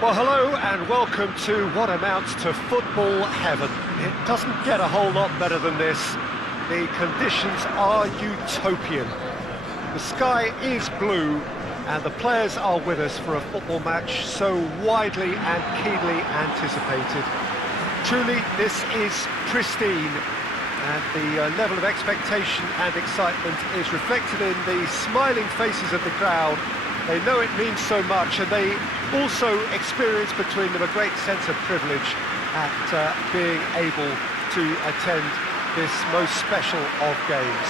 Well, hello and welcome to what amounts to football heaven. It doesn't get a whole lot better than this. The conditions are utopian. The sky is blue and the players are with us for a football match so widely and keenly anticipated. Truly, this is pristine, and the level of expectation and excitement is reflected in the smiling faces of the crowd. They know it means so much, and they also experience between them a great sense of privilege at being able to attend this most special of games.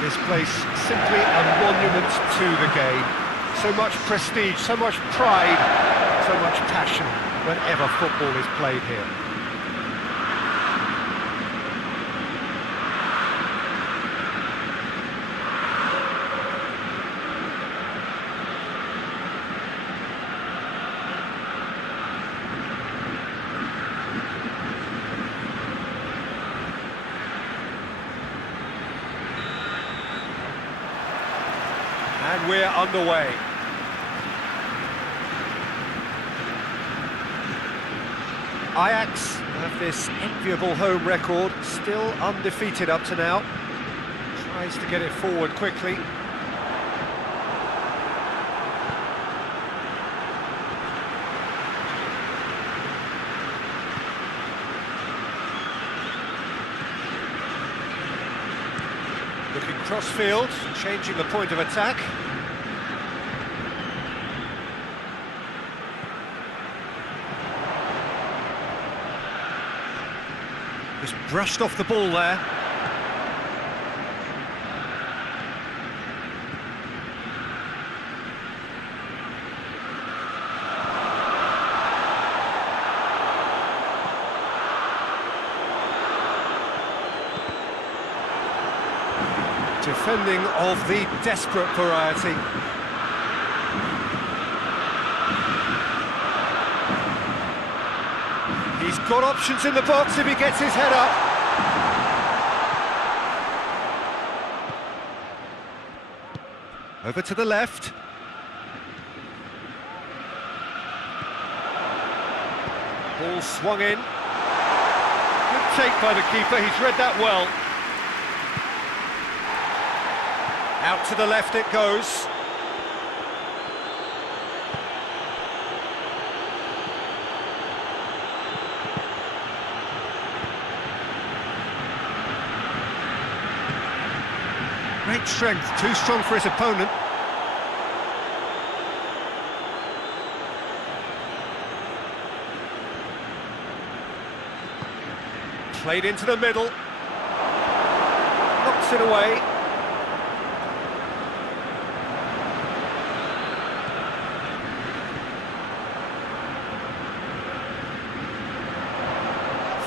This place simply a monument to the game. So much prestige, so much pride, so much passion whenever football is played here. And we're underway. Ajax have this enviable home record, still undefeated up to now. Tries to get it forward quickly. Looking cross-field, changing the point of attack. Just brushed off the ball there. Defending of the desperate variety. He's got options in the box if he gets his head up. Over to the left. Ball swung in. Good take by the keeper, he's read that well. Out to the left it goes. Great strength, too strong for his opponent. Played into the middle. Knocks it away.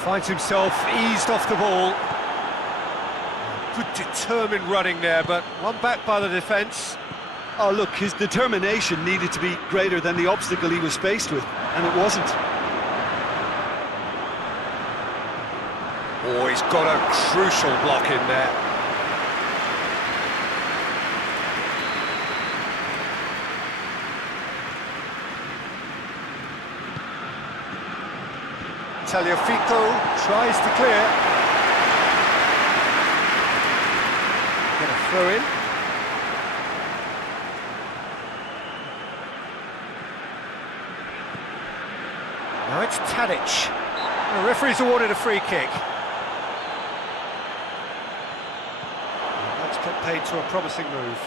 Finds himself eased off the ball. Good determined running there, but one back by the defence. Oh look, his determination needed to be greater than the obstacle he was faced with, and it wasn't. Oh, he's got a crucial block in there. Tagliafico tries to clear. Get a throw in. Now it's Tadic. The referee's awarded a free kick. That's put paid to a promising move.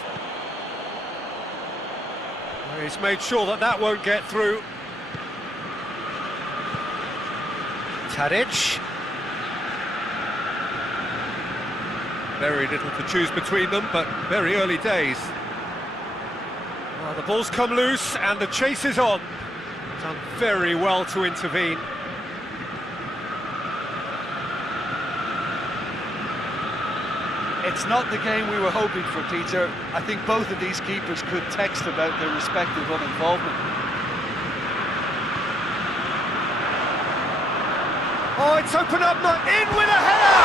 Well, he's made sure that that won't get through. Tadic. Very little to choose between them, but very early days. Well, the ball's come loose and the chase is on. Done very well to intervene. It's not the game we were hoping for, Peter. I think both of these keepers could text about their respective uninvolvement. Oh, it's opened up, not in with a header!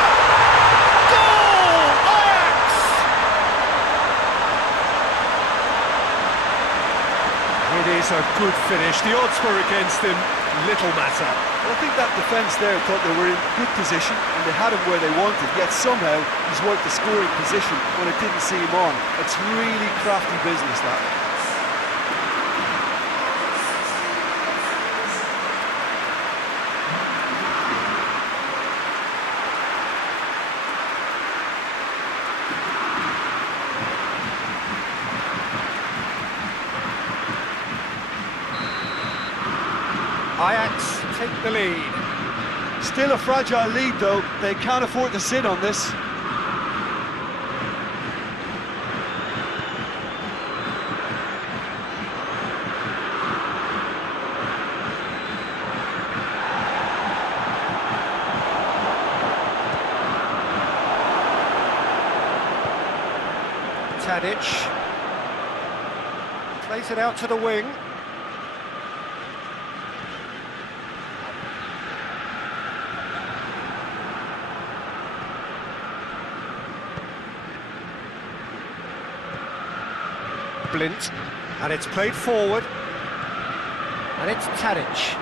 Goal! Ajax! It is a good finish. The odds were against him, little matter. Well, I think that defence there thought they were in good position and they had him where they wanted, yet somehow he's worked the scoring position when it didn't see him on. It's really crafty business, that. Ajax take the lead. Still a fragile lead though, they can't afford to sit on this. Tadic plays it out to the wing. Blint, and it's played forward, and it's Tadic.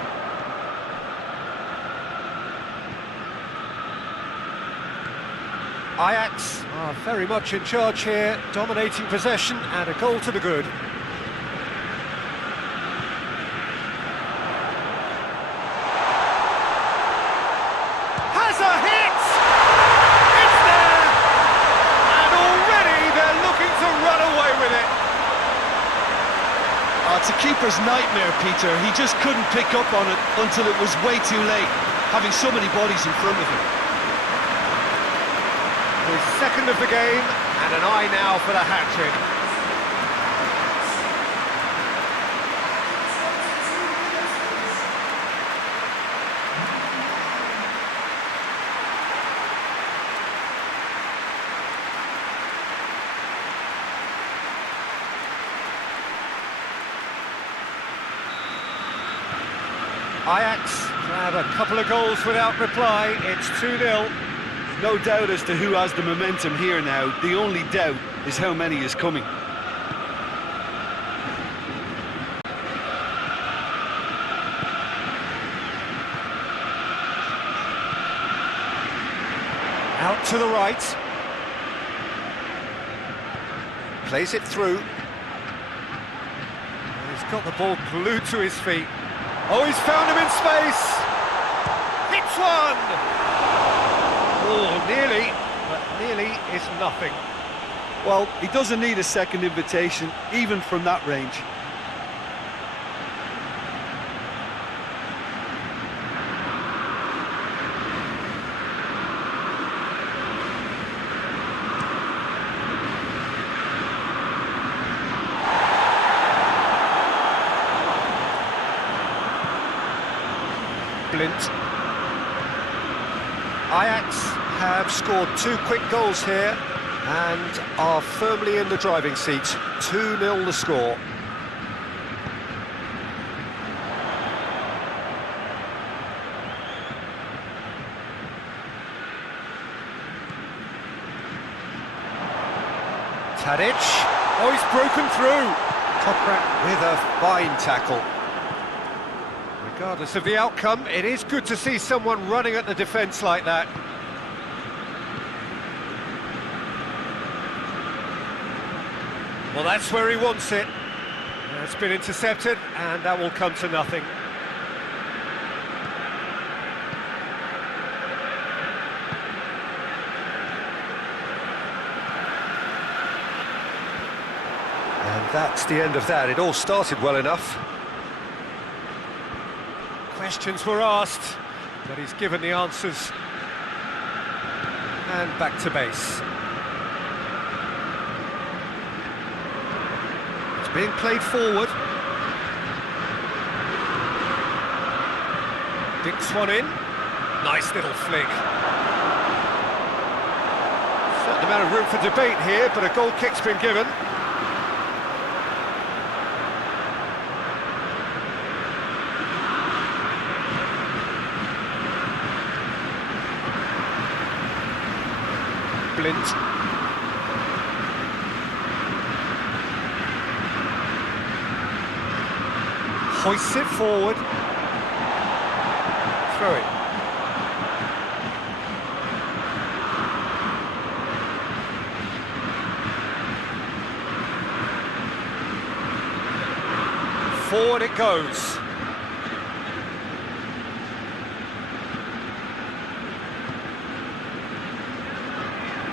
Ajax are very much in charge here, dominating possession and a goal to the good. Has a hit! It's there! And already they're looking to run away with it. Oh, it's a keeper's nightmare, Peter. He just couldn't pick up on it until it was way too late, having so many bodies in front of him. His second of the game, and an eye now for the hat-trick. Ajax grab a couple of goals without reply. It's 2-0. No doubt as to who has the momentum here now. The only doubt is how many is coming. Out to the right. Plays it through. He's got the ball glued to his feet. Oh, he's found him in space! Hits one! Oh, nearly, but nearly is nothing. Well, he doesn't need a second invitation, even from that range. Blint. Ajax have scored 2 quick goals here and are firmly in the driving seat. 2-0 the score. Tadic. Oh, he's broken through. Toprak with a fine tackle. Regardless of the outcome, it is good to see someone running at the defence like that. Well, that's where he wants it. It's been intercepted, and that will come to nothing. And that's the end of that. It all started well enough. Questions were asked, but he's given the answers. And back to base. It's being played forward. Dinks one in. Nice little flick. Certain amount of room for debate here, but a goal kick's been given. Blint. Hoists it forward. Throw it. Forward it goes.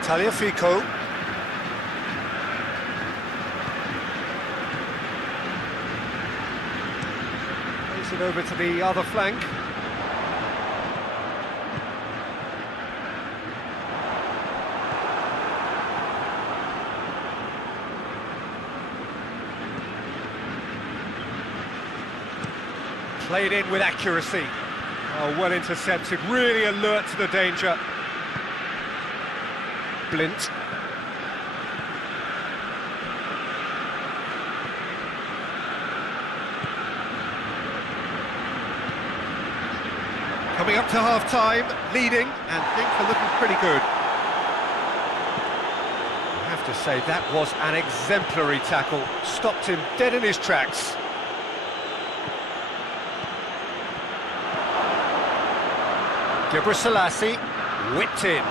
Tagliafico. Plays it over to the other flank. Played in with accuracy. Oh, well intercepted, really alert to the danger. Blint. Coming up to half-time, leading, and things are looking pretty good. I have to say, that was an exemplary tackle. Stopped him dead in his tracks. Selassie whipped in.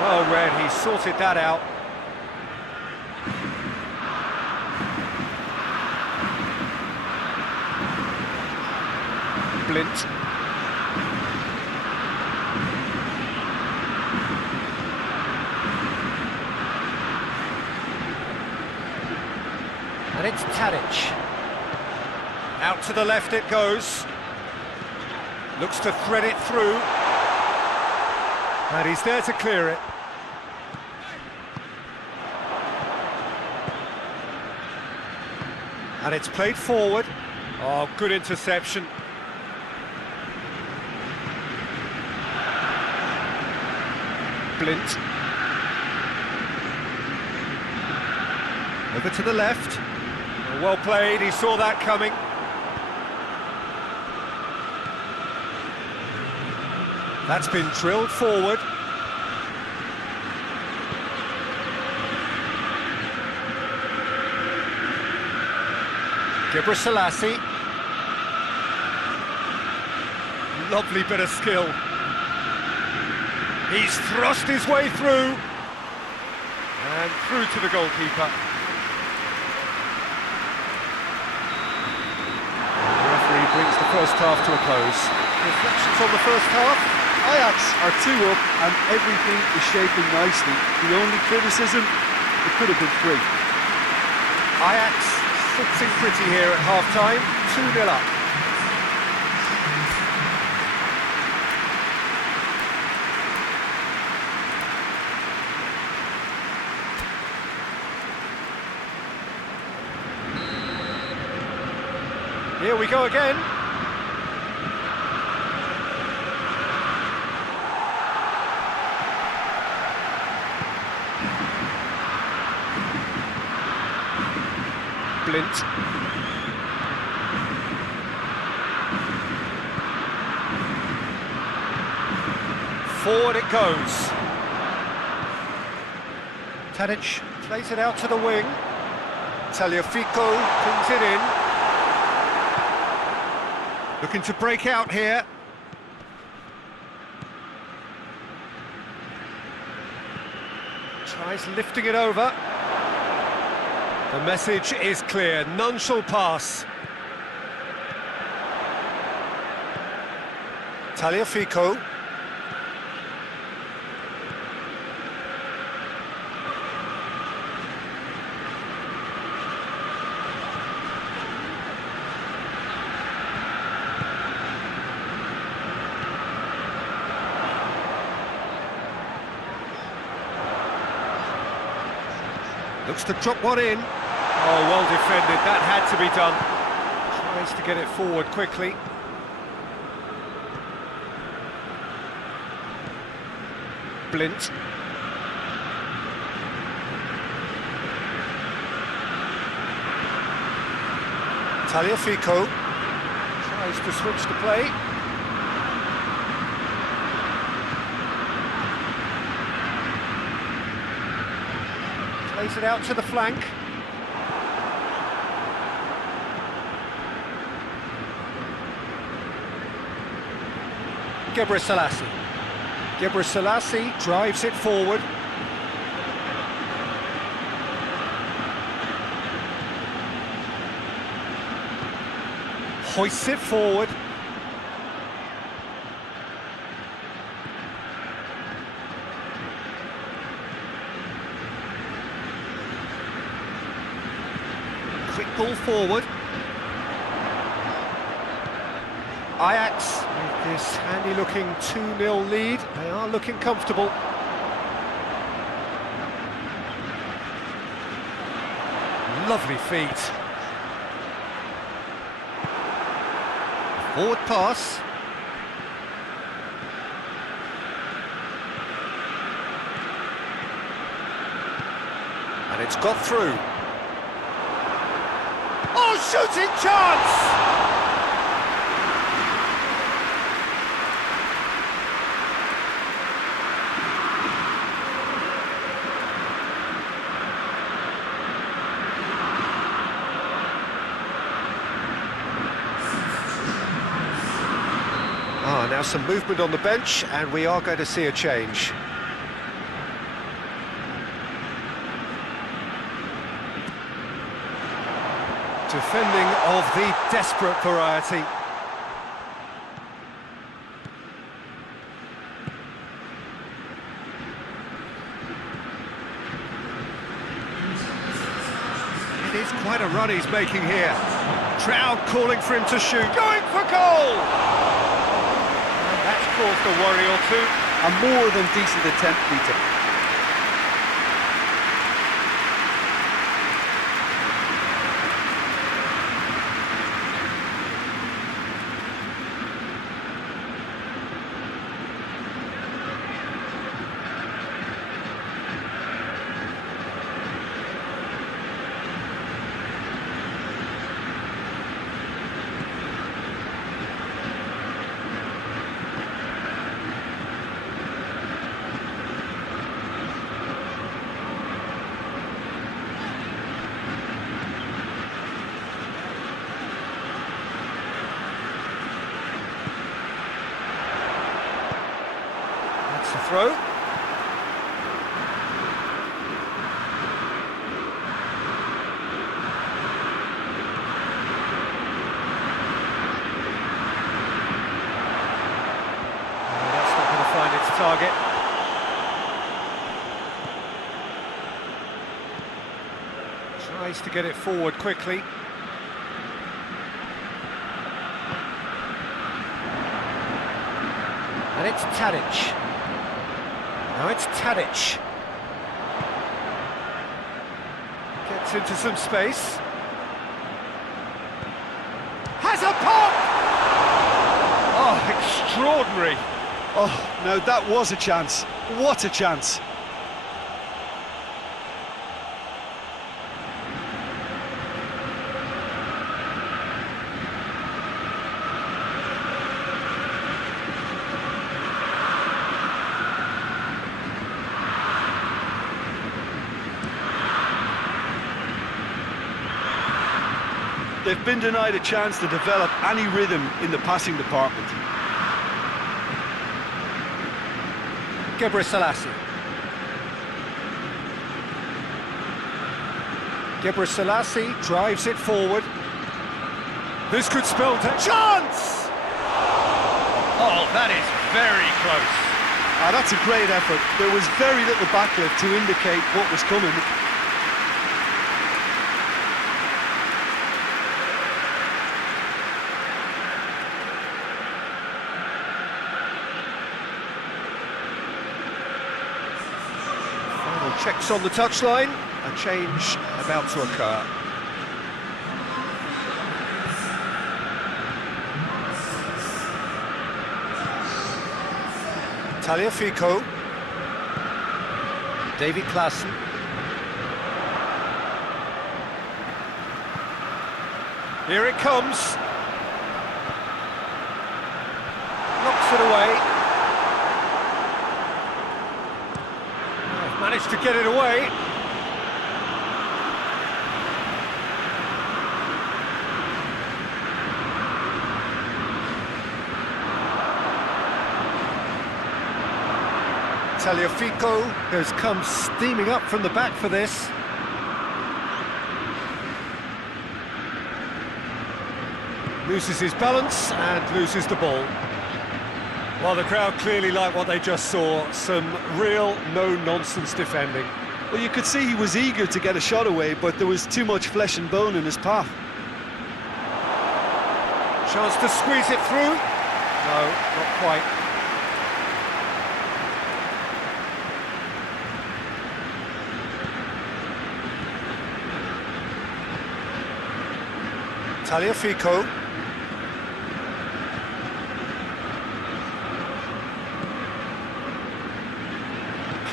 Well read, he sorted that out. Blint. And it's Tadic. Out to the left it goes. Looks to thread it through. And he's there to clear it. And it's played forward. Oh, good interception. Blint. Over to the left. Oh, well played, he saw that coming. That's been drilled forward. Selassie. Lovely bit of skill. He's thrust his way through. And through to the goalkeeper. The referee brings the first half to a close. Reflections on the first half? Ajax are 2 up and everything is shaping nicely. The only criticism, it could have been 3. Ajax sitting pretty here at half-time, 2-0 up. Here we go again. Blint. Forward it goes. Tadic plays it out to the wing. Tagliafico pins it in. Looking to break out here. Tries lifting it over. The message is clear, none shall pass. Tagliafico. Looks to drop one in. Oh, well defended, that had to be done. Tries to get it forward quickly. Blint. Tagliafico tries to switch the play. Plays it out to the flank. Gebrselassie. Gebrselassie drives it forward. Hoists it forward. Quick ball forward. Ajax with this handy-looking 2-0 lead. They are looking comfortable. Lovely feet. Forward pass. And it's got through. Oh, shooting chance! Now some movement on the bench, and we are going to see a change. Defending of the desperate variety. It is quite a run he's making here. Crowd calling for him to shoot. Going for goal! Caused a worry or two. A more than decent attempt, Peter. That's the throw. That's not going to find its target. Tries to get it forward quickly. And it's Tadic. Now it's Tadic. Gets into some space. Has a pop! Oh, extraordinary. Oh, no, that was a chance. What a chance. They've been denied a chance to develop any rhythm in the passing department. Gebrselassie. Gebrselassie drives it forward. This could spell chance! Oh, that is very close. That's a great effort. There was very little backlift to indicate what was coming. Checks on the touchline, a change about to occur. Tagliafico, David Klaassen. Here it comes. Knocks it away. Managed to get it away. Tagliafico has come steaming up from the back for this. Loses his balance and loses the ball. Well, the crowd clearly like what they just saw. Some real no-nonsense defending. Well, you could see he was eager to get a shot away, but there was too much flesh and bone in his path. Chance to squeeze it through. No, not quite. Tagliafico.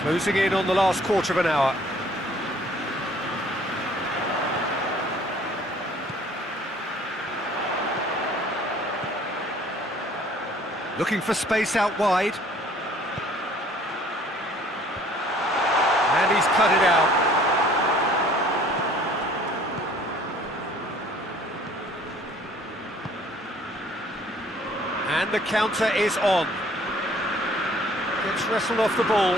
Closing in on the last quarter of an hour. Looking for space out wide. And he's cut it out. And the counter is on. Gets wrestled off the ball.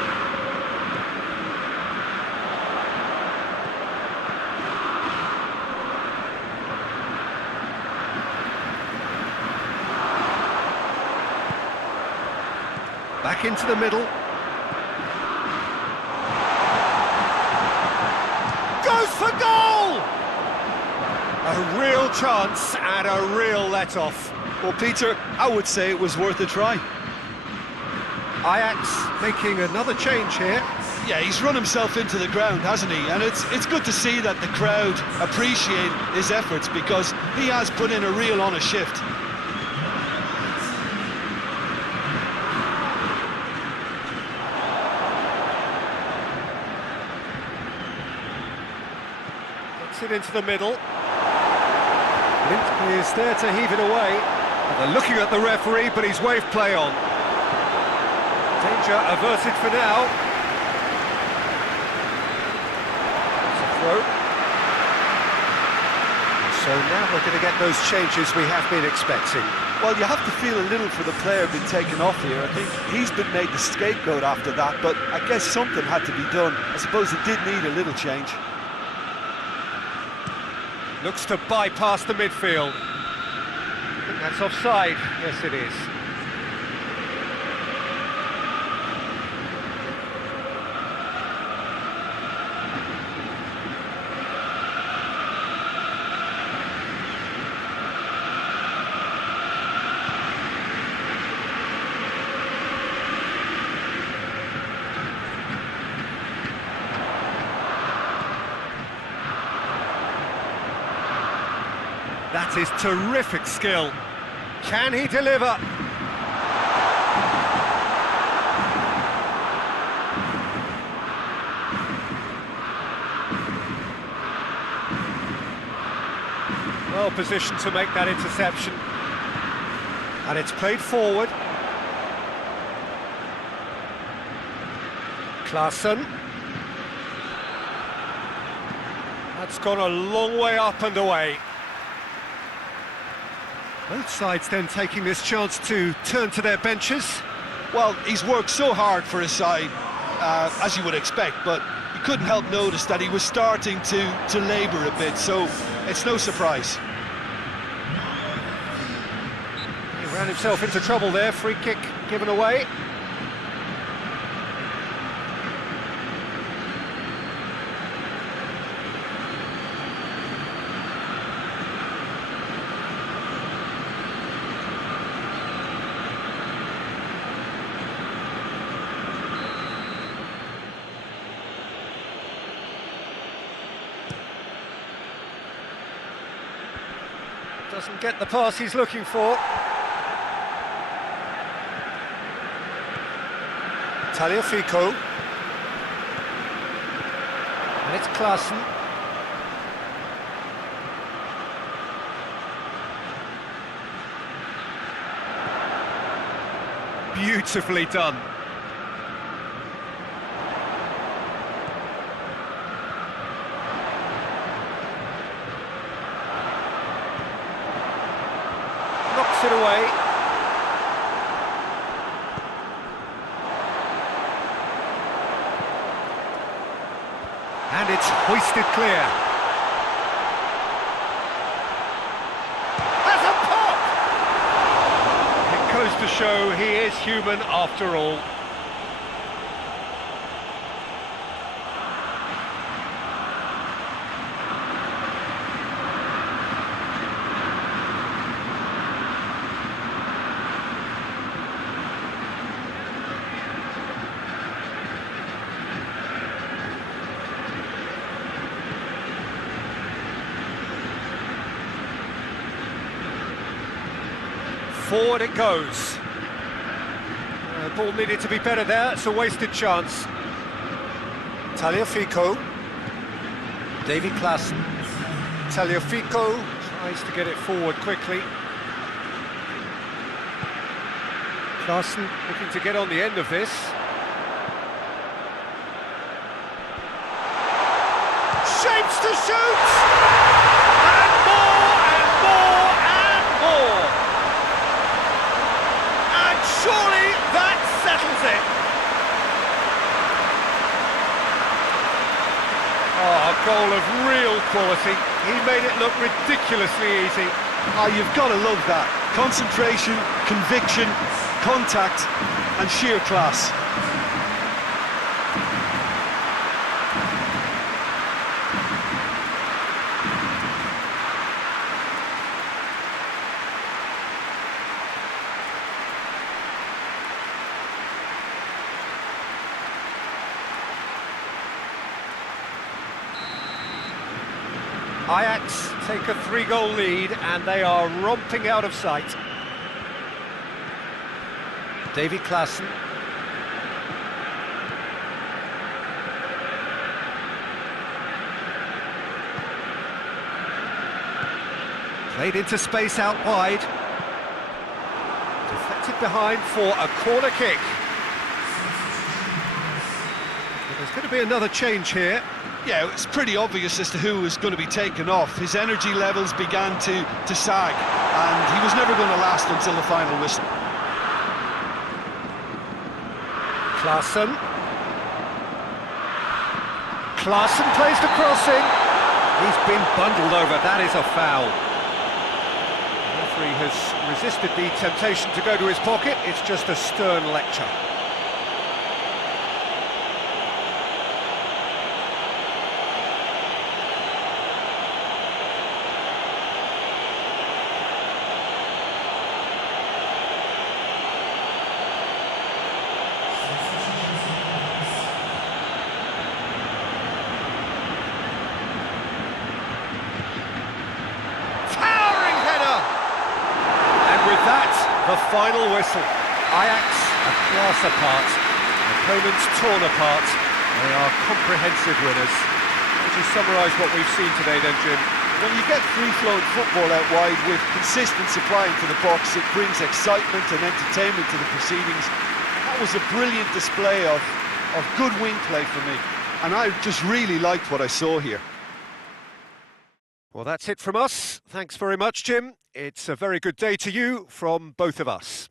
Back into the middle. Goes for goal! A real chance and a real let-off. Well, Peter, I would say it was worth a try. Ajax making another change here. Yeah, he's run himself into the ground, hasn't he? And it's good to see that the crowd appreciate his efforts, because he has put in a real honest shift. It into the middle. Limp is there to heave it away. And they're looking at the referee, but he's waved play on. Danger averted for now. It's a throw. So now we're going to get those changes we have been expecting. Well, you have to feel a little for the player being taken off here. I think he's been made the scapegoat after that, but I guess something had to be done. I suppose it did need a little change. Looks to bypass the midfield. I think that's offside. Yes, it is. That is terrific skill. Can he deliver? Well positioned to make that interception. And it's played forward. Klaassen. That's gone a long way up and away. Both sides then taking this chance to turn to their benches. Well, he's worked so hard for his side, as you would expect, but you couldn't help notice that he was starting to labour a bit, so it's no surprise. He ran himself into trouble there, free kick given away. Doesn't get the pass he's looking for. Tagliafico. And it's Klaassen. Beautifully done. Knocks it away. And it's hoisted clear. Has a pop! It goes to show he is human after all. Forward it goes. The ball needed to be better there, it's a wasted chance. Tagliafico. Davy Klaassen. Tagliafico tries to get it forward quickly. Klaassen looking to get on the end of this. Shapes to shoot! And more and more and more! Surely that settles it. Oh, a goal of real quality. He made it look ridiculously easy. Oh, you've got to love that. Concentration, conviction, contact, and sheer class. Ajax take a 3-goal lead and they are romping out of sight. Davy Klaassen. Played into space out wide. Deflected behind for a corner kick. But there's going to be another change here. Yeah, it's pretty obvious as to who was going to be taken off. His energy levels began to sag, and he was never going to last until the final whistle. Klaassen. Klaassen plays the cross in. He's been bundled over, that is a foul. The referee has resisted the temptation to go to his pocket, it's just a stern lecture. The final whistle. Ajax are class apart. Opponents torn apart. They are comprehensive winners. Would you summarise what we've seen today then, Jim? When you get free-flowing football out wide with consistent supply into the box, it brings excitement and entertainment to the proceedings. That was a brilliant display of good wing play for me. And I just really liked what I saw here. Well, that's it from us. Thanks very much, Jim. It's a very good day to you from both of us.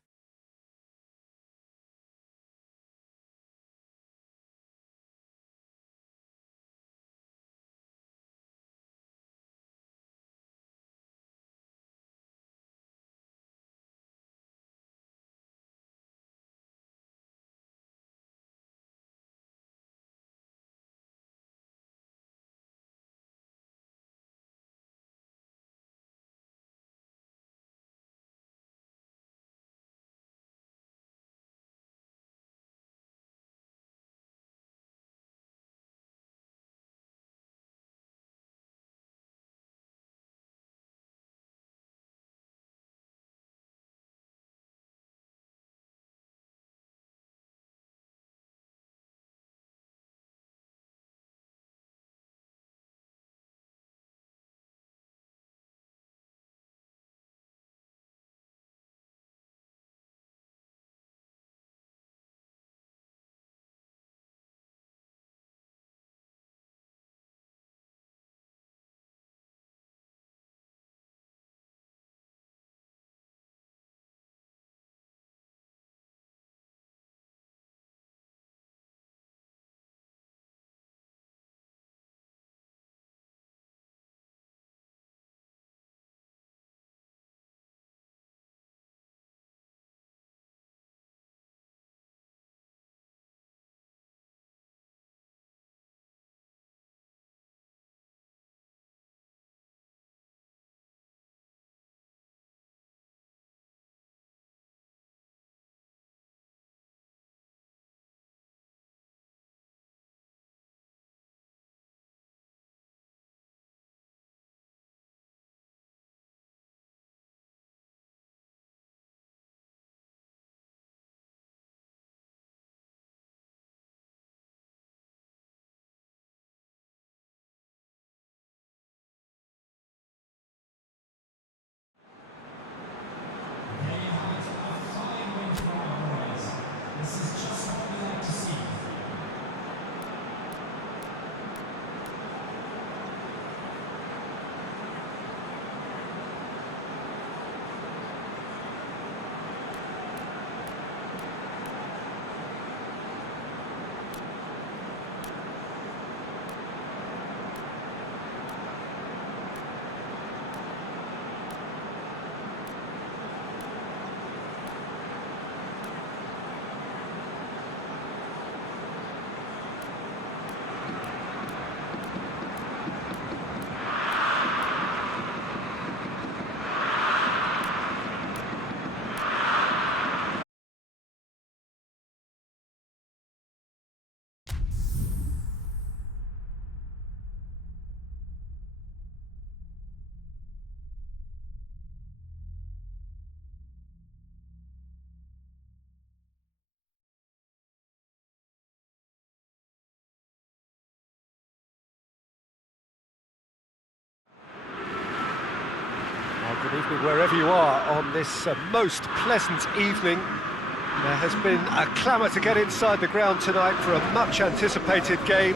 evening, wherever you are on this most pleasant evening. There has been a clamour to get inside the ground tonight for a much-anticipated game.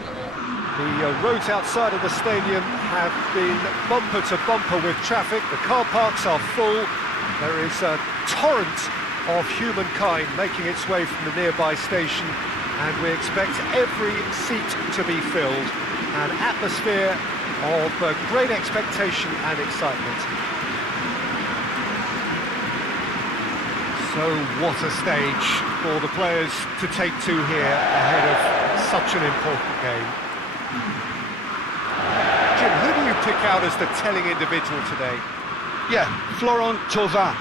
The roads outside of the stadium have been bumper to bumper with traffic. The car parks are full. There is a torrent of humankind making its way from the nearby station, and we expect every seat to be filled. An atmosphere of great expectation and excitement. So what a stage for the players to take to here ahead of such an important game. Jim, who do you pick out as the telling individual today? Yeah, Florent Thauvin,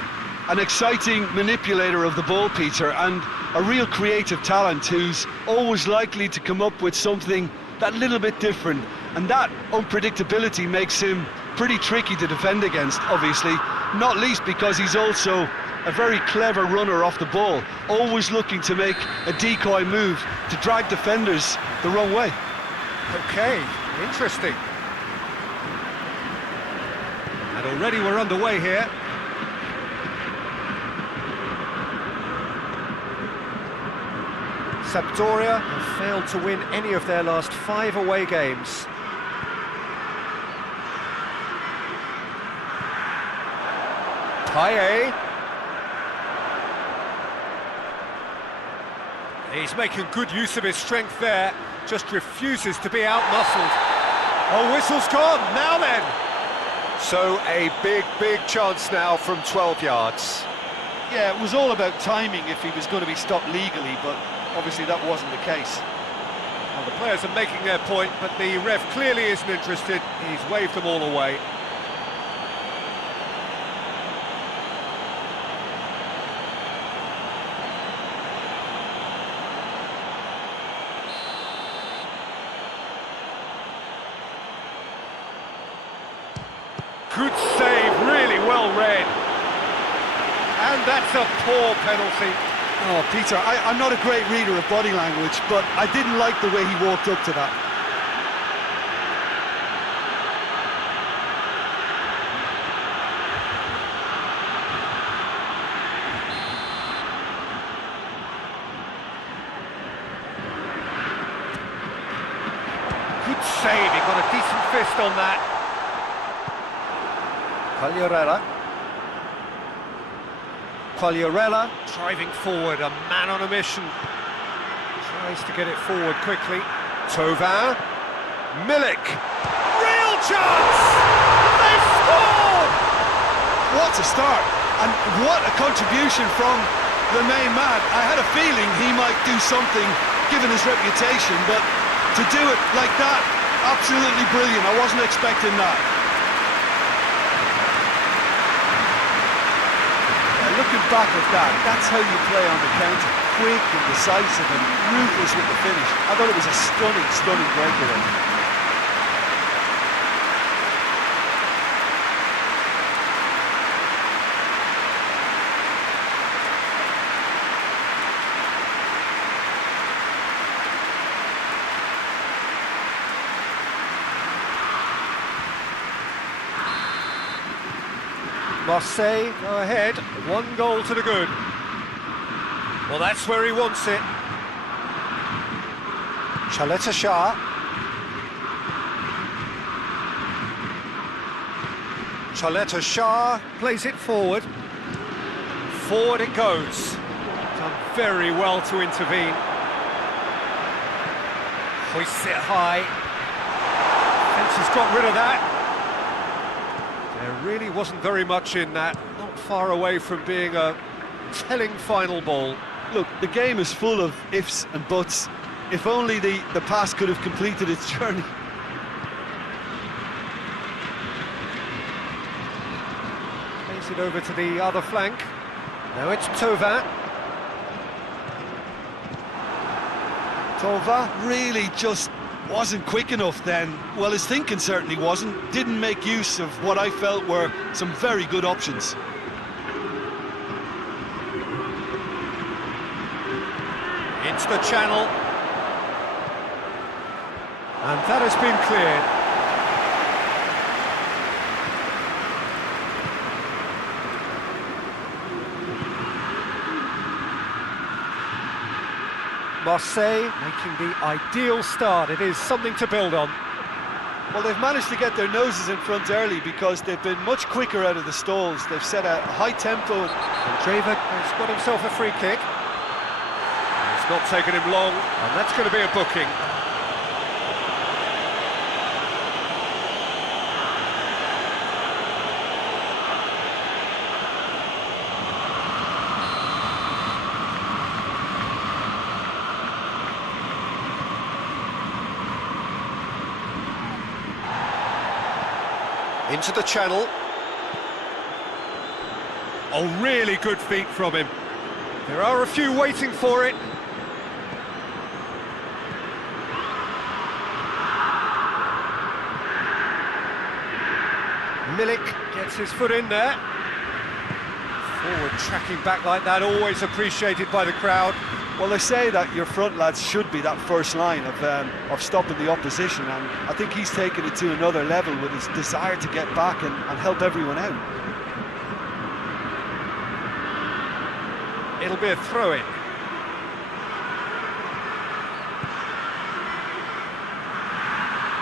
an exciting manipulator of the ball, Peter, and a real creative talent who's always likely to come up with something that little bit different, and that unpredictability makes him pretty tricky to defend against, obviously, not least because he's also a very clever runner off the ball, always looking to make a decoy move to drag defenders the wrong way. Okay, interesting. And already we're underway here. Sampdoria have failed to win any of their last 5 away games. KYIV. He's making good use of his strength there, just refuses to be out-muscled. Oh, whistle's gone, now then! So a big chance now from 12 yards. Yeah, it was all about timing if he was going to be stopped legally, but obviously that wasn't the case. Well, the players are making their point, but the ref clearly isn't interested. He's waved them all away. Good save, really well read. And that's a poor penalty. Oh, Peter, I'm not a great reader of body language, but I didn't like the way he walked up to that. Good save, he got a decent fist on that. Quagliarella driving forward, a man on a mission. Tries to get it forward quickly. Thauvin. Milik. Real chance! They've scored! What a start, and what a contribution from the main man. I had a feeling he might do something, given his reputation, but to do it like that, absolutely brilliant. I wasn't expecting that. Looking back at that, that's how you play on the counter. Quick and decisive and ruthless with the finish. I thought it was a stunning breakaway. Marseille go ahead, 1 goal to the good. Well, that's where he wants it. Shah. Shah plays it forward. Forward it goes. Done very well to intervene. Hoists it high. Fence has got rid of that. There really wasn't very much in that, not far away from being a telling final ball. Look, the game is full of ifs and buts. If only the pass could have completed its journey. Plays it over to the other flank. Now it's Thauvin. Thauvin really just wasn't quick enough then. Well, his thinking certainly wasn't. Didn't make use of what I felt were some very good options. Into the channel. And that has been cleared. Marseille making the ideal start. It is something to build on. Well, they've managed to get their noses in front early because they've been much quicker out of the stalls. They've set a high tempo. And Draver has got himself a free kick. It's not taken him long, and that's going to be a booking. Into the channel. Oh, really good feet from him. There are a few waiting for it. Milik gets his foot in there. Forward tracking back like that, always appreciated by the crowd. Well, they say that your front lads should be that first line of stopping the opposition, and I think he's taken it to another level with his desire to get back and help everyone out. It'll be a throw-in.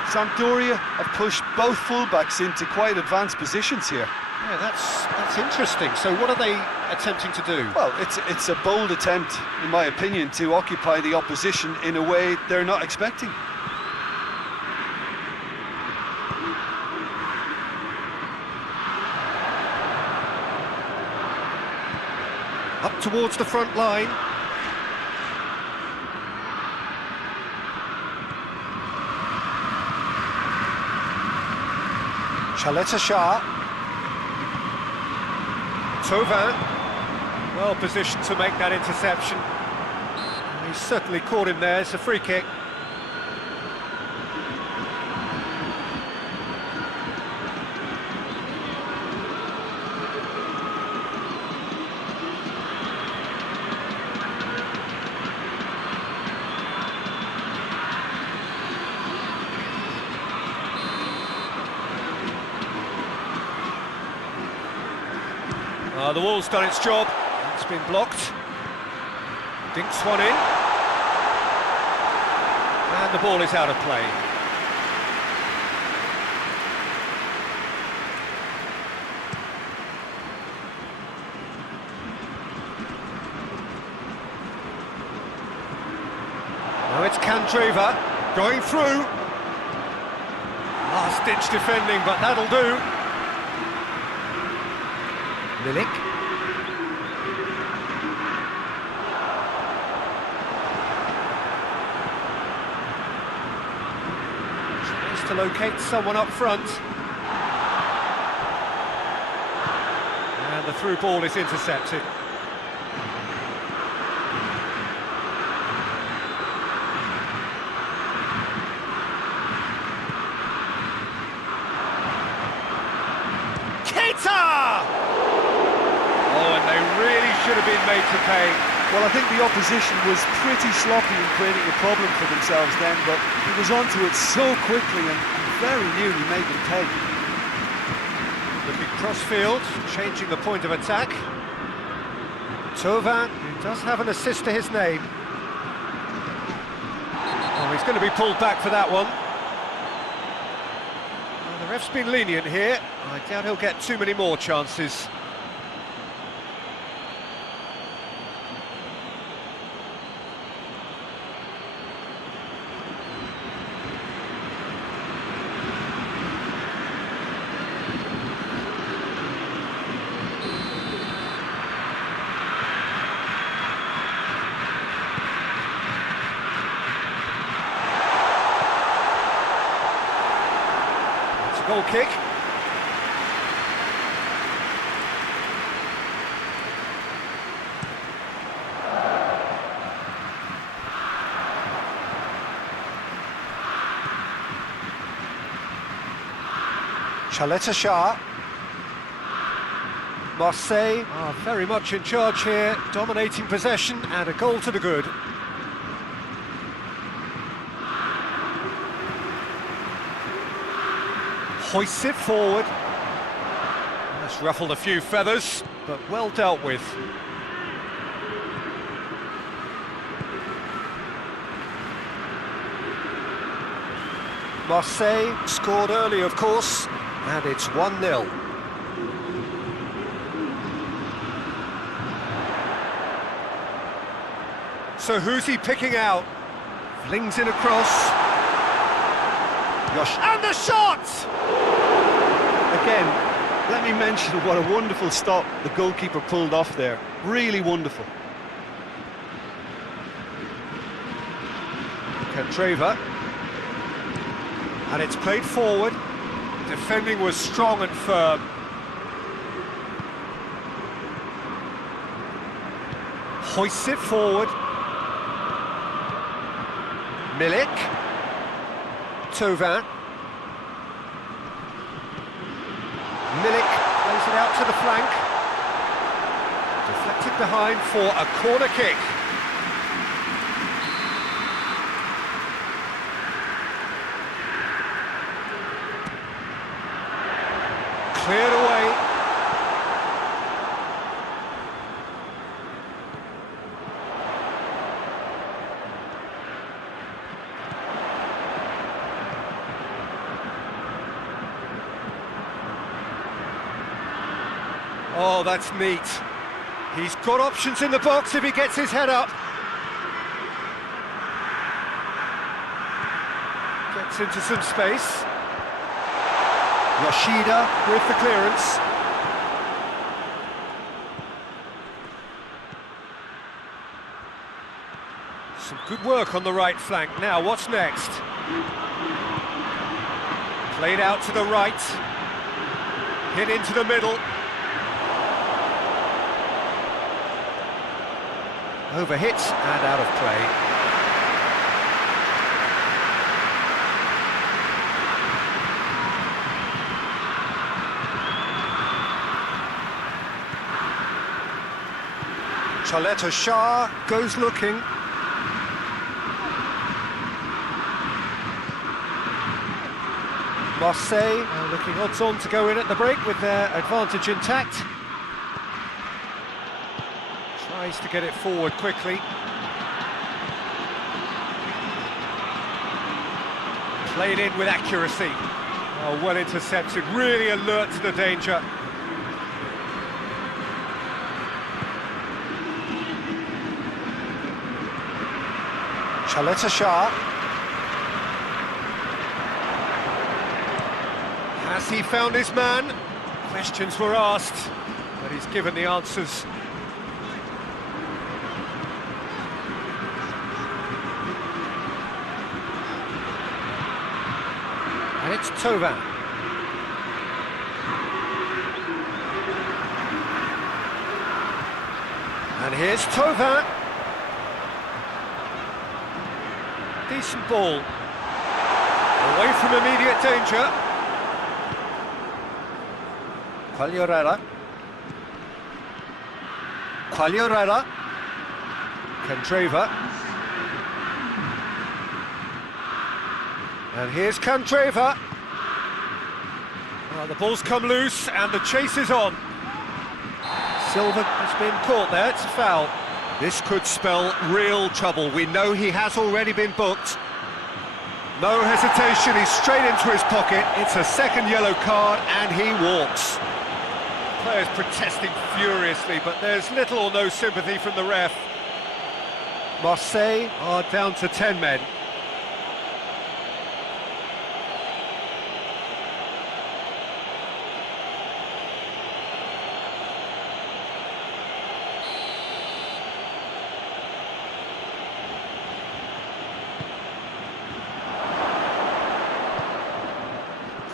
Sampdoria have pushed both fullbacks into quite advanced positions here. Yeah, that's interesting. So what are they attempting to do? Well, it's a bold attempt, in my opinion, to occupy the opposition in a way they're not expecting. Up towards the front line. Shah. Thauvin, well positioned to make that interception. He's certainly caught him there. It's a free kick. The wall's done its job. It's been blocked. Dinks one in. And the ball is out of play. Now it's Kandreva going through. Last-ditch defending, but that'll do. Milik. Tries to locate someone up front. And the through ball is intercepted. Should have been made to pay. Well, I think the opposition was pretty sloppy in creating a problem for themselves then, but he was onto it so quickly and very nearly made them pay. Looking crossfield, changing the point of attack. Thauvin, who does have an assist to his name. Oh, he's going to be pulled back for that one. Well, the ref's been lenient here. I doubt he'll get too many more chances. Goal kick. Shah. Marseille are very much in charge here, dominating possession and a goal to the good. Hoists it forward. That's ruffled a few feathers, but well dealt with. Marseille scored early, of course, and it's 1-0. So who's he picking out? Flings in across. And the shot! Again, let me mention what a wonderful stop the goalkeeper pulled off there. Really wonderful. Candreva. And it's played forward. Defending was strong and firm. Hoists it forward. Milik. Thauvin. Milik plays it out to the flank. Deflected behind for a corner kick. Cleared away. Oh, that's neat. He's got options in the box if he gets his head up. Gets into some space. Yoshida with the clearance. Some good work on the right flank. Now, what's next? Played out to the right. Hit into the middle. Overhit and out of play. Chaleta Shah goes looking. Marseille looking odds on to go in at the break with their advantage intact. Tries to get it forward quickly. Played in with accuracy. Oh, well intercepted, really alert to the danger. Chaleta Shah. Has he found his man? Questions were asked, but he's given the answers. And it's Thauvin. And here's Thauvin. Decent ball. Away from immediate danger. Quagliarella. Candreva. And here's Candreva. The ball's come loose and the chase is on. Silva has been caught there, it's a foul. This could spell real trouble. We know he has already been booked. No hesitation, he's straight into his pocket. It's a second yellow card and he walks. Players protesting furiously, but there's little or no sympathy from the ref. Marseille are down to 10 men.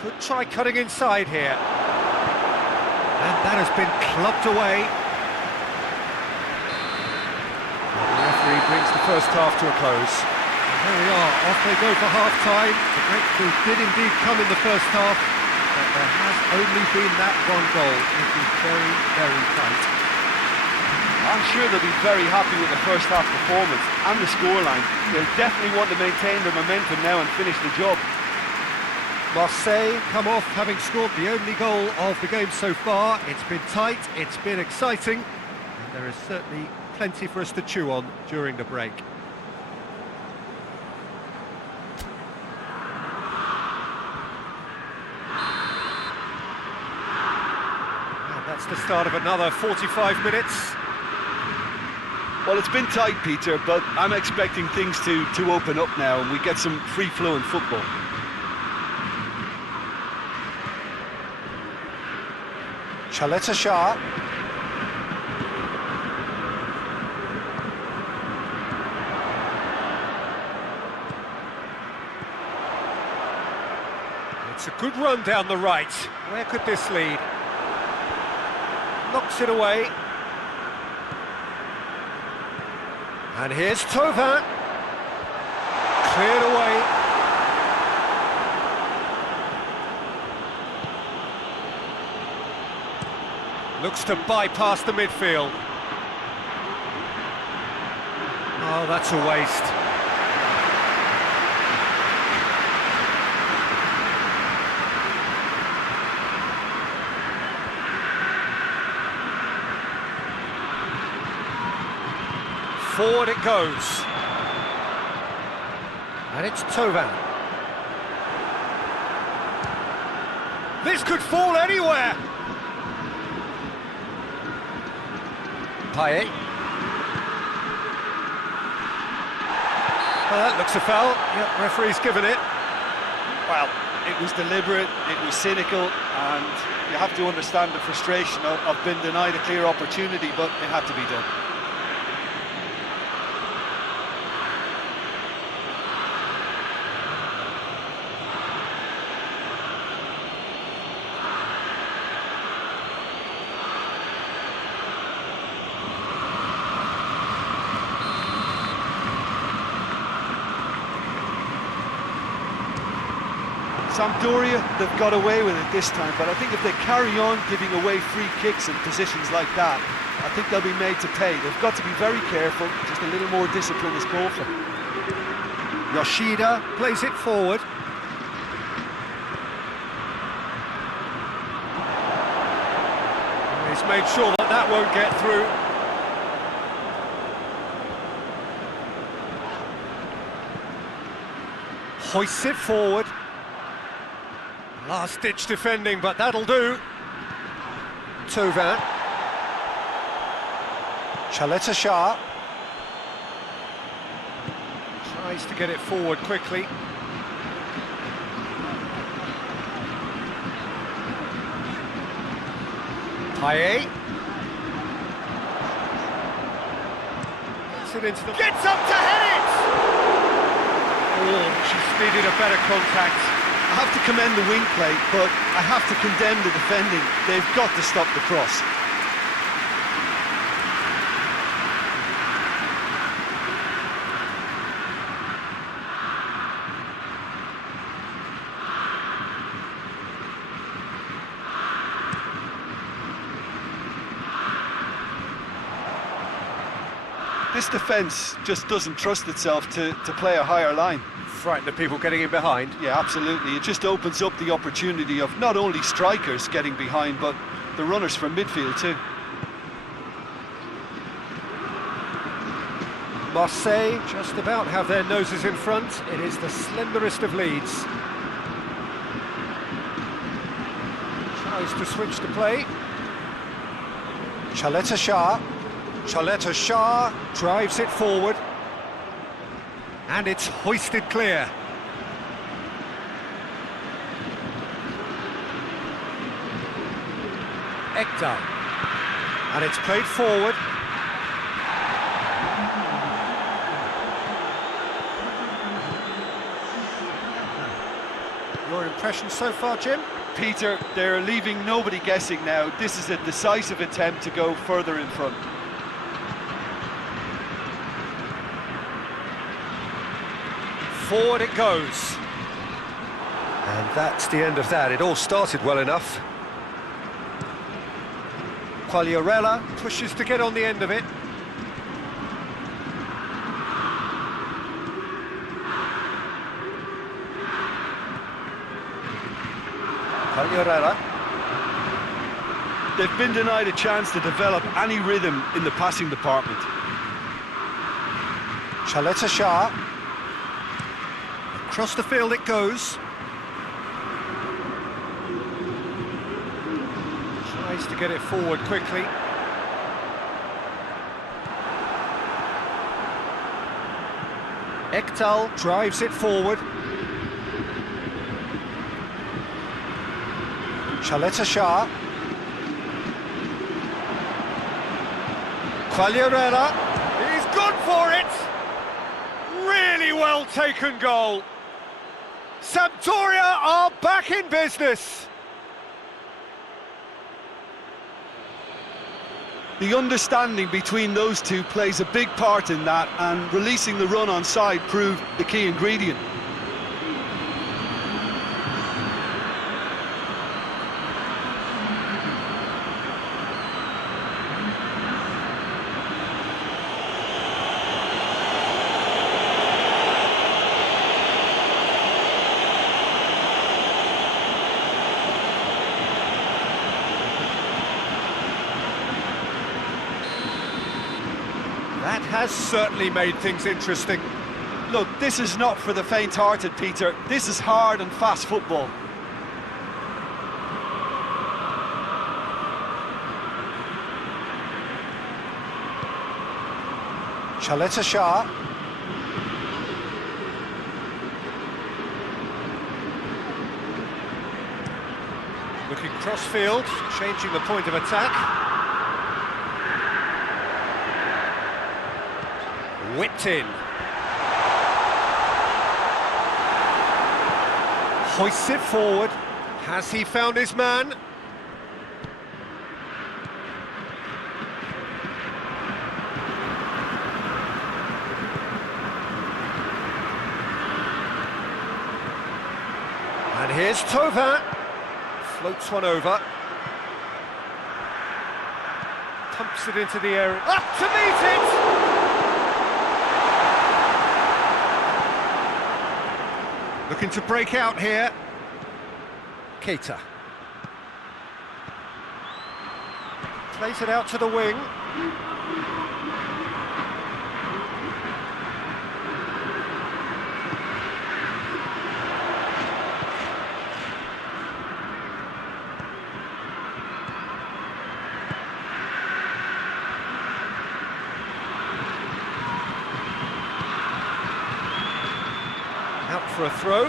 Could try cutting inside here. And that has been clubbed away. The referee brings the first half to a close. And there we are, off they go for half-time. The breakthrough did indeed come in the first half, but there has only been that one goal. It is very, very tight. I'm sure they'll be very happy with the first half performance and the scoreline. They'll definitely want to maintain their momentum now and finish the job. Marseille come off having scored the only goal of the game so far. It's been tight, it's been exciting, and there is certainly plenty for us to chew on during the break. That's the start of another 45 minutes. Well, it's been tight, Peter, but I'm expecting things to open up now and we get some free-flowing football. Chaleta Shah. It's a good run down the right. Where could this lead? Knocks it away. And here's Thauvin. Cleared away. Looks to bypass the midfield. Oh, that's a waste. Forward it goes. And it's Thauvin. This could fall anywhere. Payet. Well, that looks a foul. Yep, referee's given it. Well, it was deliberate, it was cynical, and you have to understand the frustration of being denied a clear opportunity, but it had to be done. Sampdoria, they've got away with it this time, but I think if they carry on giving away free kicks in positions like that, I think they'll be made to pay. They've got to be very careful, just a little more discipline is called for. Yoshida plays it forward. He's made sure that that won't get through. Hoists it forward. Last-ditch defending, but that'll do. Thauvin. Chaleta Shah. Tries to get it forward quickly. Payet. Gets it into the... Gets up to head it! Oh, just needed a better contact. I have to commend the wing play, but I have to condemn the defending. They've got to stop the cross. This defence just doesn't trust itself to play a higher line. Frighten the people getting in behind. Yeah, absolutely. It just opens up the opportunity of not only strikers getting behind, but the runners from midfield too. Marseille just about have their noses in front. It is the slenderest of leads. Tries to switch the play. Chaleta Shah. Chaleta Shah drives it forward. And it's hoisted clear. Ekdal. And it's played forward. Your impression so far, Jim? Peter, they're leaving nobody guessing now. This is a decisive attempt to go further in front. Forward it goes. And that's the end of that. It all started well enough. Quagliarella pushes to get on the end of it. Quagliarella. They've been denied a chance to develop any rhythm in the passing department. Chaleta Shah. Across the field it goes. Tries Tries to get it forward quickly. Ekdal drives it forward. Chaleta Shah. Quagliarella. He's gone for it! Really well taken goal. Sampdoria are back in business. The understanding between those two plays a big part in that, and releasing the run on side proved the key ingredient. That has certainly made things interesting. Look, this is not for the faint-hearted, Peter. This is hard and fast football. Chaleta Shah. Looking cross-field, changing the point of attack. Whipped in. Hoists it forward. Has he found his man? And here's Thauvin. Floats one over. Pumps it into the area. Up to meet it! Looking to break out here. Keita. Plays it out to the wing. Out for a throw.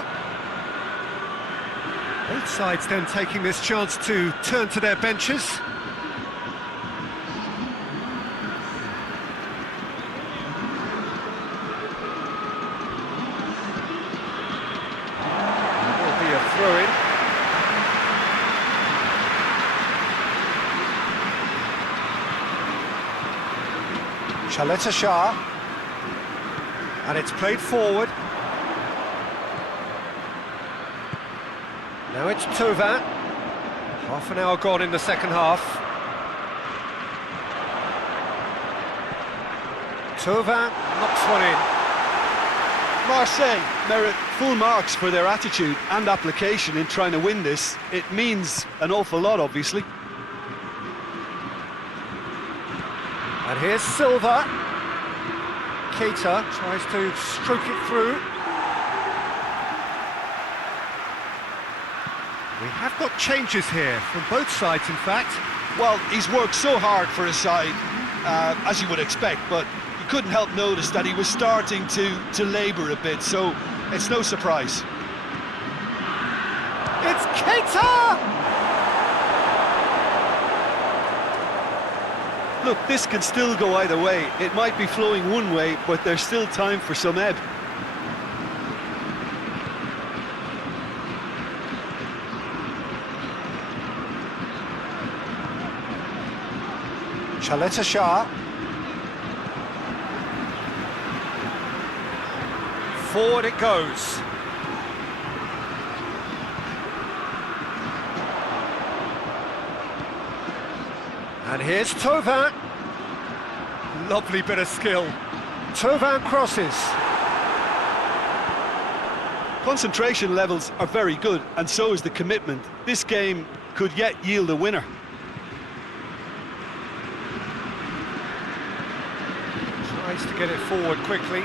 Both sides then taking this chance to turn to their benches. Will be a throw-in. Chaleta Shah. And it's played forward. Now it's Thauvin. Half an hour gone in the second half. Thauvin knocks one in. Marseille merit full marks for their attitude and application in trying to win this. It means an awful lot, obviously. And here's Silva. Keita tries to stroke it through. We have got changes here from both sides, in fact. Well, he's worked so hard for his side, as you would expect, but you couldn't help notice that he was starting to labour a bit, so it's no surprise. It's Keita! Look, this can still go either way. It might be flowing one way, but there's still time for some ebb. Chaleta Shah. Forward it goes. And here's Thauvin. Lovely bit of skill. Thauvin crosses. Concentration levels are very good, and so is the commitment. This game could yet yield a winner. Tries to get it forward quickly.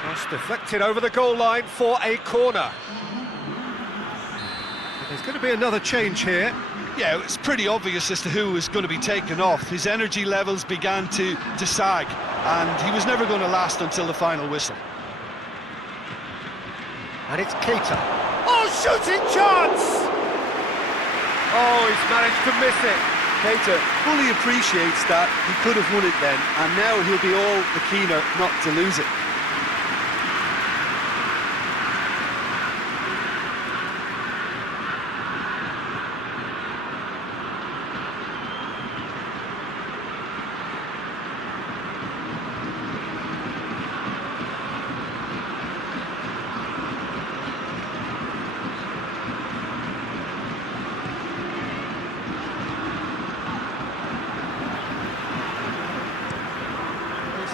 Cross deflected over the goal line for a corner. There's going to be another change here. Yeah, it's pretty obvious as to who was going to be taken off. His energy levels began to sag, and he was never going to last until the final whistle. And it's Keita. Oh, shooting chance! Oh, he's managed to miss it. Keita fully appreciates that he could have won it then, and now he'll be all the keener not to lose it.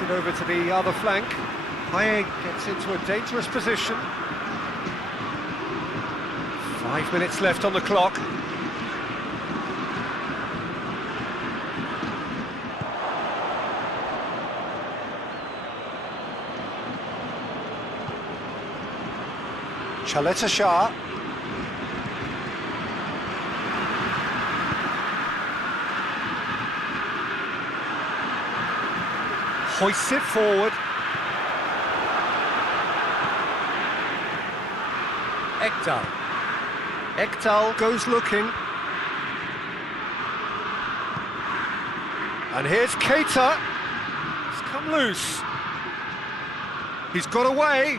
It over to the other flank. KYIV gets into a dangerous position. 5 minutes left on the clock. Chaleta Shah. Hoists it forward. Ekdal. Ekdal goes looking. And here's Keita. He's come loose. He's got away.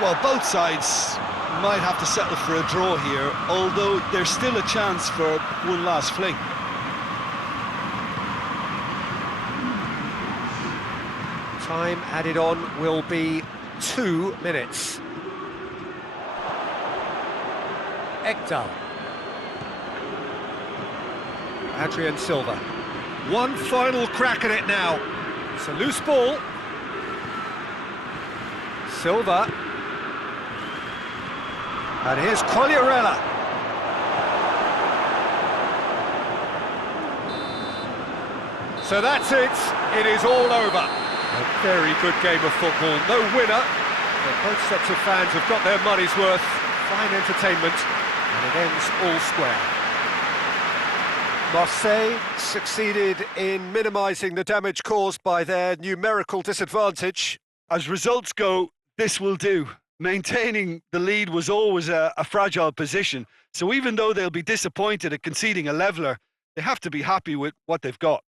Well, both sides might have to settle for a draw here, although there's still a chance for one last fling. Time added on will be 2 minutes. Ekdal. Adrian Silva. One final crack at it now. It's a loose ball. Silva. And here's Quagliarella. So that's it. It is all over. A very good game of football. No winner, but both sets of fans have got their money's worth. Fine entertainment, and it ends all square. Marseille succeeded in minimising the damage caused by their numerical disadvantage. As results go, this will do. Maintaining the lead was always a fragile position, so even though they'll be disappointed at conceding a leveller, they have to be happy with what they've got.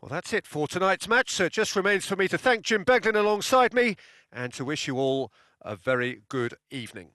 Well, that's it for tonight's match, so it just remains for me to thank Jim Beglin alongside me and to wish you all a very good evening.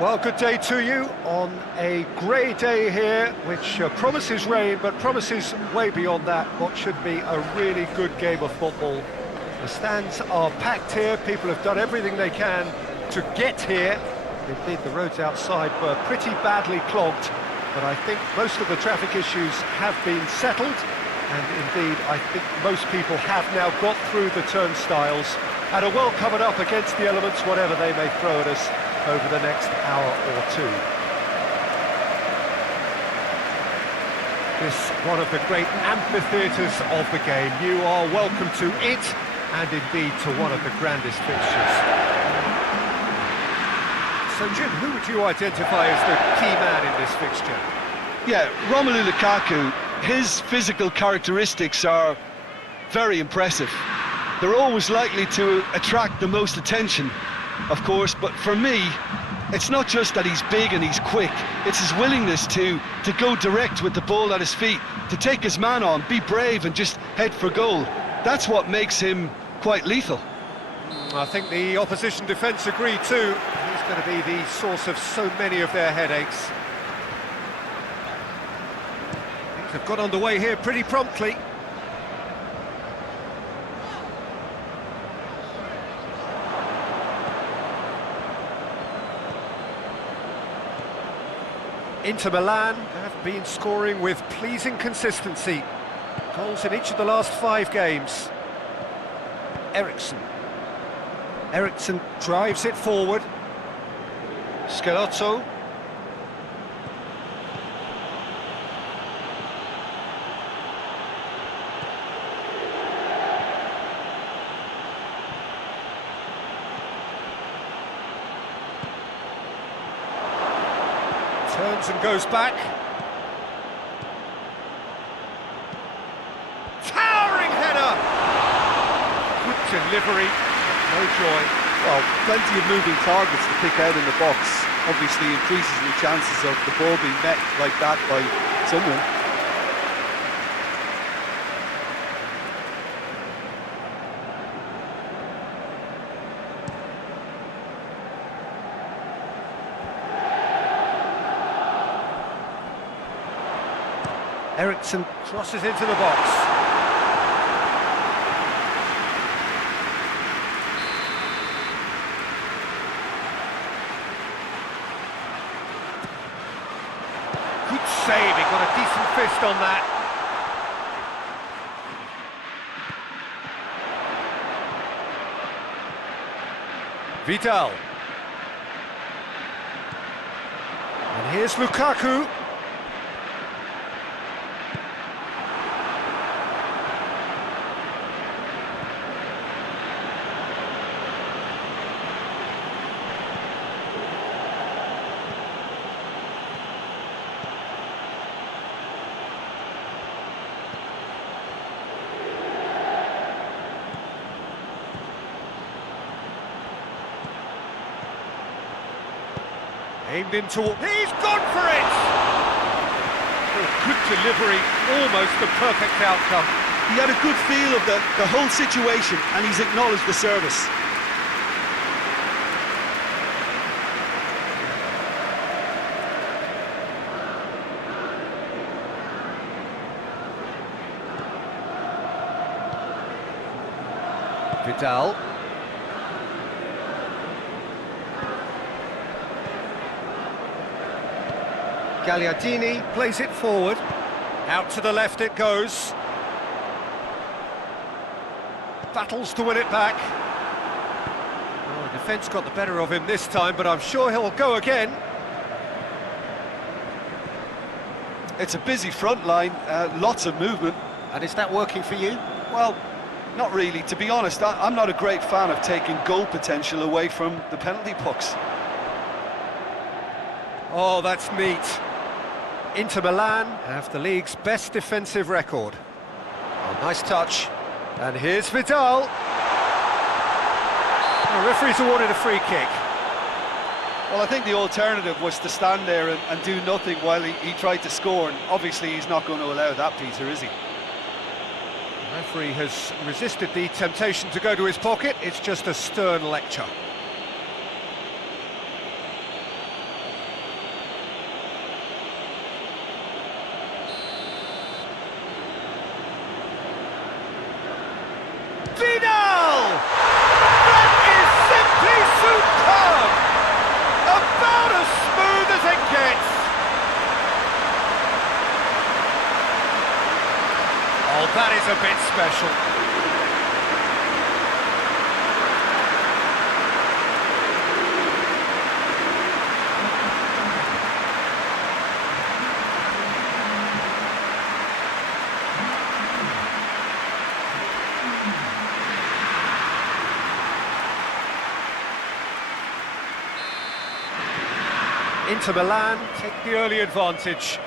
Well, good day to you on a grey day here, which promises rain, but promises way beyond that what should be a really good game of football. The stands are packed here, people have done everything they can to get here. Indeed, the roads outside were pretty badly clogged, but I think most of the traffic issues have been settled, and indeed, I think most people have now got through the turnstiles and are well covered up against the elements, whatever they may throw at us over the next hour or two. This one of the great amphitheatres of the game. You are welcome to it, and indeed to one of the grandest fixtures. So Jim, who would you identify as the key man in this fixture? Yeah, Romelu Lukaku, his physical characteristics are very impressive. They're always likely to attract the most attention, of course, but for me, it's not just that he's big and he's quick, it's his willingness to go direct with the ball at his feet, to take his man on, be brave and just head for goal. That's what makes him quite lethal. I think the opposition defence agree too. He's going to be the source of so many of their headaches. Things have got underway here pretty promptly. Inter Milan have been scoring with pleasing consistency. Goals in each of the last 5 games. Eriksson drives it forward. Schelotto. Turns and goes back. Towering header! Good delivery, no joy. Well, plenty of moving targets to pick out in the box. Obviously increases the chances of the ball being met like that by someone. Eriksson crosses into the box. Good save, he got a decent fist on that. Vidal. And here's Lukaku. Aimed into... He's gone for it! Oh, good delivery, almost the perfect outcome. He had a good feel of the whole situation and he's acknowledged the service. Vidal. Gagliardini plays it forward. Out to the left it goes. Battles to win it back. Oh, the defence got the better of him this time, but I'm sure he'll go again. It's a busy front line, lots of movement. And is that working for you? Well, not really. To be honest, I'm not a great fan of taking goal potential away from the penalty box. Oh, that's neat. Inter Milan have the league's best defensive record. Oh, nice touch. And here's Vidal. The referee's awarded a free kick. Well, I think the alternative was to stand there and do nothing while he tried to score, and obviously he's not going to allow that, Peter, is he? The referee has resisted the temptation to go to his pocket. It's just a stern lecture. a bit special. Inter Milan take the early advantage.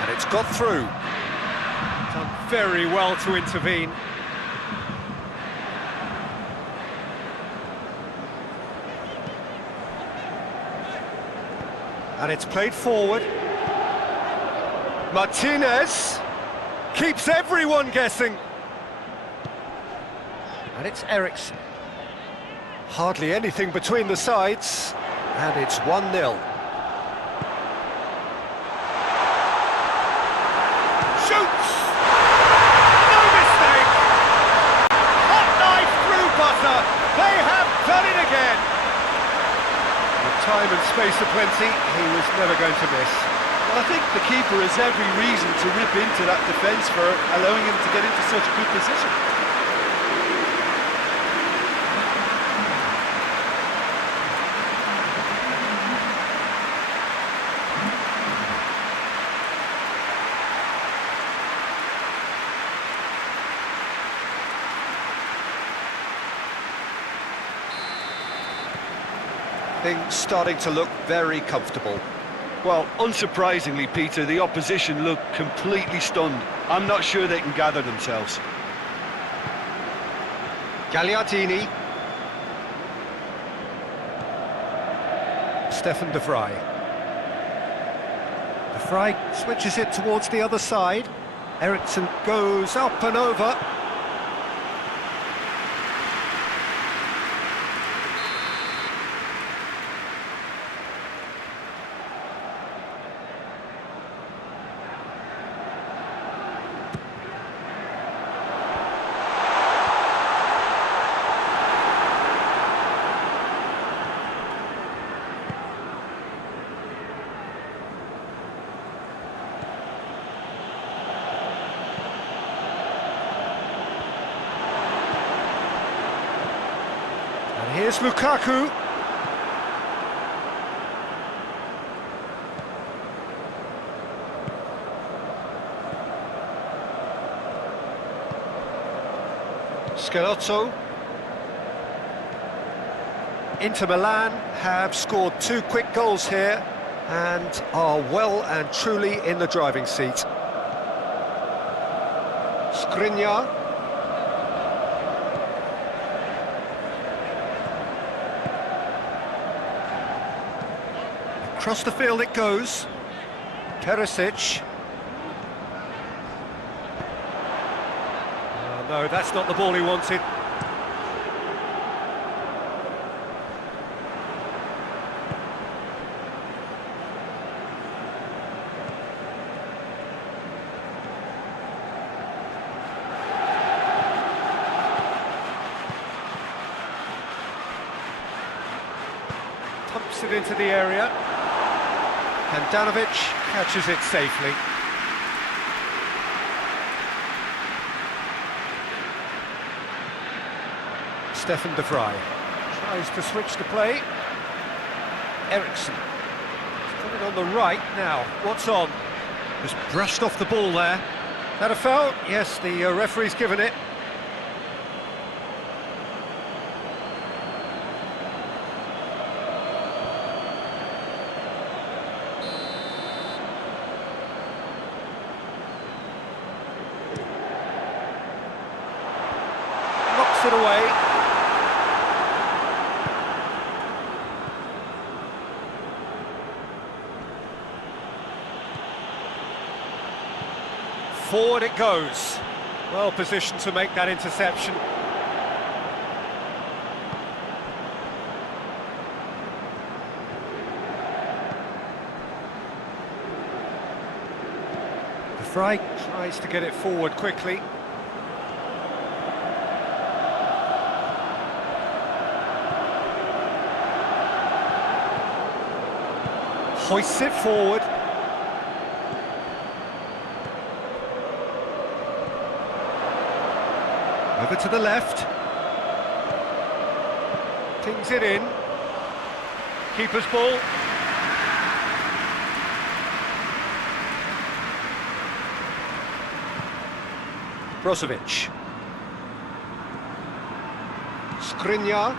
And it's got through. Done very well to intervene. And it's played forward. Martinez keeps everyone guessing. And it's Eriksen. Hardly anything between the sides, and it's 1-0. Shoots! No mistake! Hot knife through butter! They have done it again! With time and space aplenty, he was never going to miss. Well, I think the keeper has every reason to rip into that defence for allowing him to get into such a good position. Things starting to look very comfortable. Well, unsurprisingly, Peter, the opposition look completely stunned. I'm not sure they can gather themselves. Gagliardini. Stefan de Vrij. De Vrij switches it towards the other side. Eriksen goes up and over. Here's Lukaku. Schelotto. Inter Milan have scored 2 quick goals here and are well and truly in the driving seat. Skriniar. Across the field it goes. Perisic. No, that's not the ball he wanted. Pumps it into the area. Handanovic catches it safely. Stefan de Vrij tries to switch the play. Eriksen. He's got it on the right now. What's on? Just brushed off the ball there. That a foul? Yes, the referee's given it. Knocks it away. Forward it goes. Well positioned to make that interception. De Vrij tries to get it forward quickly. Hoists it forward. Over to the left. Tings it in. Keeper's ball. Brozovic. Skriniar.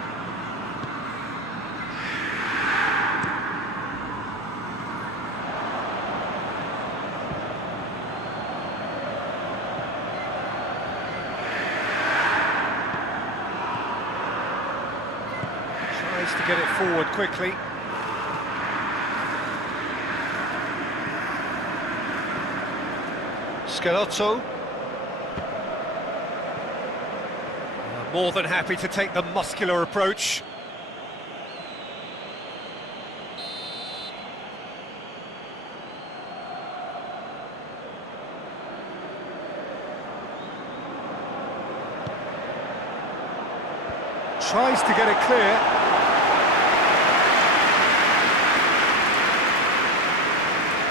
Tries to get it forward quickly. Schelotto. More than happy to take the muscular approach. Tries to get it clear.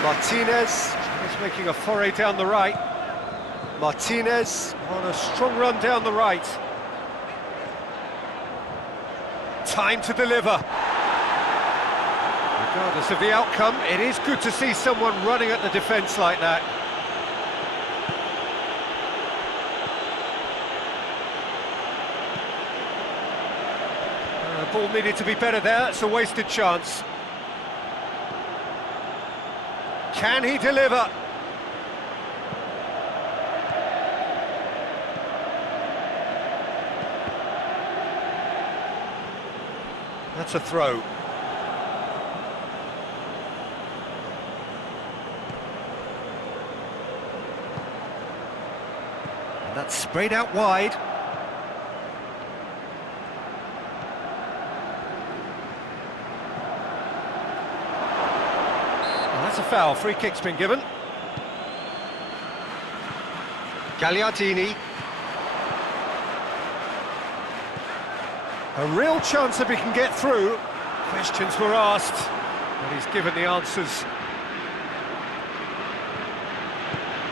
Martinez is making a foray down the right. Martinez on a strong run down the right. Time to deliver. Regardless of the outcome, it is good to see someone running at the defence like that. The ball needed to be better there, it's a wasted chance. Can he deliver? That's a throw. And that's sprayed out wide. And that's a foul. Free kick's been given. Gagliardini. A real chance if he can get through. Questions were asked, but he's given the answers.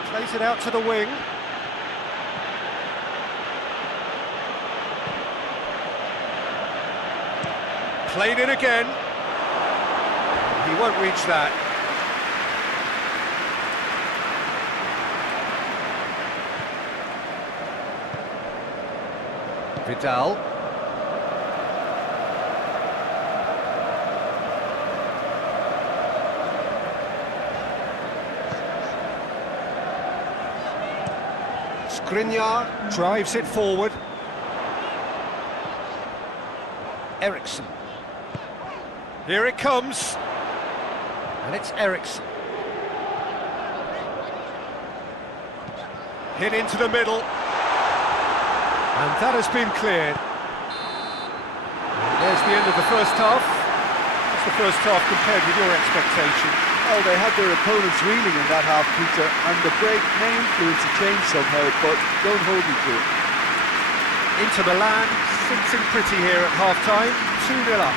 Plays it out to the wing. Played in again. He won't reach that. Vidal. Skriniar drives it forward. Eriksson. Here it comes. And it's Eriksson. Hit into the middle. And that has been cleared. And there's the end of the first half. What's the first half compared with your expectation? Well, they had their opponents reeling in that half, Peter, and the break may influence a change somehow, but don't hold me to it. Inter Milan sits in pretty here at half-time, 2-0 up.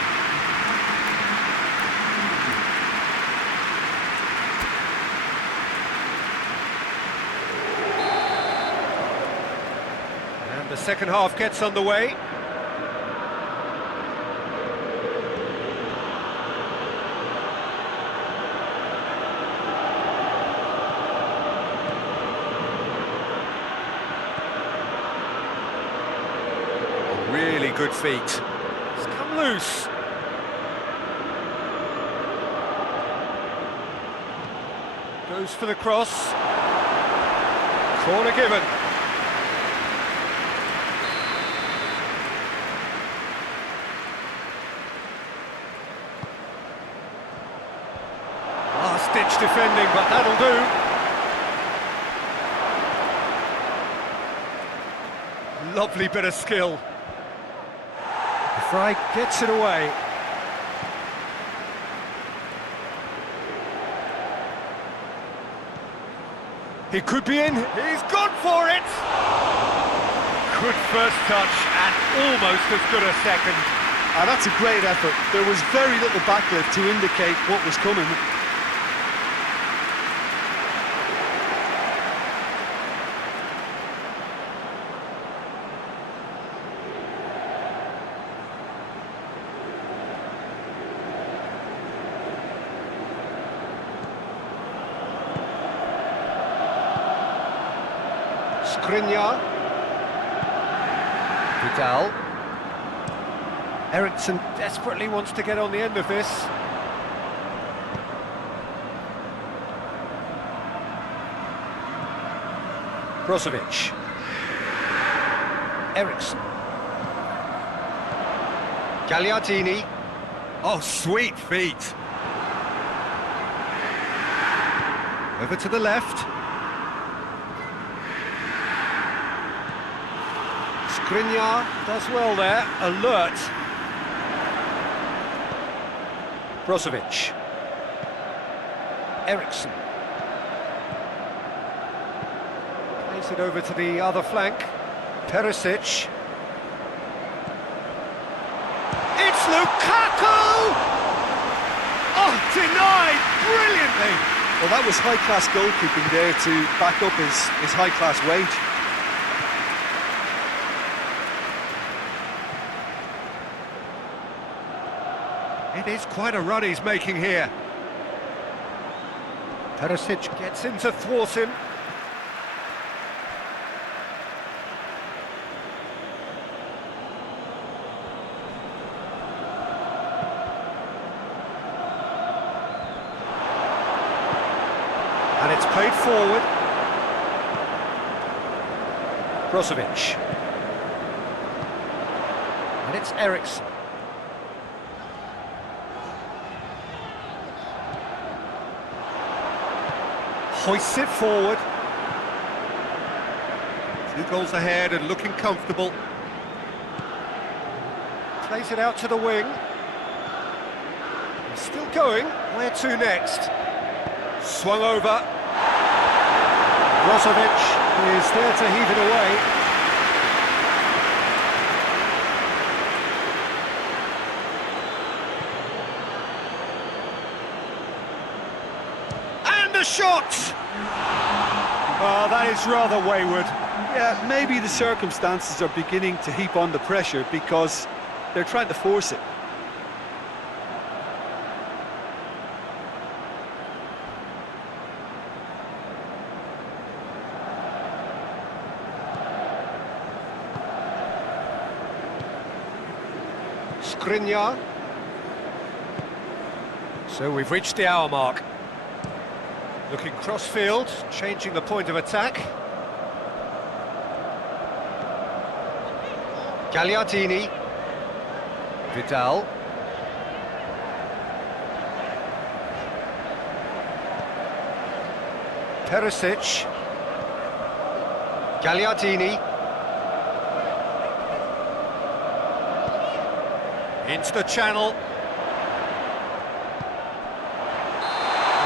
And the second half gets underway. Really good feet. It's come loose. Goes for the cross. Corner given. Last-ditch defending, but that'll do. Lovely bit of skill. Fry gets it away. He could be in. He's gone for it! Good first touch and almost as good a second. That's a great effort. There was very little backlift to indicate what was coming. Skriniar. Vidal. Eriksson desperately wants to get on the end of this. Brozovic. Eriksson. Gagliardini. Oh, sweet feet. Over to the left. Skriniar does well there, alert. Brozovic. Eriksson. Plays it over to the other flank. Perisic. It's Lukaku! Oh, denied brilliantly! Well, that was high-class goalkeeping there to back up his high-class wage. It is quite a run he's making here. Perisic gets in to thwart him. And it's played forward. Brozovic. And it's Eriksson. Hoists it forward. 2 goals ahead and looking comfortable. Plays it out to the wing. He's still going. Where to next? Swung over. Brozovic is there to heave it away. And the shot! Oh, that is rather wayward. Yeah, maybe the circumstances are beginning to heap on the pressure because they're trying to force it. Skriniar. So we've reached the hour mark. Looking cross-field, changing the point of attack. Gagliardini. Vidal. Perisic. Gagliardini. Into the channel.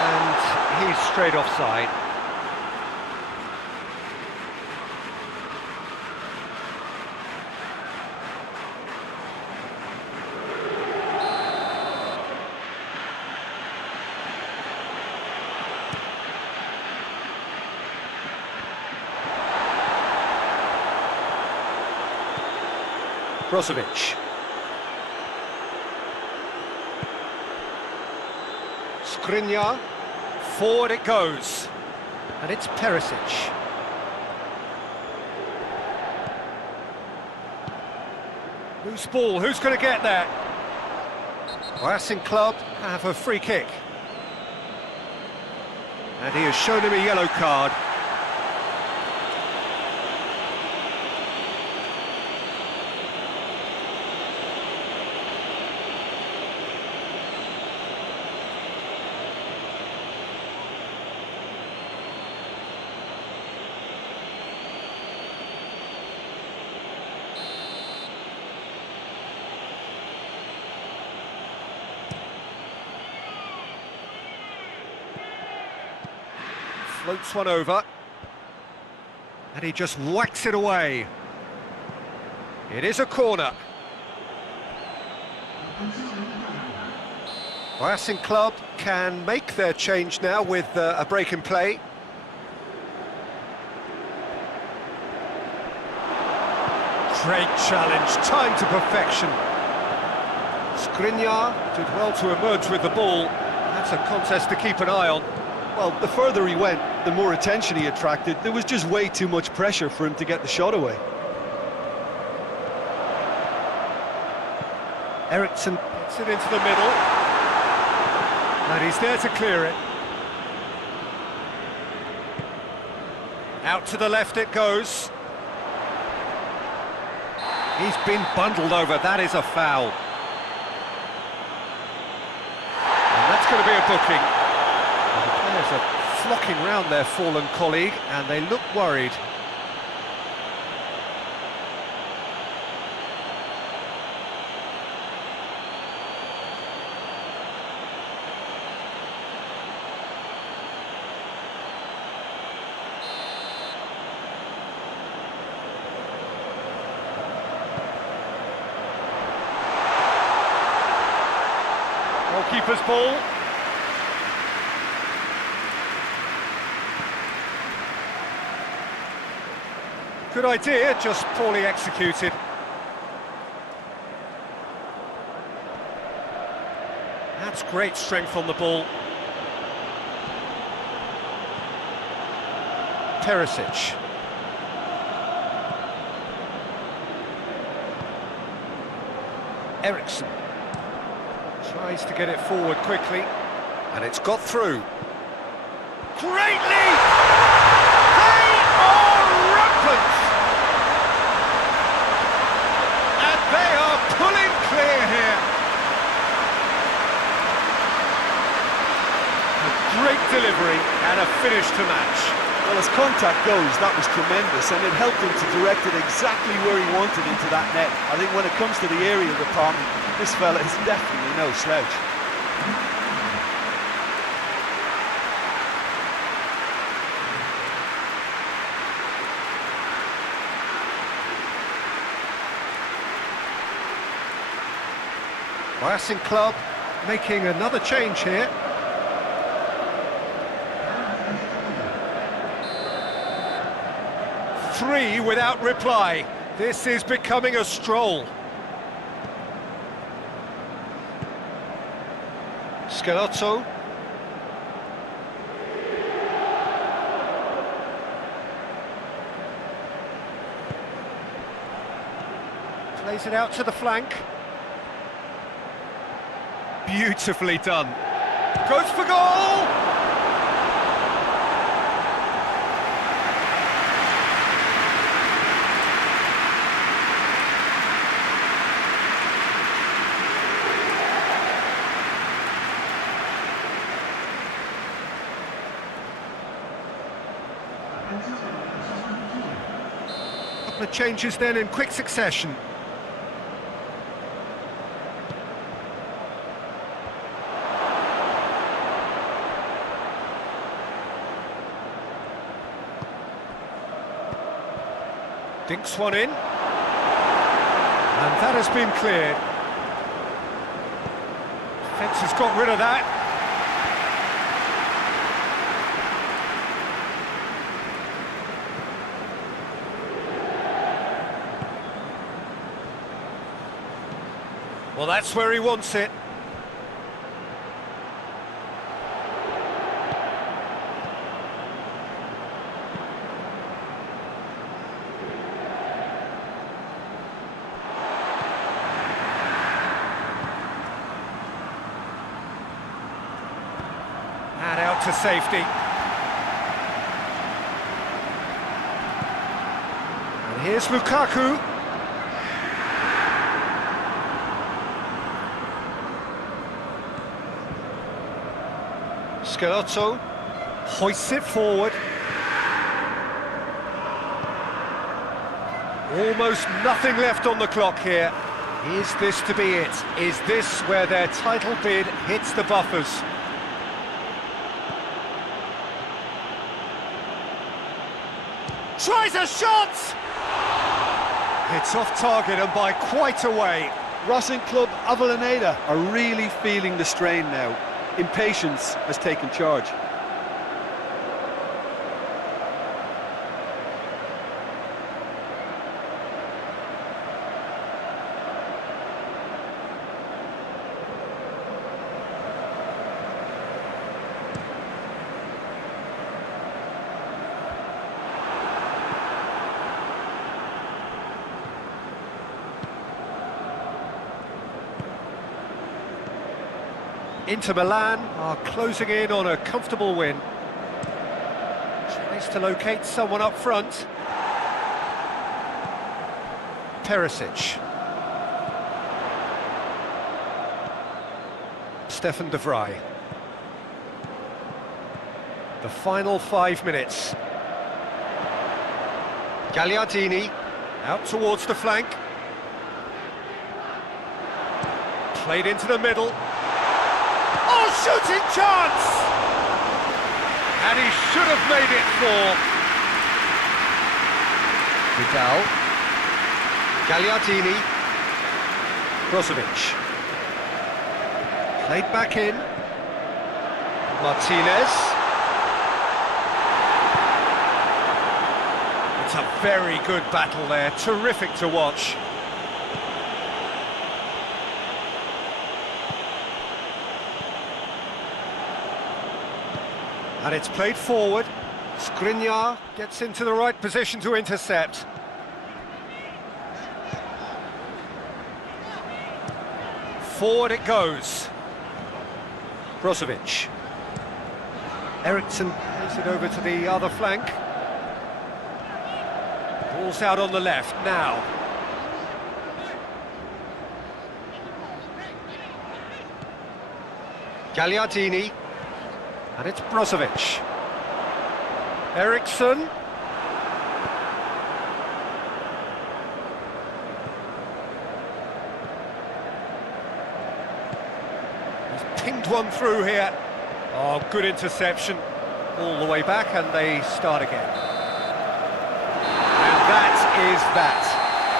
And he's straight offside. Brozovic. Skriniar. Forward it goes. And it's Perisic. Loose ball, who's going to get there? Racing Club have a free kick. And he has shown him a yellow card. Floats one over. And he just whacks it away. It is a corner. Racing Club can make their change now with a break in play. Great challenge, time to perfection. Skriniar did well to emerge with the ball. That's a contest to keep an eye on. Well, the further he went, the more attention he attracted, there was just way too much pressure for him to get the shot away. Eriksson gets it into the middle. And he's there to clear it. Out to the left it goes. He's been bundled over, that is a foul. And that's going to be a booking. And the players are flocking round their fallen colleague, and they look worried. Goalkeeper's ball. Good idea, just poorly executed. That's great strength on the ball. Perisic. Eriksson. Tries to get it forward quickly, and it's got through. Great lead! They are rampant! And they are pulling clear here. A great delivery and a finish to match. Well, as contact goes, that was tremendous, and it helped him to direct it exactly where he wanted into that net. I think when it comes to the area department, this fella is definitely no slouch. Racing Club making another change here. Three without reply. This is becoming a stroll. Scalotto. Plays it out to the flank. Beautifully done. Goes for goal! Couple of changes then in quick succession. Dinks one in. And that has been cleared. Defence has got rid of that. Well, that's where he wants it. And out to safety. And here's Lukaku. Scalotto hoists it forward. Almost nothing left on the clock here. Is this to be it? Is this where their title bid hits the buffers? Tries a shot! It's off target and by quite a way. Racing Club Avellaneda are really feeling the strain now. Impatience has taken charge. Inter Milan are closing in on a comfortable win. Tries to locate someone up front. Perisic. Stefan de Vrij. The final 5 minutes. Gagliardini out towards the flank. Played into the middle. Oh, shooting chance! And he should have made it 4. Vidal. Gagliardini. Brozovic. Played back in. Martinez. It's a very good battle there, terrific to watch. And it's played forward. Skriniar gets into the right position to intercept. Forward it goes. Brozovic. Eriksson plays it over to the other flank. Ball's out on the left now. Gagliardini. And it's Brozovic. Eriksson. He's pinged one through here. Oh, good interception. All the way back, and they start again. And that is that.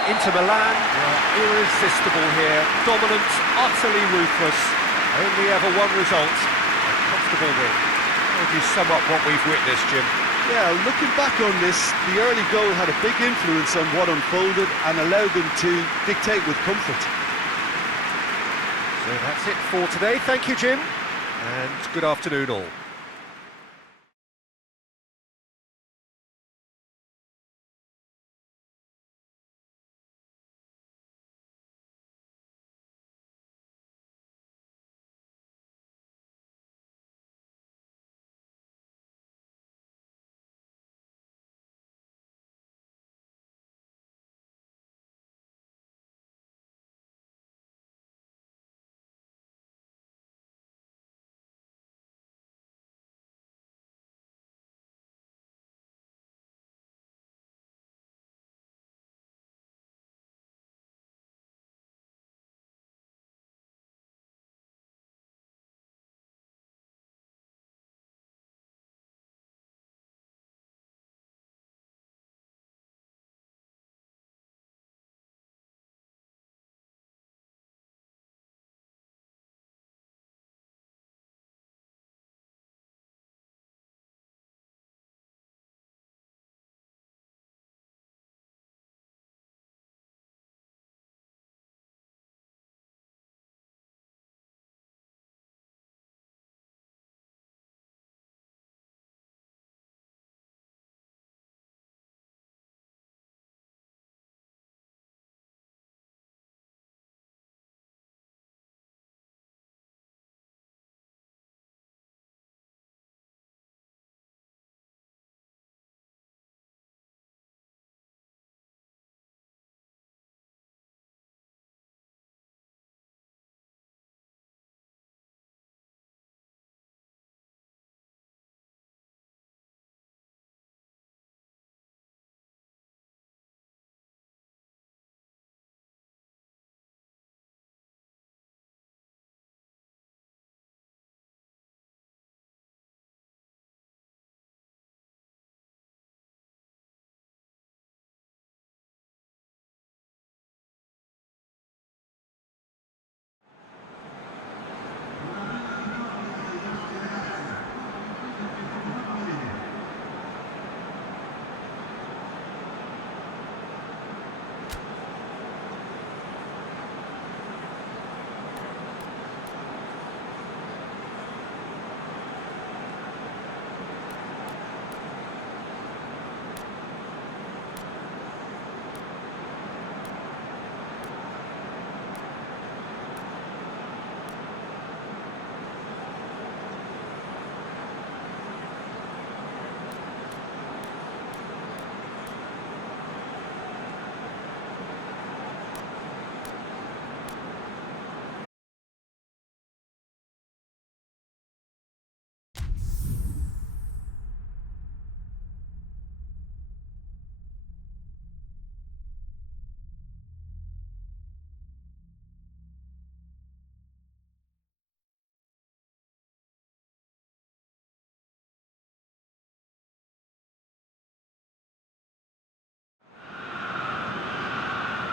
Inter Milan were irresistible here. Dominant, utterly ruthless. Only ever one result. A comfortable win. How would you sum up what we've witnessed, Jim? Yeah, looking back on this, the early goal had a big influence on what unfolded and allowed them to dictate with comfort. So that's it for today. Thank you, Jim, and good afternoon all.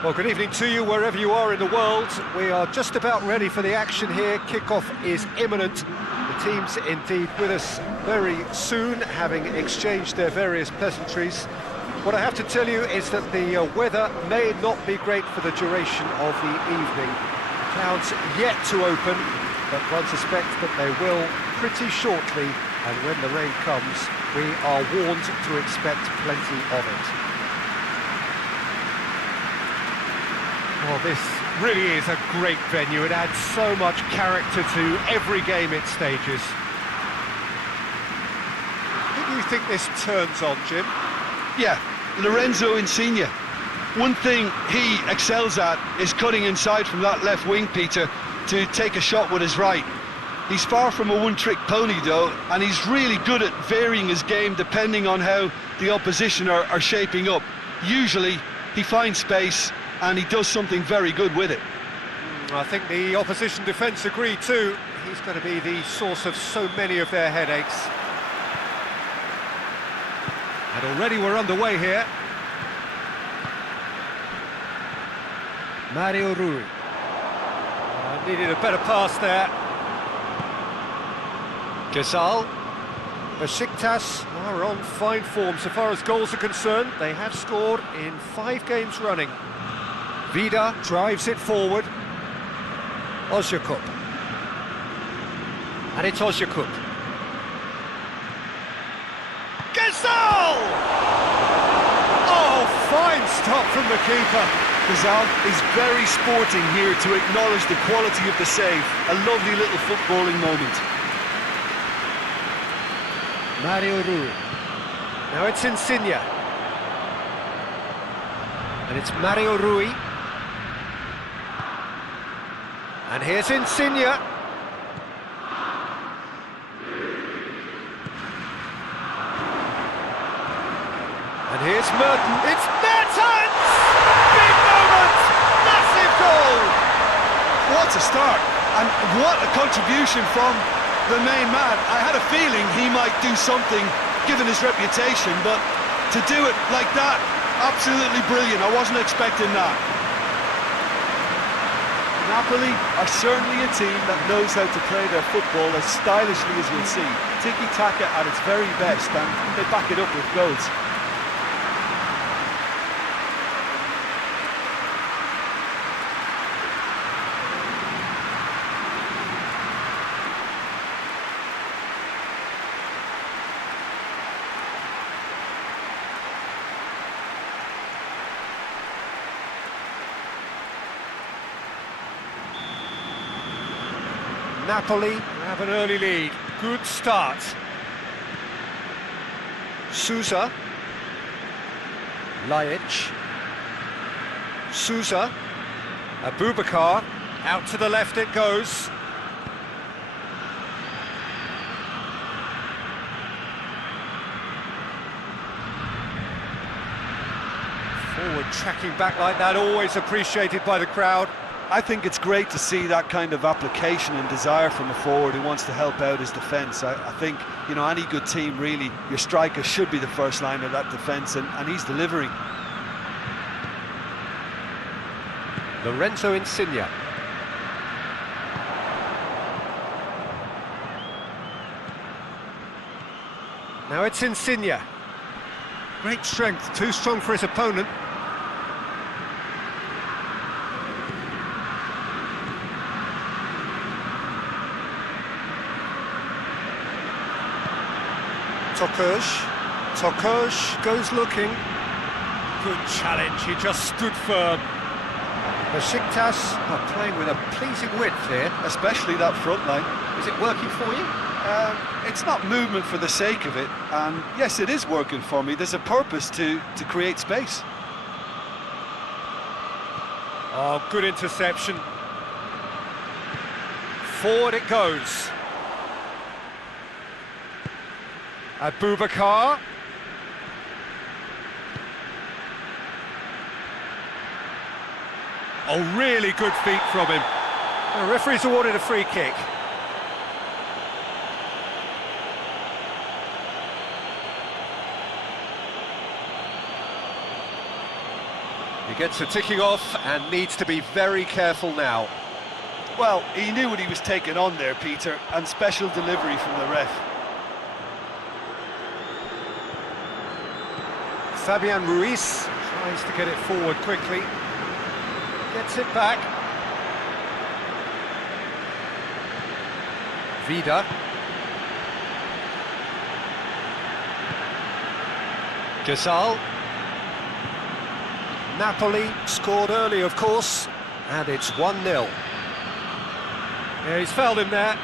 Well, good evening to you wherever you are in the world. We are just about ready for the action here. Kickoff is imminent. The team's indeed with us very soon, having exchanged their various pleasantries. What I have to tell you is that the weather may not be great for the duration of the evening. Clouds yet to open, but one suspects that they will pretty shortly, and when the rain comes, we are warned to expect plenty of it. Well, this really is a great venue. It adds so much character to every game it stages. Who do you think this turns on, Jim? Yeah, Lorenzo Insigne. One thing he excels at is cutting inside from that left wing, Peter, to take a shot with his right. He's far from a one-trick pony, though, and he's really good at varying his game depending on how the opposition are shaping up. Usually, he finds space, and he does something very good with it. I think the opposition defence agree too. He's going to be the source of so many of their headaches. And already we're underway here. Mario Rui. Needed a better pass there. Gezal. BEŞİKTAŞ are on fine form so far as goals are concerned. They have scored in 5 games running. Vida drives it forward. Özyakup. And it's Özyakup. Gezal! Oh, fine stop from the keeper. Gezal is very sporting here to acknowledge the quality of the save. A lovely little footballing moment. Mario Rui. Now it's Insigne. And it's Mario Rui. And here's Insigne. And here's Mertens. It's Mertens! Big moment! Massive goal! What a start, and what a contribution from the main man. I had a feeling he might do something, given his reputation, but to do it like that, absolutely brilliant. I wasn't expecting that. Napoli are certainly a team that knows how to play their football as stylishly as you'll see. Tiki-taka at its very best, and they back it up with goals. Napoli have an early lead. Good start. Sousa. Ljajic. Sousa. Abubakar. Out to the left it goes. Forward tracking back like that, always appreciated by the crowd. I think it's great to see that kind of application and desire from a forward who wants to help out his defence. I think, you know, any good team, really, your striker should be the first line of that defence, and he's delivering. Lorenzo Insigne. Now it's Insigne. Great strength, too strong for his opponent. Tokarz goes looking. Good challenge, he just stood firm. BEŞİKTAŞ are playing with a pleasing width here. Especially that front line. Is it working for you? It's not movement for the sake of it, and yes, it is working for me. There's a purpose to create space. Oh, good interception. Forward it goes. Abubakar. Oh, really good feet from him. The referee's awarded a free kick. He gets a ticking off and needs to be very careful now. Well, he knew what he was taking on there, Peter, and special delivery from the ref. Fabian Ruiz tries to get it forward quickly. Gets it back. Vida. Casal. Napoli scored early, of course, and it's 1-0. Yeah, he's fouled him there.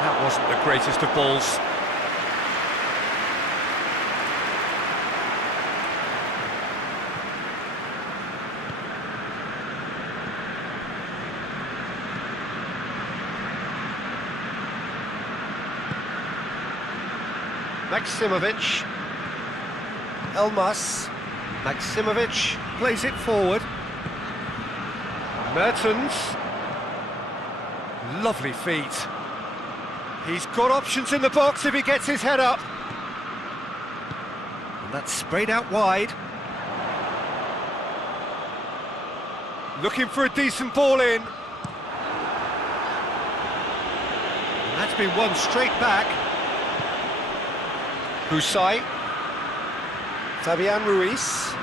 That wasn't the greatest of balls. Maximovic. Elmas. Maximovic plays it forward. Mertens. Lovely feet. He's got options in the box if he gets his head up. And that's sprayed out wide. Looking for a decent ball in. And that's been won straight back. Husay. Fabian Ruiz.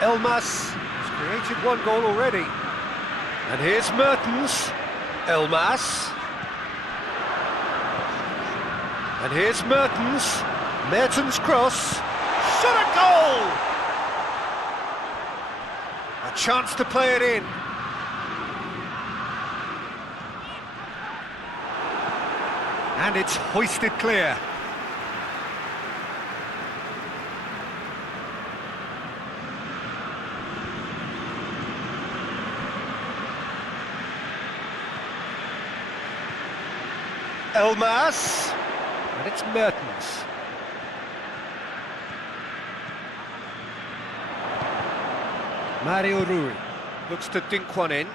Elmas has created one goal already. And here's Mertens. Elmas. And here's Mertens. Mertens cross. Shot a goal! A chance to play it in. And it's hoisted clear. Elmas, and it's Mertens. Mario Rui looks to dink one in.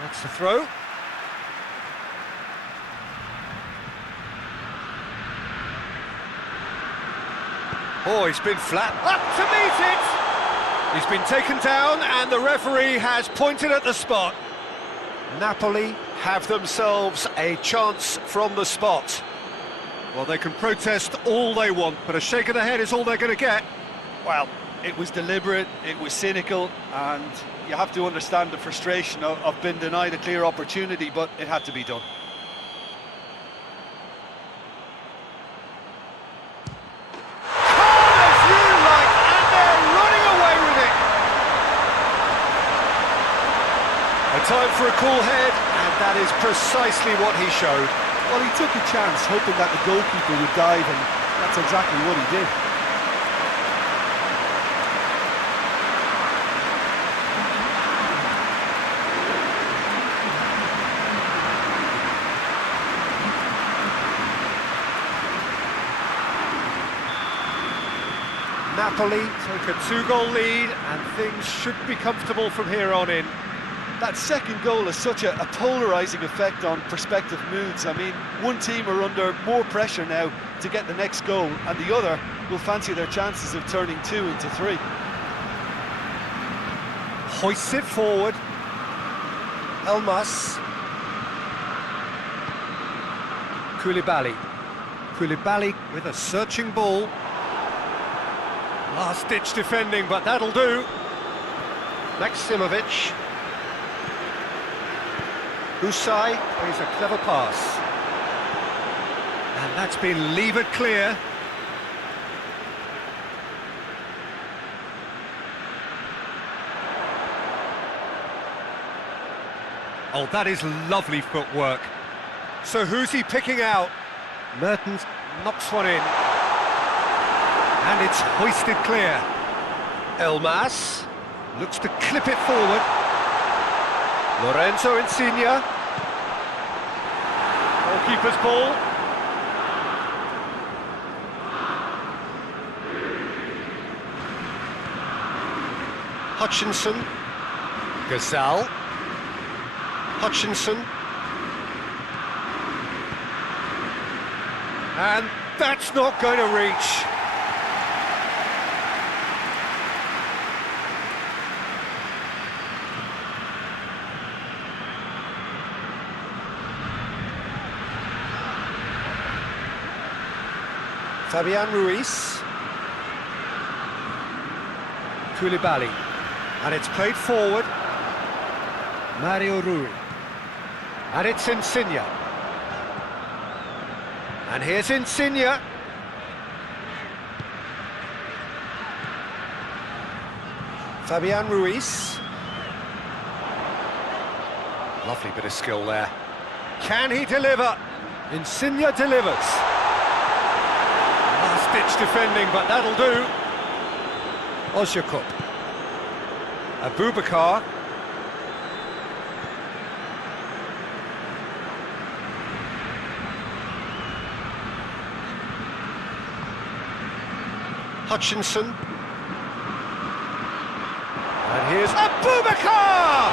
That's the throw. Oh, he's been flat. Up to meet it! He's been taken down and the referee has pointed at the spot. Napoli have themselves a chance from the spot. Well, they can protest all they want, but a shake of the head is all they're going to get. Well, it was deliberate, it was cynical, and you have to understand the frustration of being denied a clear opportunity, but it had to be done. Corners you like, and they're running away with it. A time for a cool head, and that is precisely what he showed. Well, he took a chance, hoping that the goalkeeper would dive, and that's exactly what he did. Napoli take a two-goal lead, and things should be comfortable from here on in. That second goal has such a polarising effect on prospective moods. I mean, one team are under more pressure now to get the next goal, and the other will fancy their chances of turning 2 into 3. Hoists it forward. Elmas. Koulibaly. Koulibaly with a searching ball. Last-ditch defending, but that'll do. Maximovic. Husay plays a clever pass. And that's been levered clear. Oh, that is lovely footwork. So who's he picking out? Mertens knocks one in. And it's hoisted clear. Elmas looks to clip it forward. Lorenzo Insigne. Goalkeeper's ball. Hutchinson. Gazal. Hutchinson. And that's not going to reach. Fabian Ruiz. Koulibaly. And it's played forward. Mario Rui. And it's Insigne. And here's Insigne. Fabian Ruiz. Lovely bit of skill there. Can he deliver? Insigne delivers. Last-ditch defending, but that'll do. Ozyakup. Abubakar. Hutchinson. And here's Abubakar!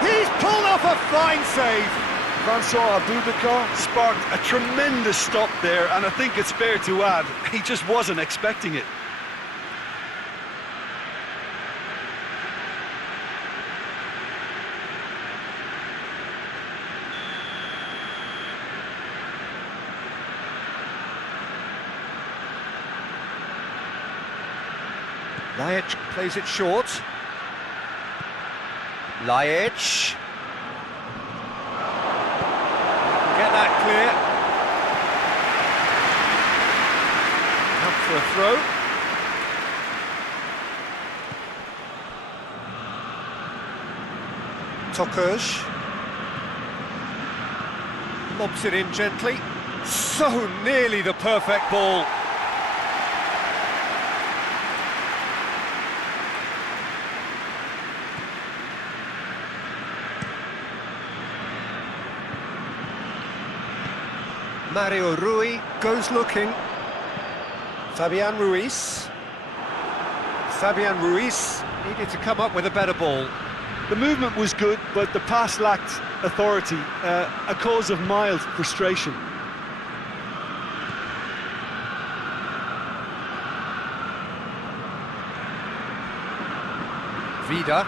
He's pulled off a fine save. Francois Abubakar sparked a tremendous stop there, and I think it's fair to add, he just wasn't expecting it. Lajic plays it short. Lajic. Get that clear. Out for a throw. Tokuj. Lobs it in gently. So nearly the perfect ball. Mario Rui goes looking. Fabian Ruiz. Fabian Ruiz needed to come up with a better ball. The movement was good, but the pass lacked authority, a cause of mild frustration. Vida.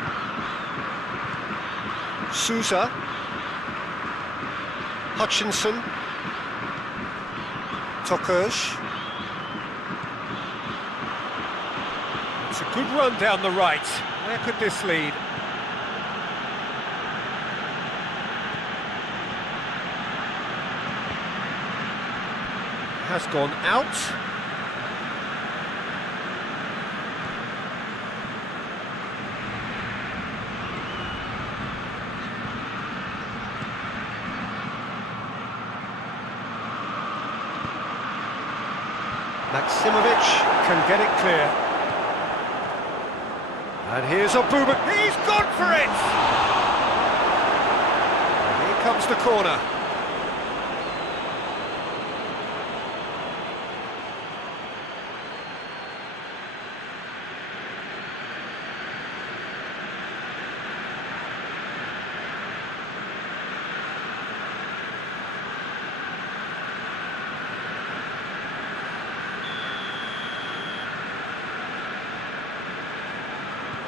Sousa. Hutchinson. Tokuj. It's a good run down the right. Where could this lead? Has gone out. Maximovic can get it clear. And here's Abubakar. He's gone for it! And here comes the corner.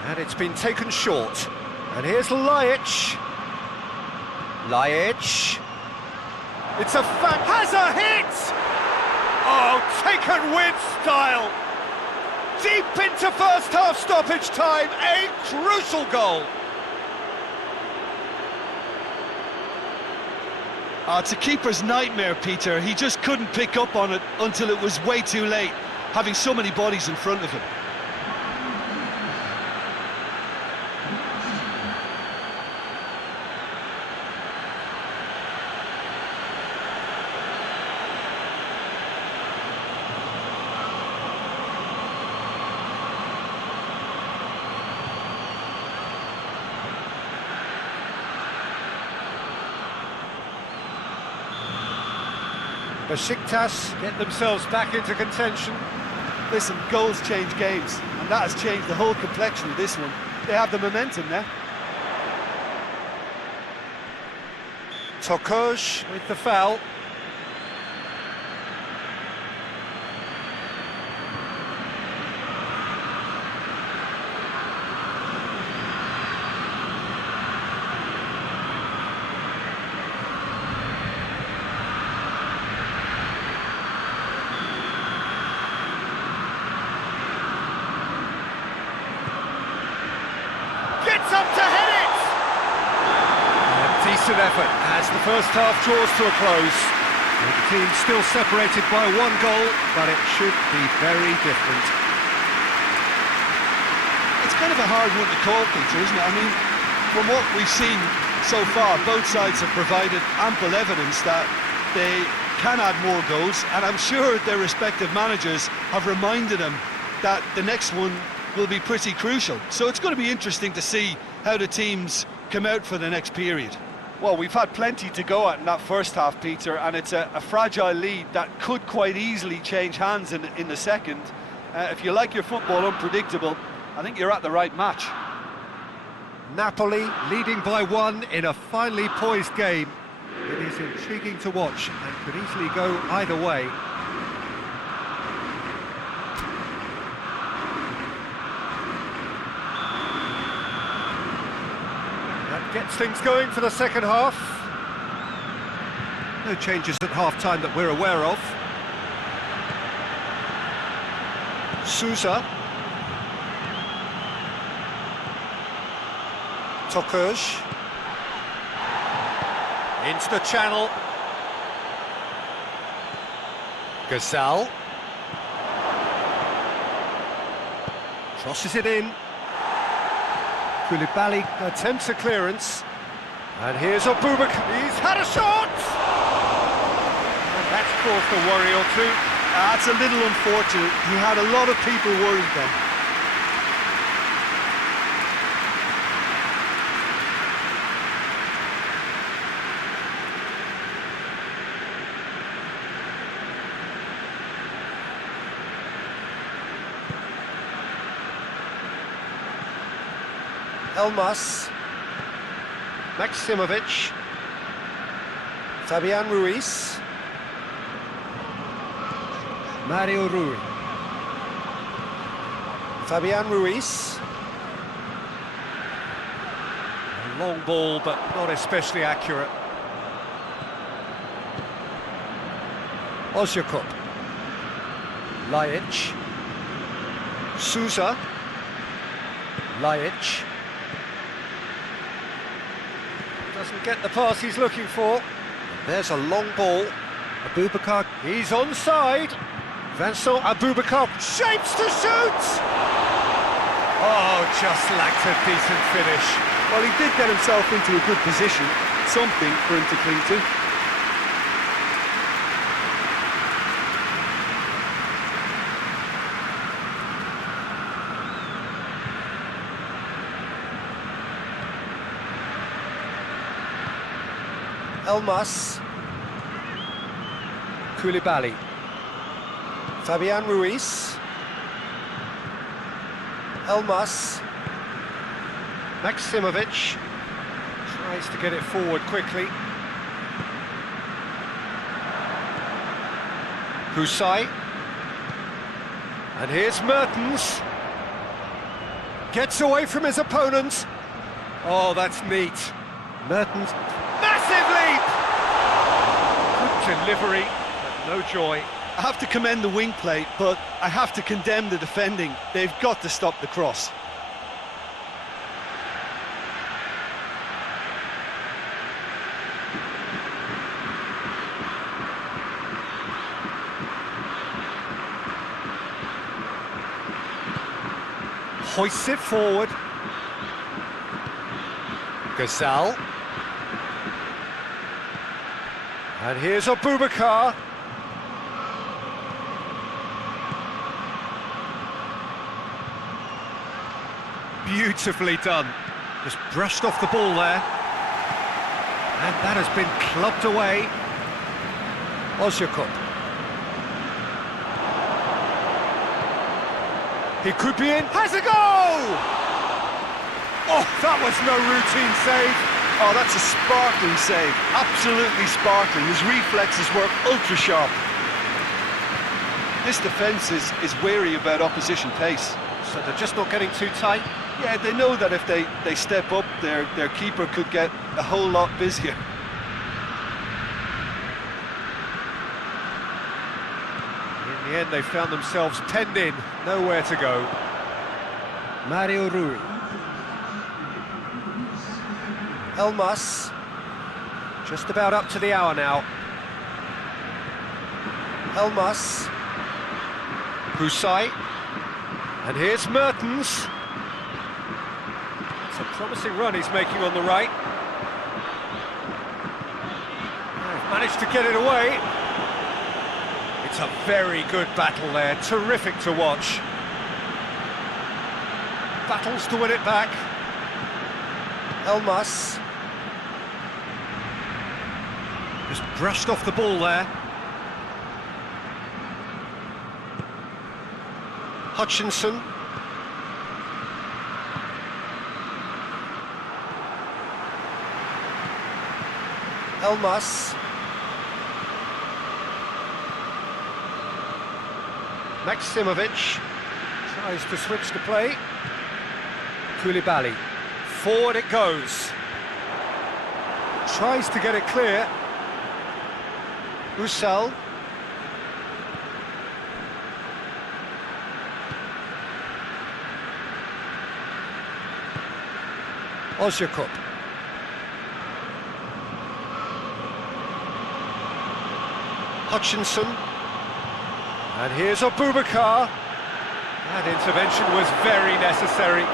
And it's been taken short. And here's Lajic. Lajic. It's a has a hit! Oh, taken with style. Deep into first half stoppage time, a crucial goal. Oh, it's a keeper's nightmare, Peter. He just couldn't pick up on it until it was way too late, having so many bodies in front of him. Beşiktaş get themselves back into contention. Listen, goals change games, and that has changed the whole complexion of this one. They have the momentum now. Tokuş with the foul. Gets up to head it! A decent effort as the first half draws to a close. The team still separated by one goal, but it should be very different. It's kind of a hard one to call, Peter, isn't it? I mean, from what we've seen so far, both sides have provided ample evidence that they can add more goals, and I'm sure their respective managers have reminded them that the next one will be pretty crucial. So it's going to be interesting to see how the teams come out for the next period. Well, we've had plenty to go at in that first half, Peter, and it's a fragile lead that could quite easily change hands in the second. If you like your football unpredictable, I think you're at the right match. Napoli leading by one in a finely poised game. It is intriguing to watch and could easily go either way. That gets things going for the second half. No changes at half-time that we're aware of. Sousa. Tokuş. Into the channel. Gazal. Crosses it in. Koulibaly attempts a clearance. And here's Abubakar. He's had a shot! And that's caused a worry or two. That's a little unfortunate. He had a lot of people worried then. Elmas, Maximovic, Fabian Ruiz, Mario Rui, Fabian Ruiz. A long ball, but not especially accurate. Ozyakup, Lajic, Sousa, Lajic. Doesn't get the pass he's looking for. There's a long ball. Abubakar, he's onside. Vincent Abubakar shapes to shoot! Oh, just lacked a decent finish. Well, he did get himself into a good position. Something for him to cling to. Elmas, Koulibaly, Fabian Ruiz, Elmas, Maximovic, tries to get it forward quickly. Husay, and here's Mertens, gets away from his opponent. Oh, that's neat. Mertens. Massive leap! Good delivery, but no joy. I have to commend the wing play, but I have to condemn the defending. They've got to stop the cross. Hoists it forward. Gazal. And here's Abubakar. Beautifully done. Just brushed off the ball there. And that has been clubbed away. Ozyakup. He could be in. Has a goal! Oh, that was no routine save. Oh, that's a sparkling save. Absolutely sparkling. His reflexes were ultra sharp. This defence is wary about opposition pace. So they're just not getting too tight. Yeah, they know that if they step up, their keeper could get a whole lot busier. In the end, they found themselves penned in, nowhere to go. Mario Rui. Elmas. Just about up to the hour now. Elmas. Husai. And here's Mertens. It's a promising run he's making on the right. They've managed to get it away. It's a very good battle there, terrific to watch. Battles to win it back. Elmas. Just brushed off the ball there. Hutchinson. Elmas. Maximovic tries to switch the play. Koulibaly. Forward it goes. Tries to get it clear. WSL. Ozyakup. Hutchinson. And here's Abubakar. That intervention was very necessary.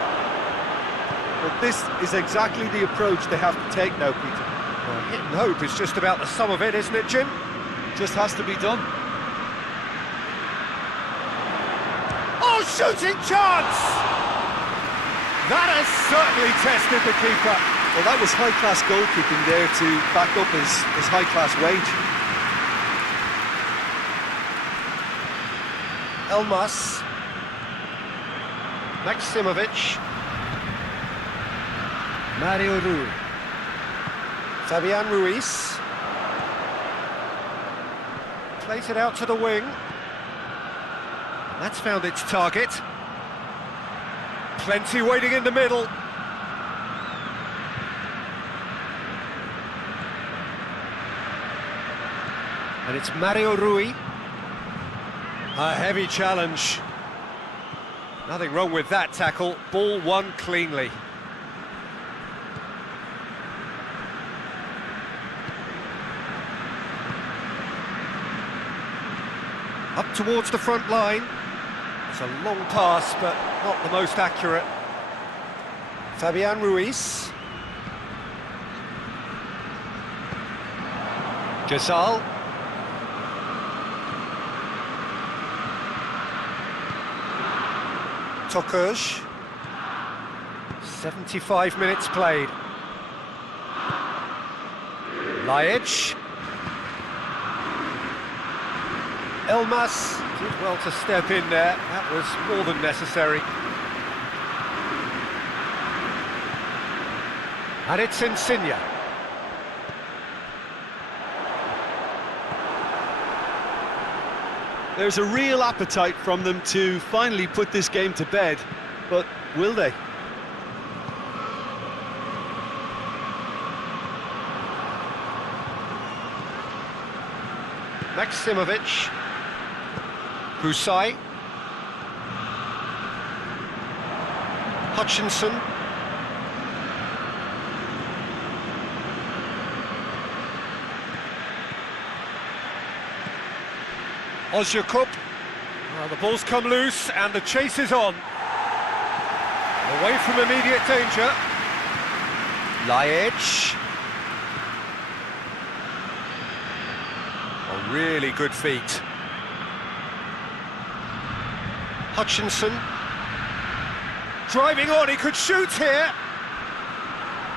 But this is exactly the approach they have to take now, Peter. Well, hit and hope is just about the sum of it, isn't it, Jim? Just has to be done. Oh, shooting chance! That has certainly tested the keeper. Well, that was high-class goalkeeping there to back up his high-class wage. Elmas. Maximovic. Mario Rui. Fabian Ruiz. Plays it out to the wing. That's found its target. Plenty waiting in the middle. And it's Mario Rui. A heavy challenge. Nothing wrong with that tackle. Ball won cleanly. Up towards the front line. It's a long pass, but not the most accurate. Fabian Ruiz. Gazal. Tokuj. 75 minutes played. Lajic. Elmas did well to step in there. That was more than necessary. And it's Insigne. There's a real appetite from them to finally put this game to bed, but will they? Maximovic. Husai. Hutchinson. Ozyakup. Well, the ball's come loose and the chase is on. Away from immediate danger. Lajic. A really good feat. Hutchinson. Driving on, he could shoot here.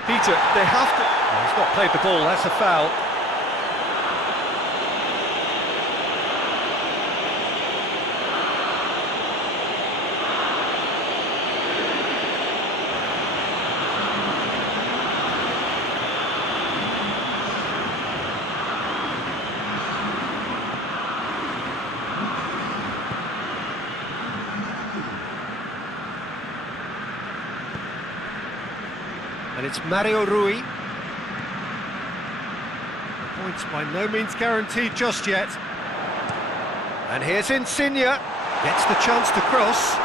Peter, they have to... Oh, he's not played the ball, that's a foul. And it's Mario Rui. The point's by no means guaranteed just yet. And here's Insigne. Gets the chance to cross.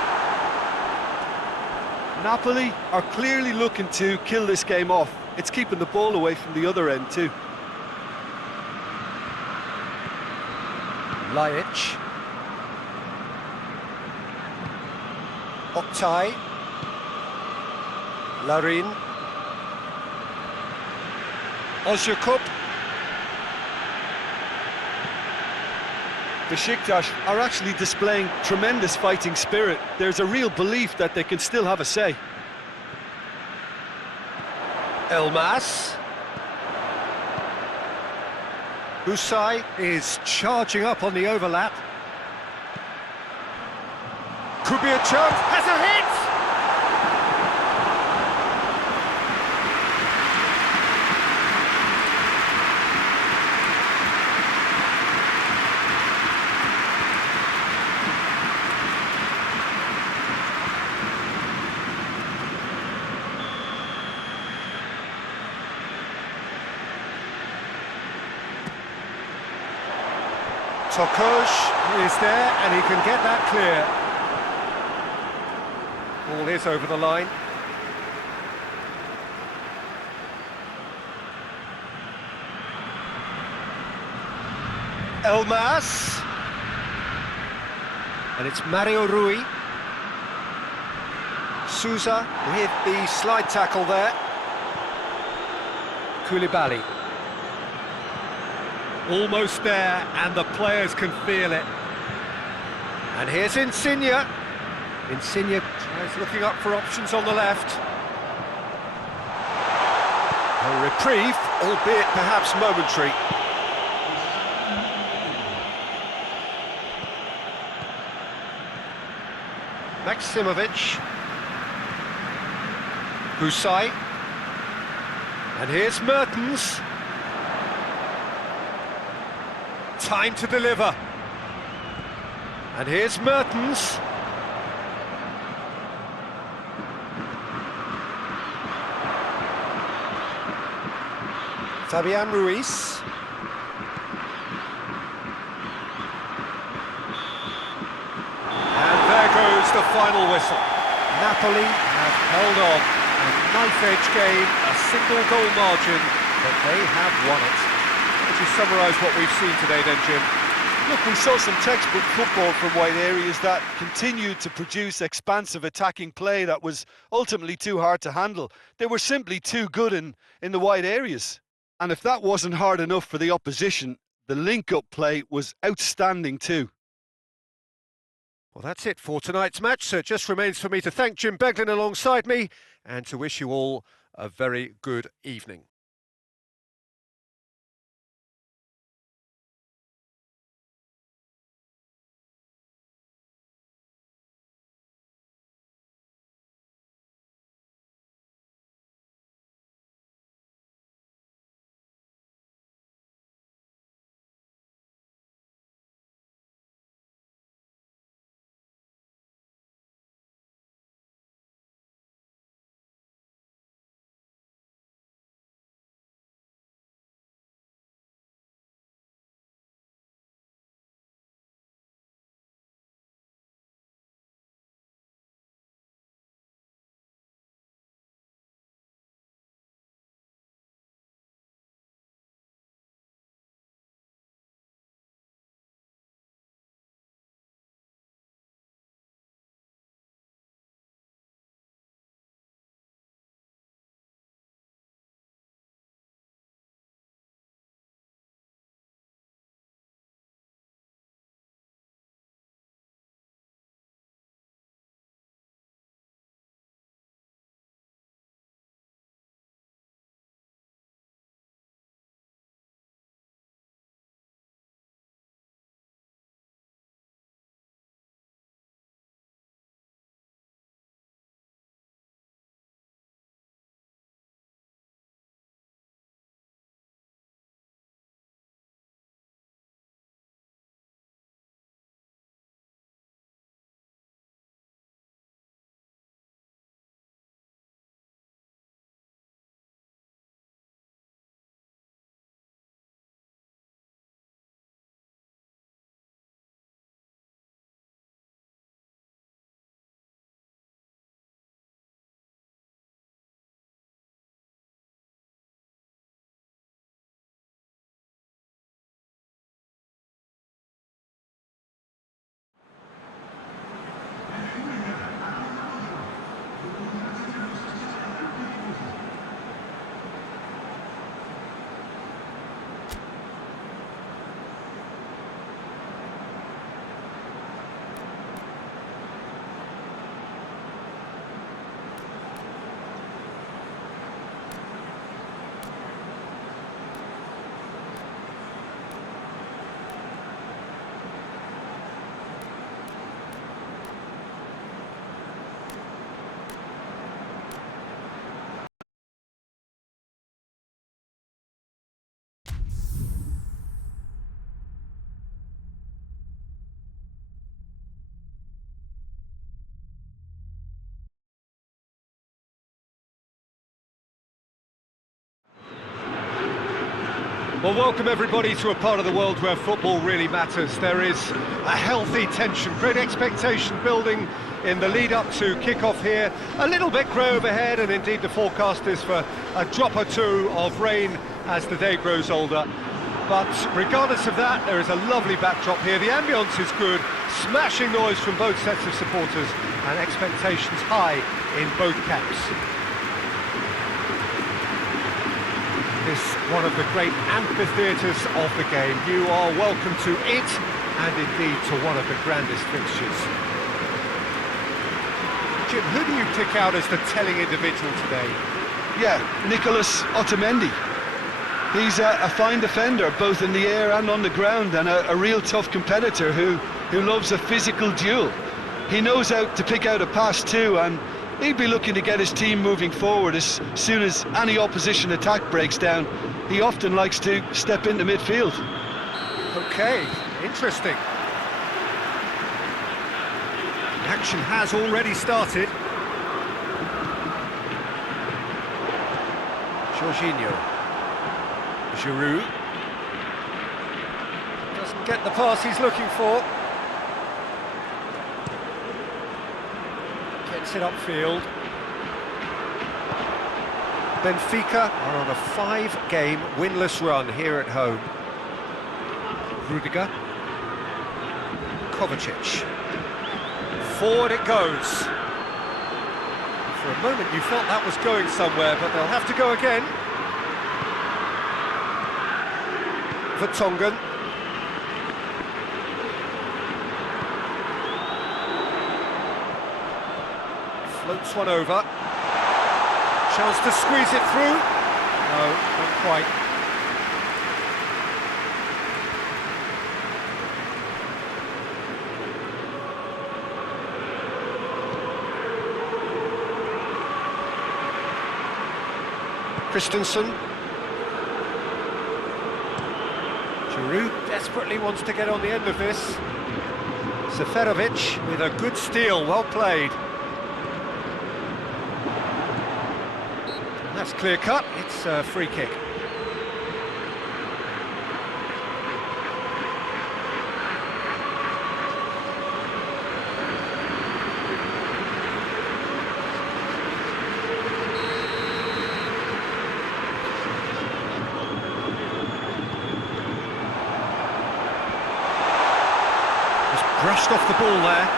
Napoli are clearly looking to kill this game off. It's keeping the ball away from the other end too. Lajic. Oktay. Larin. Ozyakup. BEŞİKTAŞ are actually displaying tremendous fighting spirit. There's a real belief that they can still have a say. Elmas. Usai is charging up on the overlap. Could be a chance, has a hit! Tokosh is there and he can get that clear. Ball is over the line. Elmas. And it's Mario Rui. Sousa with the slide tackle there. Koulibaly. Almost there, and the players can feel it. And here's Insigne. Insigne tries looking up for options on the left. A reprieve, albeit perhaps momentary. Maximovic. Usai. And here's Mertens. Time to deliver. And here's Mertens. Fabian Ruiz. And there goes the final whistle. Napoli have held on. A knife-edge game, a single goal margin, but they have won it. To summarise what we've seen today then, Jim? Look, we saw some textbook football from wide areas that continued to produce expansive attacking play that was ultimately too hard to handle. They were simply too good in the wide areas. And if that wasn't hard enough for the opposition, the link-up play was outstanding too. Well, that's it for tonight's match, so it just remains for me to thank Jim Beglin alongside me and to wish you all a very good evening. Well, welcome everybody to a part of the world where football really matters. There is a healthy tension, great expectation building in the lead-up to kick-off here. A little bit grey overhead, and indeed the forecast is for a drop or two of rain as the day grows older. But regardless of that, there is a lovely backdrop here. The ambience is good, smashing noise from both sets of supporters, and expectations high in both camps. This one of the great amphitheatres of the game. You are welcome to it, and indeed to one of the grandest fixtures. Jim, who do you pick out as the telling individual today? Yeah, Nicolas Otamendi. He's a fine defender, both in the air and on the ground, and a real tough competitor who loves a physical duel. He knows how to pick out a pass too, and he'd be looking to get his team moving forward as soon as any opposition attack breaks down. He often likes to step into midfield. Okay, interesting. Action has already started. Jorginho. Giroud. Doesn't get the pass he's looking for. Gets it upfield. Benfica are on a 5-game winless run here at home. Rudiger. Kovacic. Forward it goes. For a moment you felt that was going somewhere, but they'll have to go again. Vertonghen. Floats one over. Chance to squeeze it through. No, not quite. Christensen. Giroud desperately wants to get on the end of this. Seferovic with a good steal, well played. That's clear cut, it's a free kick. Brushed off the ball there.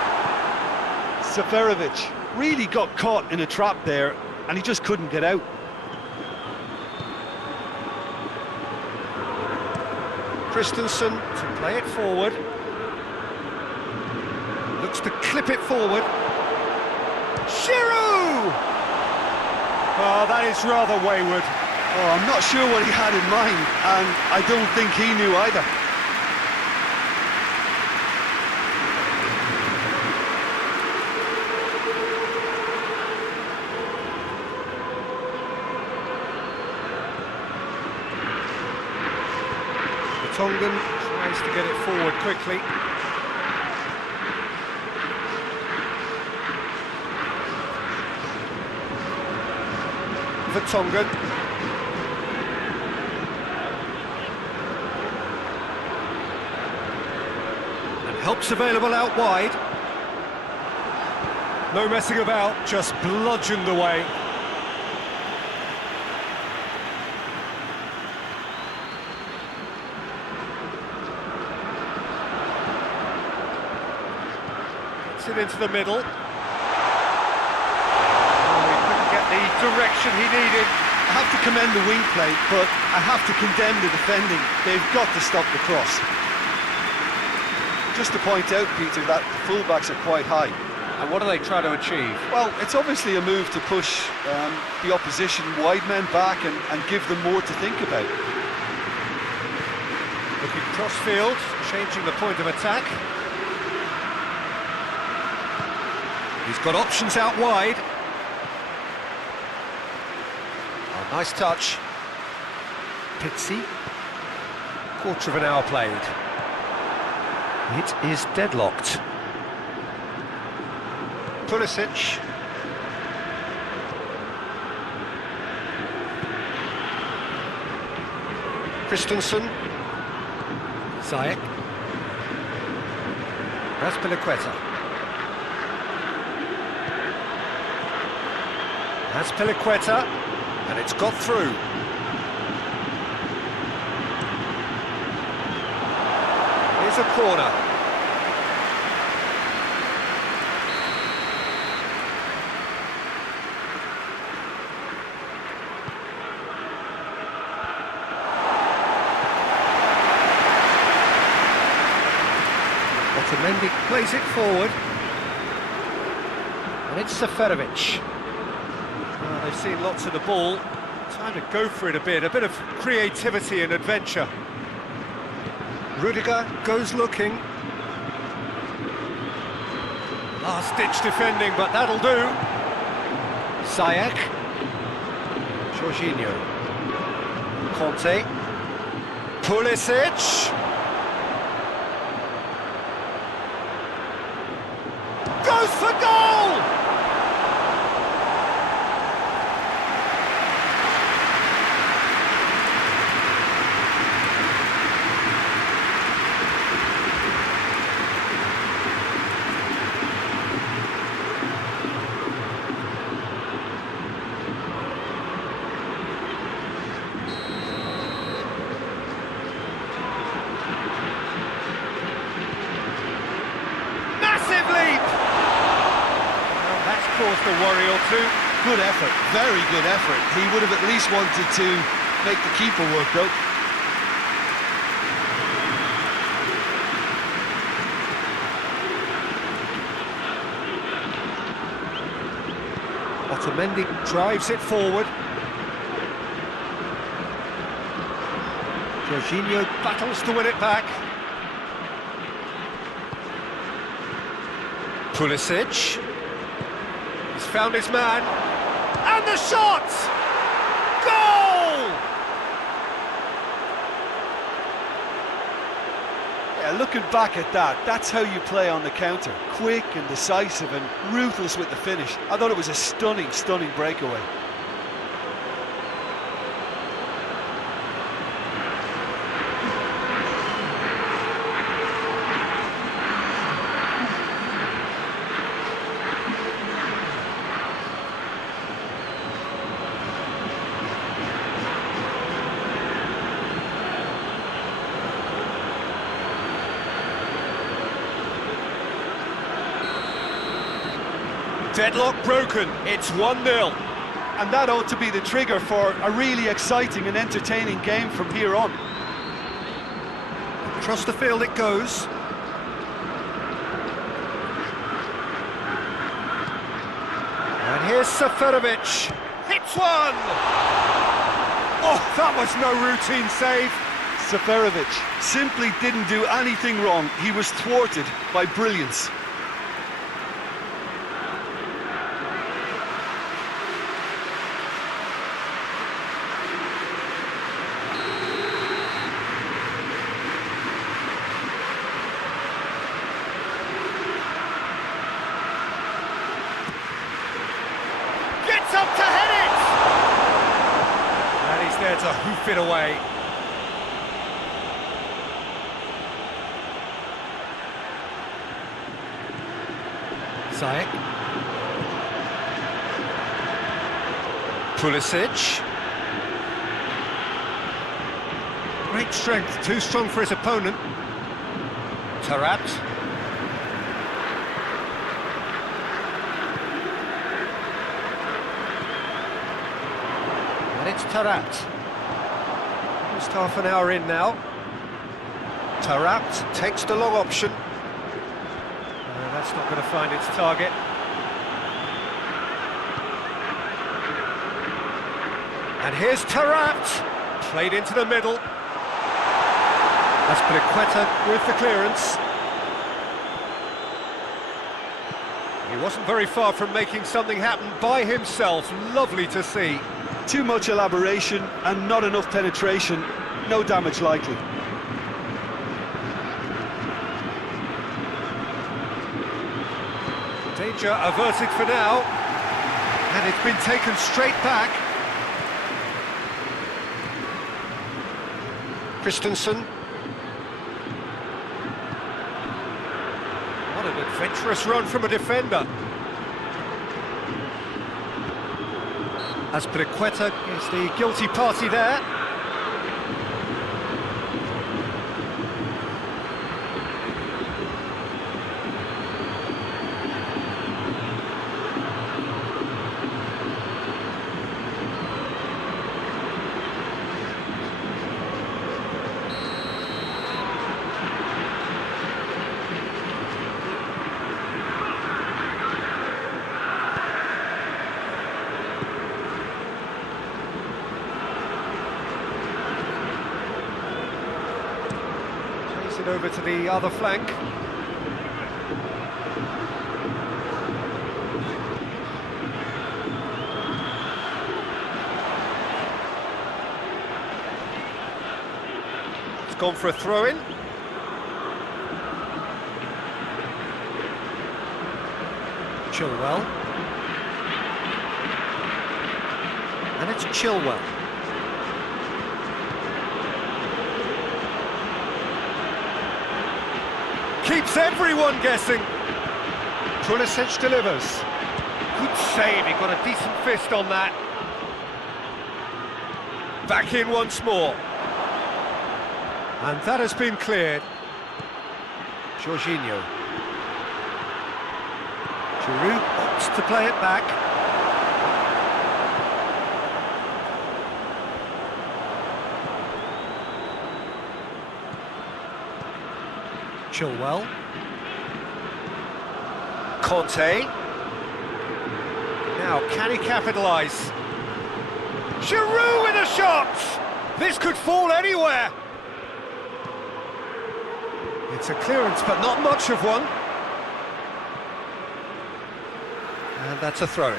Seferovic really got caught in a trap there, and he just couldn't get out. Christensen to play it forward. Looks to clip it forward. Giroud! Oh, that is rather wayward. Oh, I'm not sure what he had in mind, and I don't think he knew either. Vertonghen tries to get it forward quickly. Vertonghen. And help's available out wide. No messing about, just bludgeoned away. It into the middle. Oh, he couldn't get the direction he needed. I have to commend the wing play, but I have to condemn the defending. They've got to stop the cross. Just to point out, Peter, that the fullbacks are quite high. And what do they try to achieve? Well, it's obviously a move to push the opposition wide men back and give them more to think about. Looking cross-field, changing the point of attack. He's got options out wide. Oh, nice touch. Pizzi. Quarter of an hour played. It is deadlocked. Pulisic. Christensen. Ziyech. Azpilicueta. Azpilicueta, and it's got through. Here's a corner. Otamendi plays it forward, and it's Seferovic. Well, they've seen lots of the ball. Time to go for it a bit of creativity and adventure. Rudiger goes looking. Last-ditch defending, but that'll do. Ziyech. Jorginho. Conte. Pulisic. Goes for goal! Massive leap! Caused a worry or two. Good effort, very good effort. He would have at least wanted to make the keeper work, though. Otamendi drives it forward. Jorginho battles to win it back. Pulisic. He's found his man. And the shot! Goal! Yeah, looking back at that, that's how you play on the counter. Quick and decisive and ruthless with the finish. I thought it was a stunning, stunning breakaway. Deadlock broken, it's 1-0. And that ought to be the trigger for a really exciting and entertaining game from here on. Across the field it goes. And here's Seferovic. Hits one! Oh, that was no routine save. Seferovic simply didn't do anything wrong. He was thwarted by brilliance. Up to head it! And he's there to hoof it away. Ziyech. Pulisic. Great strength, too strong for his opponent. Tarat. And it's Tarat. Just half an hour in now. Tarat takes the long option. That's not going to find its target. And here's Tarat. Played into the middle. Azpilicueta with the clearance. He wasn't very far from making something happen by himself. Lovely to see. Too much elaboration and not enough penetration. No damage likely. Danger averted for now. And it's been taken straight back. Christensen. What an adventurous run from a defender. Azpilicueta is the guilty party there. It over to the other flank. It's gone for a throw-in. Chilwell. And it's Chilwell. Keeps everyone guessing. Pulisic delivers. Good save, he got a decent fist on that. Back in once more. And that has been cleared. Jorginho. Giroud opts to play it back. Chilwell. Conte. Now, can he capitalise? Giroud with a shot! This could fall anywhere. It's a clearance, but not much of one. And that's a throw-in.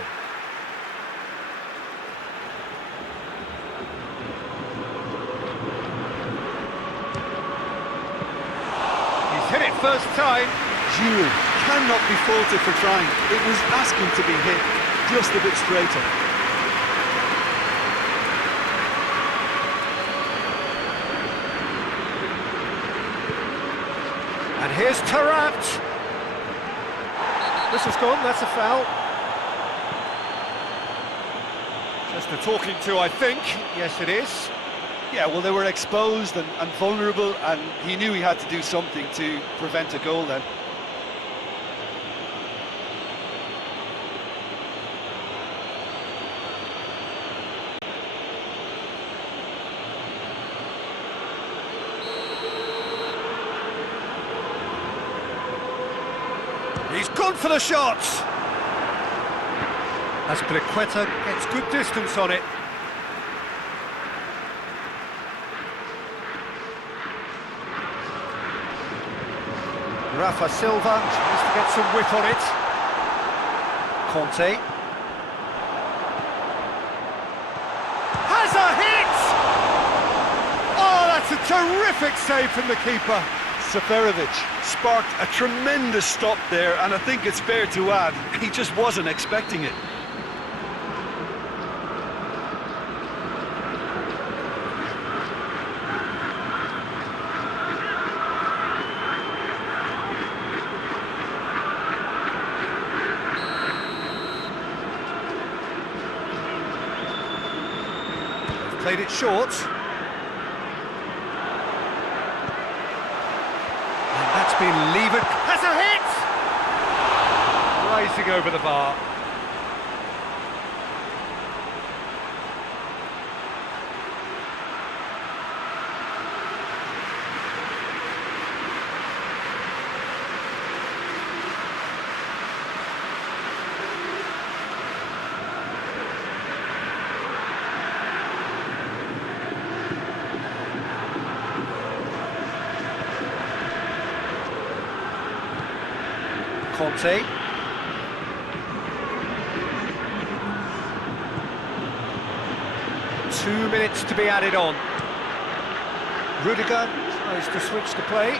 Hit it first time. Giroud cannot be faulted for trying. It was asking to be hit just a bit straighter. And here's Taarabt. This is gone, that's a foul. Just a talking to, I think. Yes, it is. Yeah, well, they were exposed and vulnerable, and he knew he had to do something to prevent a goal then. He's gone for the shot. Azpilicueta gets good distance on it. Rafa Silva tries to get some whip on it. Conte. Has a hit! Oh, that's a terrific save from the keeper. Seferovic sparked a tremendous stop there, and I think it's fair to add, he just wasn't expecting it. Played it short. And that's been levered. Has a hit! Rising over the bar. Conte. Two minutes to be added on. Rudiger tries to switch the play.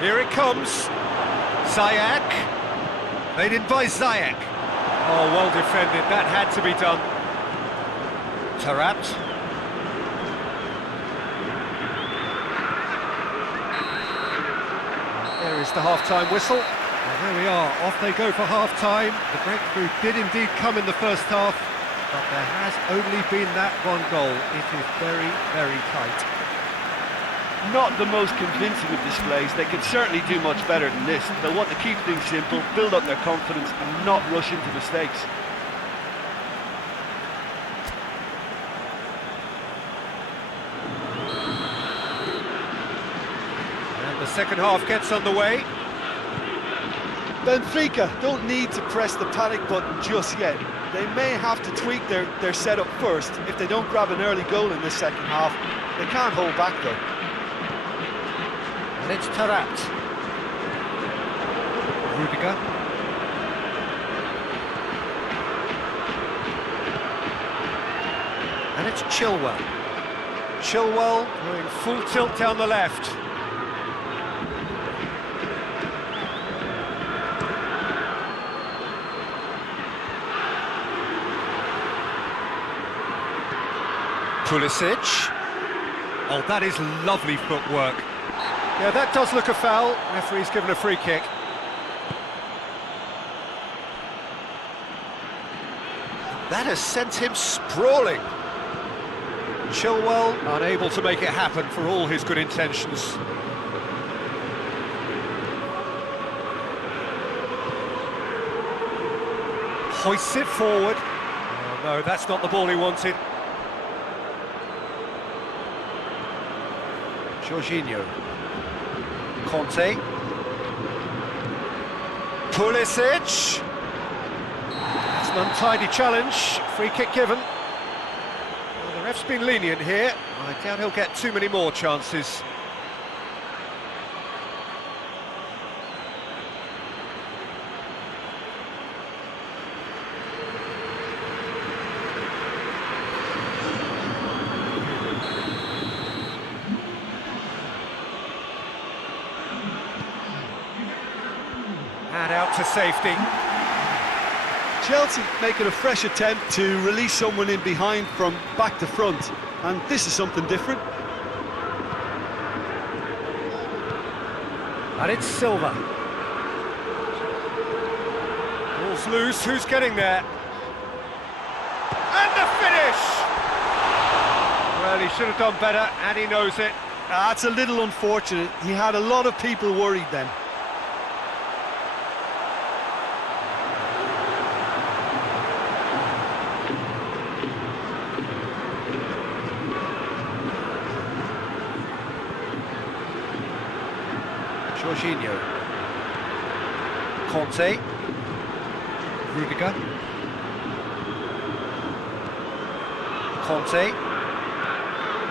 Here it comes. Ziyech. Played in by Ziyech. Oh, well defended. That had to be done. Taarabt. There is the half-time whistle. And there we are, off they go for half-time. The breakthrough did indeed come in the first half, but there has only been that one goal. It is very, very tight. Not the most convincing of displays. They can certainly do much better than this. They'll want to keep things simple, build up their confidence and not rush into mistakes. And the second half gets underway. Benfica don't need to press the panic button just yet. They may have to tweak their setup first if they don't grab an early goal in the second half. They can't hold back though. And it's Tarat. Rudiger. And it's Chilwell. Chilwell going full tilt down the left. Pulisic. Oh, that is lovely footwork. Yeah, that does look a foul. Referee's given a free kick. That has sent him sprawling. Chilwell unable to make it happen for all his good intentions. Hoists it forward. Oh no, that's not the ball he wanted. Jorginho. Conte. Pulisic. That's an untidy challenge. Free kick given. Well, the ref's been lenient here. I doubt he'll get too many more chances. And out to safety. Chelsea making a fresh attempt to release someone in behind from back to front, and this is something different. And it's Silva. Ball's loose, who's getting there? And the finish! Well, he should have done better, and he knows it. That's a little unfortunate. He had a lot of people worried then. Jorginho. Conte. Rudiger. Conte.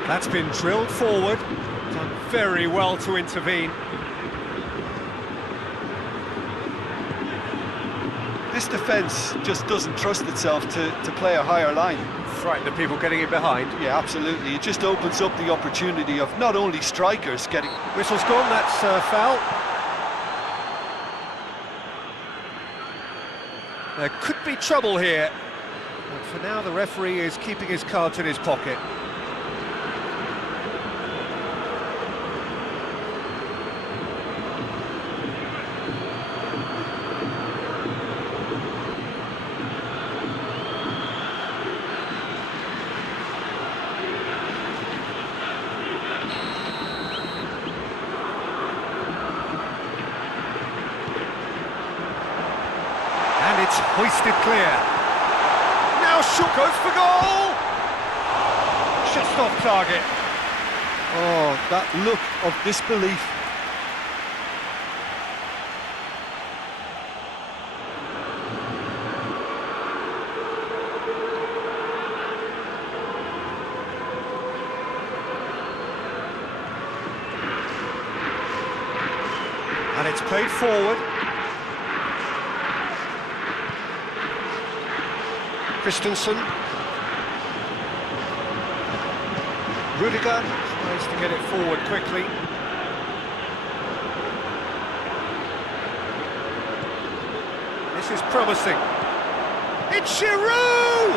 That's been drilled forward. Done very well to intervene. This defence just doesn't trust itself to play a higher line. Frightened of people getting in behind. Yeah, absolutely. It just opens up the opportunity of not only strikers getting... Whistle's gone, that's foul. There could be trouble here. But for now, the referee is keeping his cards in his pocket. It's hoisted clear. Now Shook goes for goal! Just off target. Oh, that look of disbelief. And it's played forward. Christensen. Rudiger tries to get it forward quickly. This is promising. It's Giroud!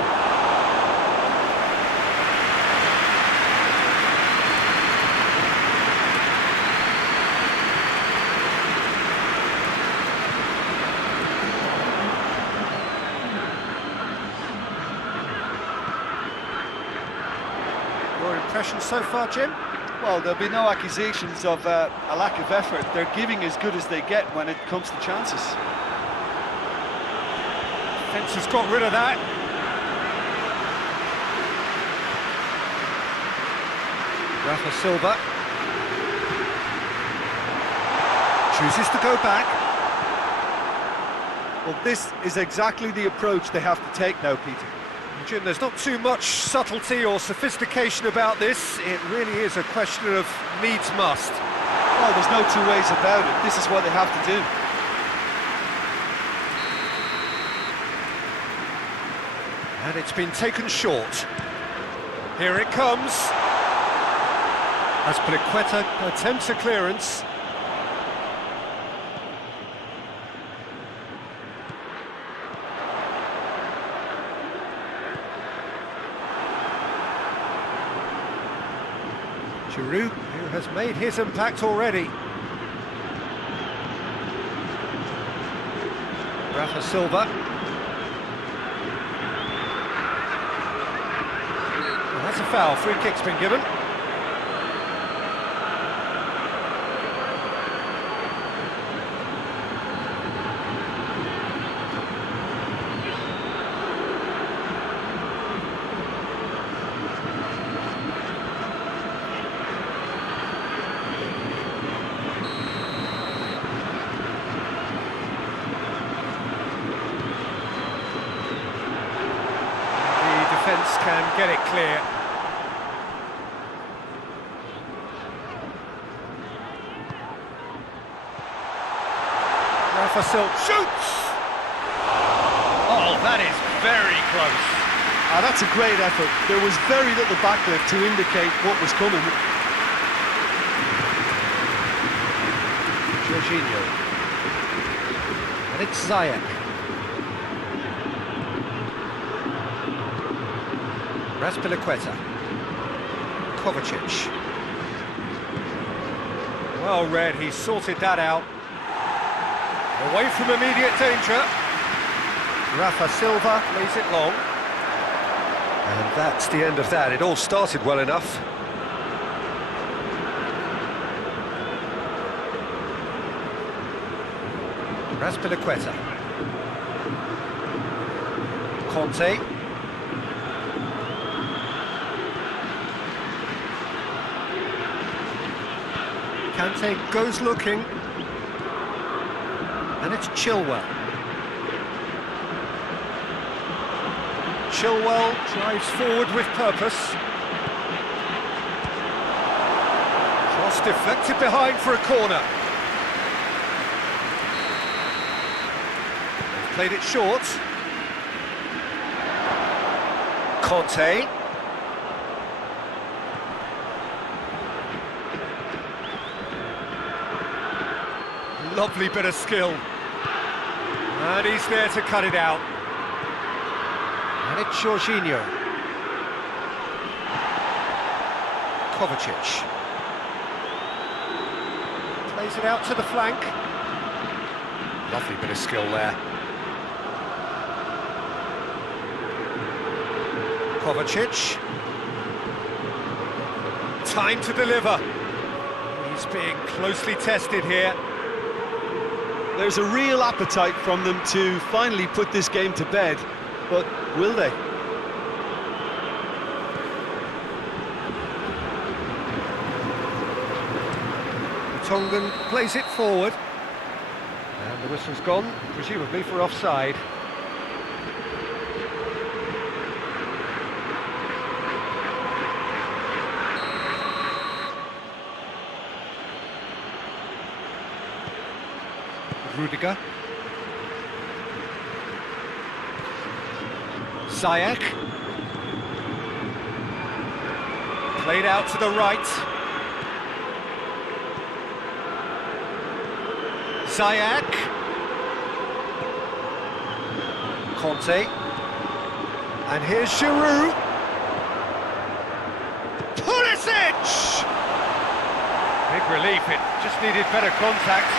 Your impression so far, Jim? Well, there'll be no accusations of a lack of effort. They're giving as good as they get when it comes to chances. Defence has got rid of that. Rafa Silva chooses to go back. Well, this is exactly the approach they have to take now, Peter. Jim, there's not too much subtlety or sophistication about this. It really is a question of needs must. Well, there's no two ways about it. This is what they have to do. And it's been taken short. Here it comes. Azpilicueta attempts a clearance. Giroud, who has made his impact already. Rafa Silva. Well, that's a foul. Free kick's been given. Defence can get it clear. Rafa Silva shoots! Oh, that is very close. That's a great effort. There was very little backlift to indicate what was coming. Jorginho. And it's Ziyech. Azpilicueta. Kovacic. Well read, he sorted that out. Away from immediate danger. Rafa Silva lays it long. And that's the end of that. It all started well enough. Azpilicueta. Conte. Kante goes looking, and it's Chilwell. Chilwell drives forward with purpose. Cross deflected behind for a corner. They've played it short. Conte. Lovely bit of skill. And he's there to cut it out. And it's Jorginho. Kovacic. Plays it out to the flank. Lovely bit of skill there. Kovacic. Time to deliver. He's being closely tested here. There's a real appetite from them to finally put this game to bed, but will they? Tongan plays it forward. And the whistle's gone, presumably for offside. Rudiger. Ziyech. Played out to the right. Ziyech. Conte. And here's Giroud. Pulisic! Big relief, it just needed better contact.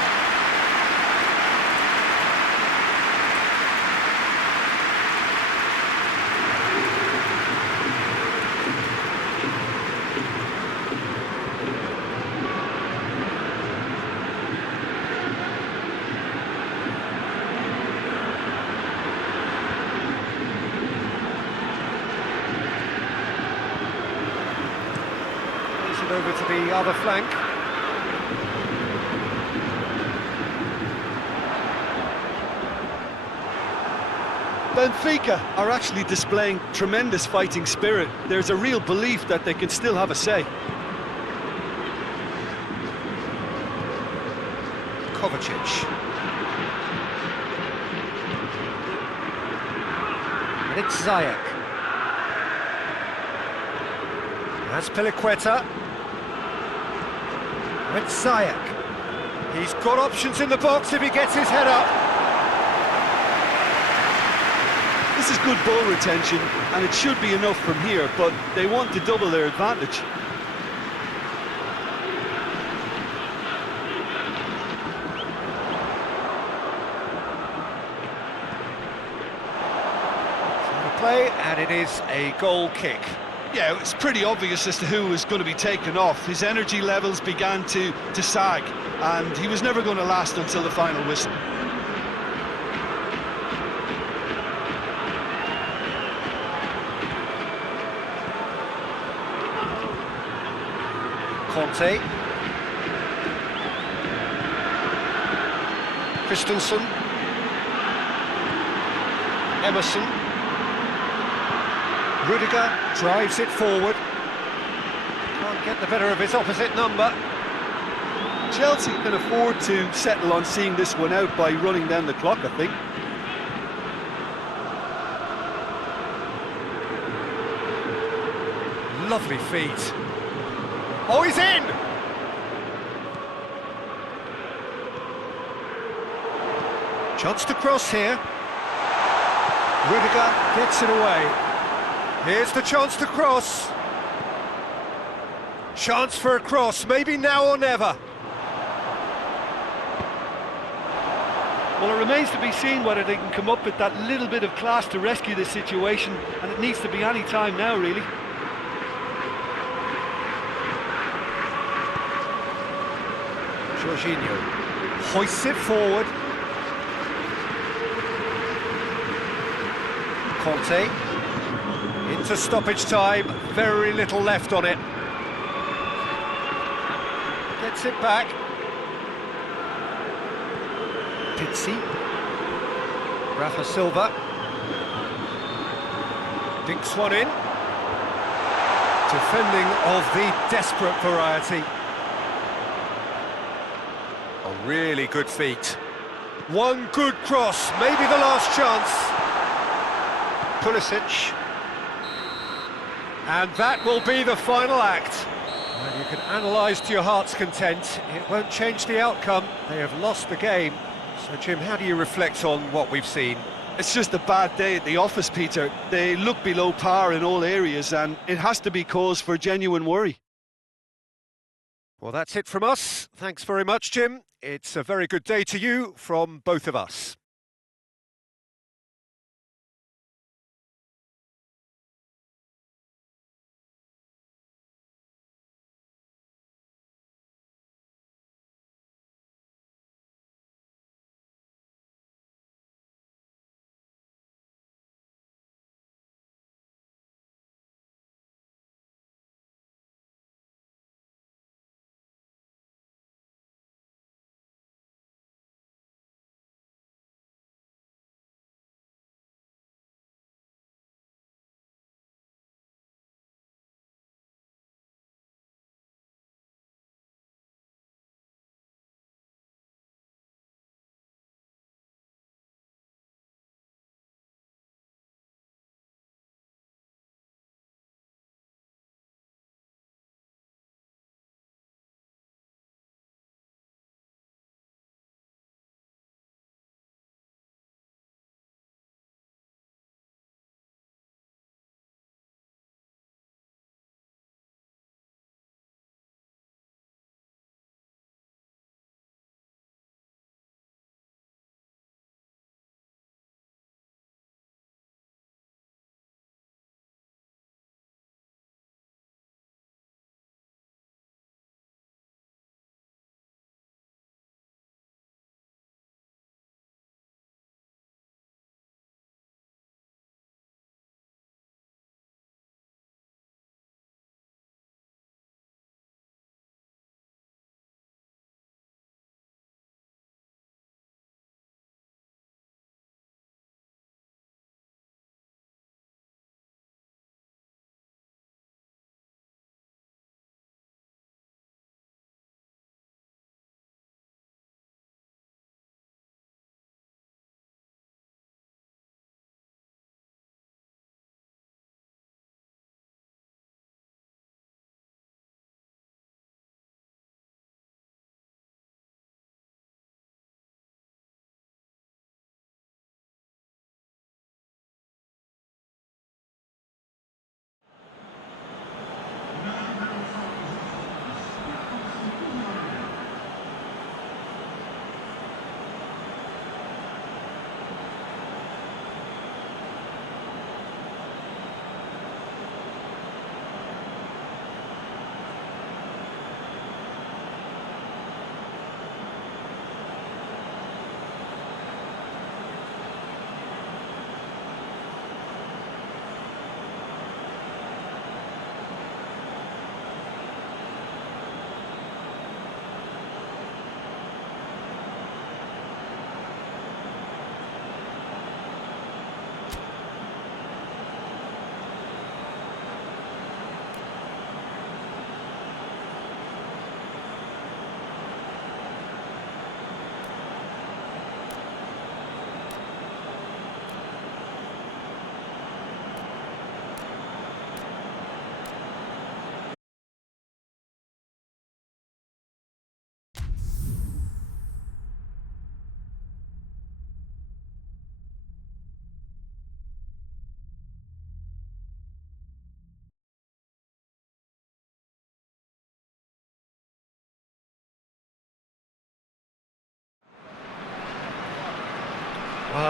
over to the other flank. Benfica are actually displaying tremendous fighting spirit. There's a real belief that they can still have a say. Kovacic. And it's Ziyech. That's Piliqueta. It's Ziyech. He's got options in the box if he gets his head up. This is good ball retention, and it should be enough from here, but they want to double their advantage. Play, and it is a goal kick. Yeah, it's pretty obvious as to who was going to be taken off. His energy levels began to sag, and he was never going to last until the final whistle. Conte. Christensen. Emerson. Rudiger drives it forward. Can't get the better of his opposite number. Chelsea can afford to settle on seeing this one out by running down the clock, I think. Lovely feet. Oh, he's in! Chance to cross here. Rudiger gets it away. Here's the chance to cross. Chance for a cross, maybe now or never. Well, it remains to be seen whether they can come up with that little bit of class to rescue this situation, and it needs to be any time now, really. Jorginho hoists it forward. Conte into stoppage time, very little left on it. Gets it back. Pizzi. Rafa Silva. Dinks one in. Defending of the desperate variety. A really good feat. One good cross, maybe the last chance. Pulisic. And that will be the final act. Well, you can analyse to your heart's content. It won't change the outcome. They have lost the game. So, Jim, how do you reflect on what we've seen? It's just a bad day at the office, Peter. They look below par in all areas, and it has to be cause for genuine worry. Well, that's it from us. Thanks very much, Jim. It's a very good day to you from both of us.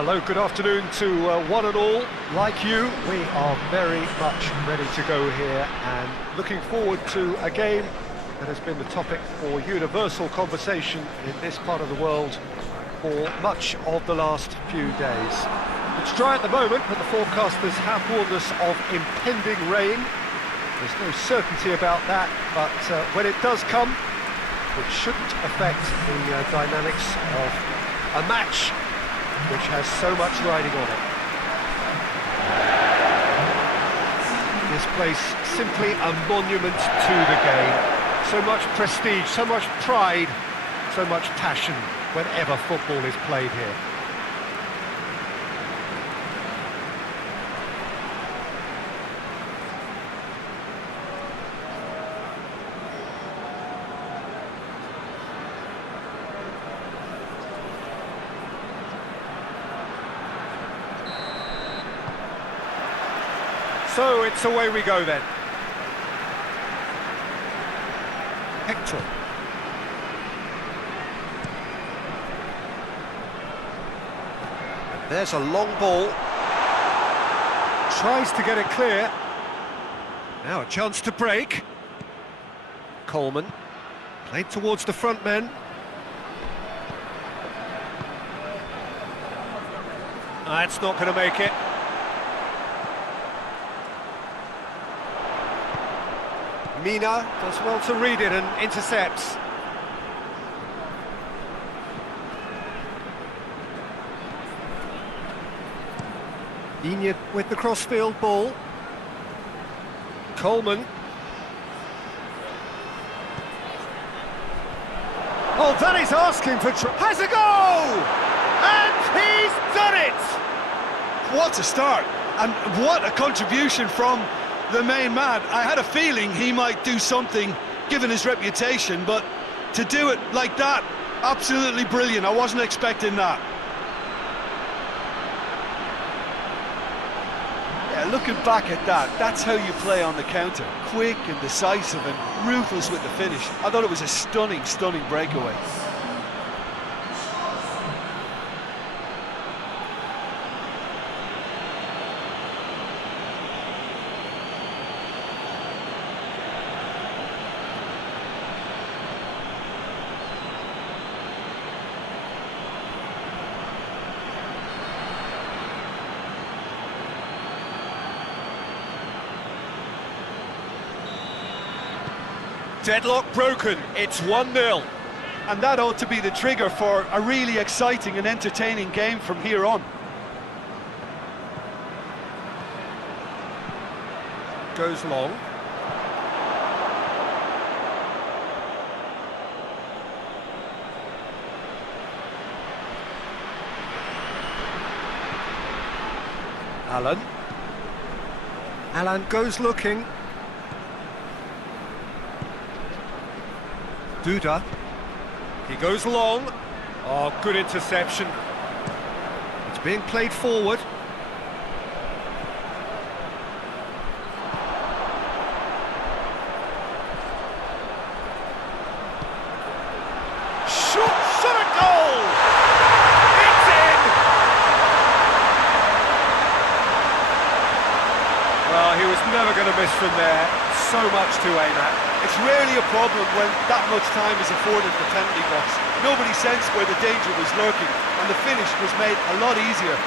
Hello, good afternoon to one and all. Like you, we are very much ready to go here and looking forward to a game that has been the topic for universal conversation in this part of the world for much of the last few days. It's dry at the moment, but the forecasters have warned us of impending rain. There's no certainty about that, but when it does come, it shouldn't affect the dynamics of a match which has so much riding on it. This place simply a monument to the game. So much prestige, so much pride, so much passion whenever football is played here. So it's away we go then. Hector. And there's a long ball. Tries to get it clear. Now a chance to break. Coleman. Played towards the front men. That's not going to make it. Mina does well to read it and intercepts. Inyard with the crossfield ball. Coleman. Oh, that is asking for... has a goal! And he's done it! What a start, and what a contribution from the main man. I had a feeling he might do something given his reputation, but to do it like that, absolutely brilliant. I wasn't expecting that. Yeah, looking back at that, that's how you play on the counter. Quick and decisive and ruthless with the finish. I thought it was a stunning, stunning breakaway. Deadlock broken, it's 1-0. And that ought to be the trigger for a really exciting and entertaining game from here on. Goes long. Alan. Alan goes looking. Duda. He goes long. Oh, good interception. It's being played forward. Shot at goal! It's in! Well, he was never going to miss from there. So much to aim at. It's rarely a problem when that much time is afforded in the penalty box. Nobody sensed where the danger was lurking, and the finish was made a lot easier.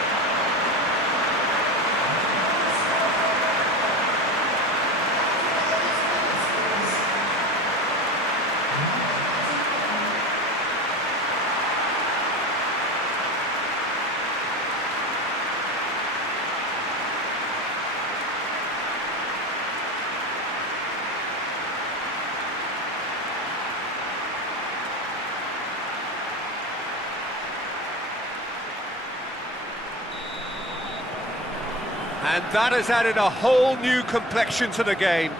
And that has added a whole new complexion to the game.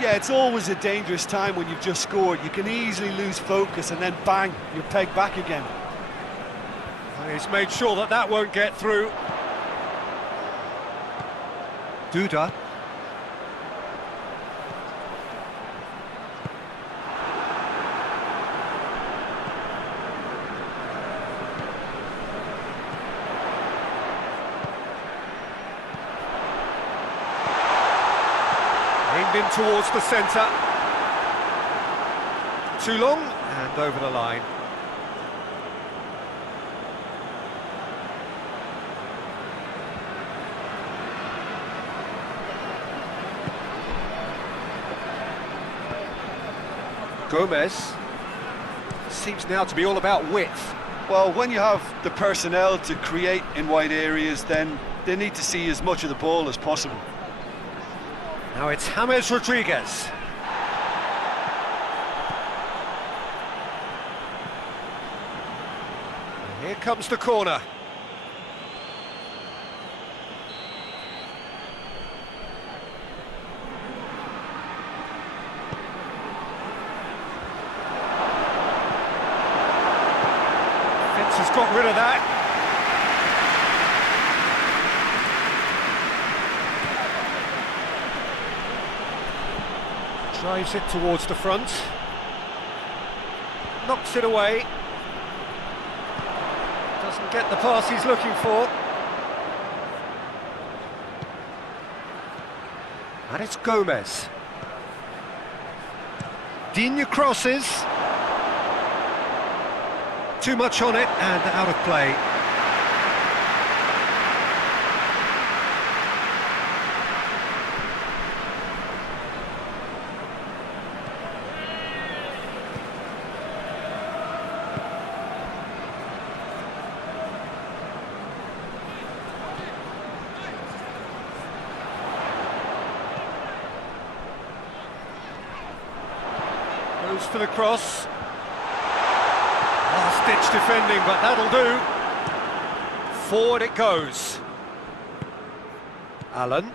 Yeah, it's always a dangerous time when you've just scored. You can easily lose focus and then bang, you're pegged back again. And he's made sure that that won't get through. Duda. Aimed in towards the centre. Too long, and over the line. Gomez. Seems now to be all about width. Well, when you have the personnel to create in wide areas, then they need to see as much of the ball as possible. Now it's James Rodriguez. Here comes the corner. Fence has got rid of that. Drives it towards the front. Knocks it away. Doesn't get the pass he's looking for. And it's Gomez. Digne crosses. Too much on it and out of play. Goes for the cross. Last-ditch defending, but that'll do. Forward it goes. Allen.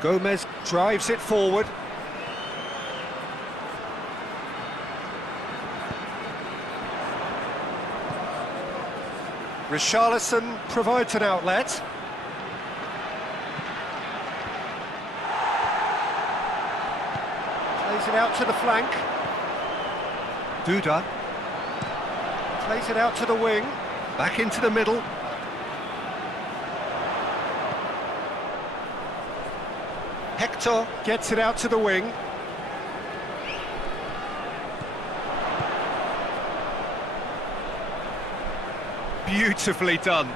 Gomez drives it forward. Richarlison provides an outlet. Plays it out to the flank. Duda. Plays it out to the wing. Back into the middle. Hector gets it out to the wing. Beautifully done.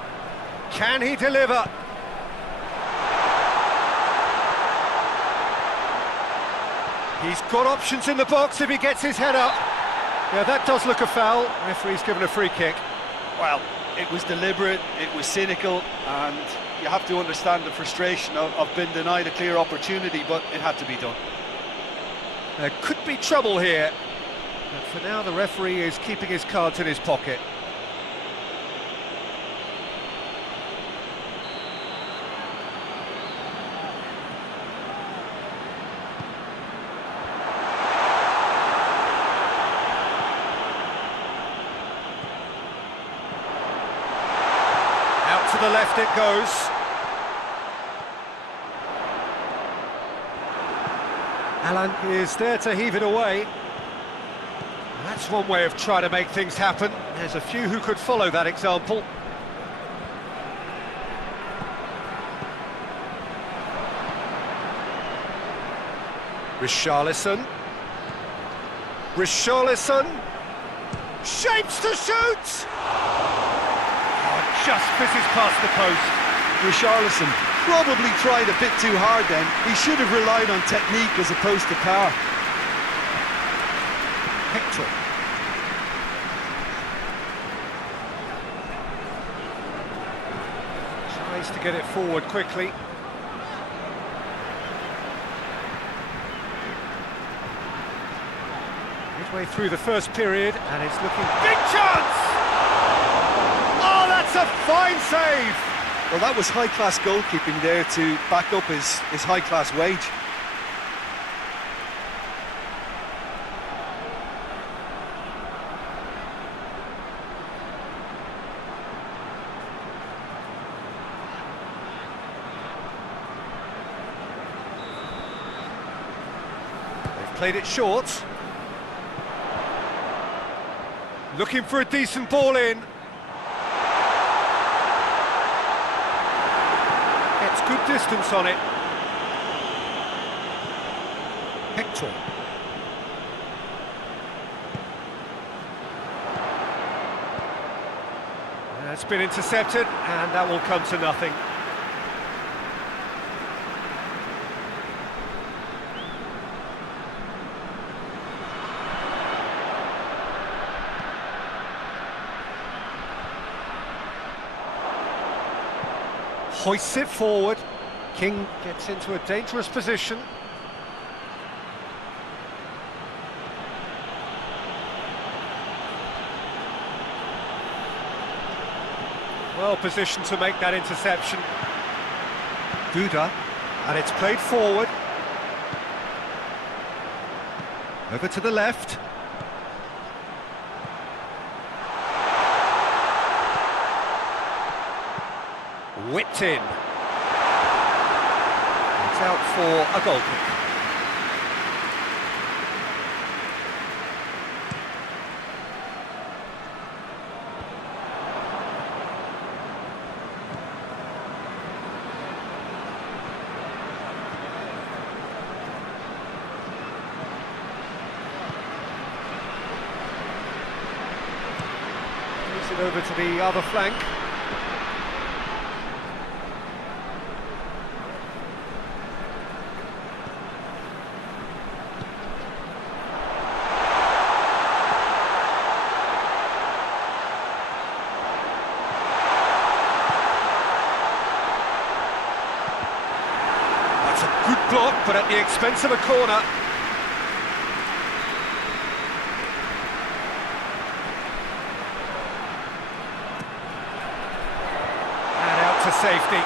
Can he deliver? He's got options in the box if he gets his head up. Yeah, that does look a foul. Referee's given a free kick. Well, it was deliberate, it was cynical, and you have to understand the frustration of being denied a clear opportunity, but it had to be done. There could be trouble here. But for now, the referee is keeping his cards in his pocket. To the left it goes. Allen is there to heave it away. That's one way of trying to make things happen. There's a few who could follow that example. Richarlison. Richarlison. Shapes to shoot! Just fizzes past the post. Richarlison probably tried a bit too hard then. He should have relied on technique as opposed to power. Hector. Tries to get it forward quickly. Midway through the first period, and it's looking... Big chance! That's a fine save! Well, that was high-class goalkeeping there to back up his high-class wage. They've played it short. Looking for a decent ball in. Good distance on it. Hector. It's been intercepted, and that will come to nothing. Hoists it forward. King gets into a dangerous position. Well positioned to make that interception. Duda, and it's played forward. Over to the left. Whipped in. It's out for a goal kick. Moves it over to the other flank. Good block, but at the expense of a corner. And out to safety.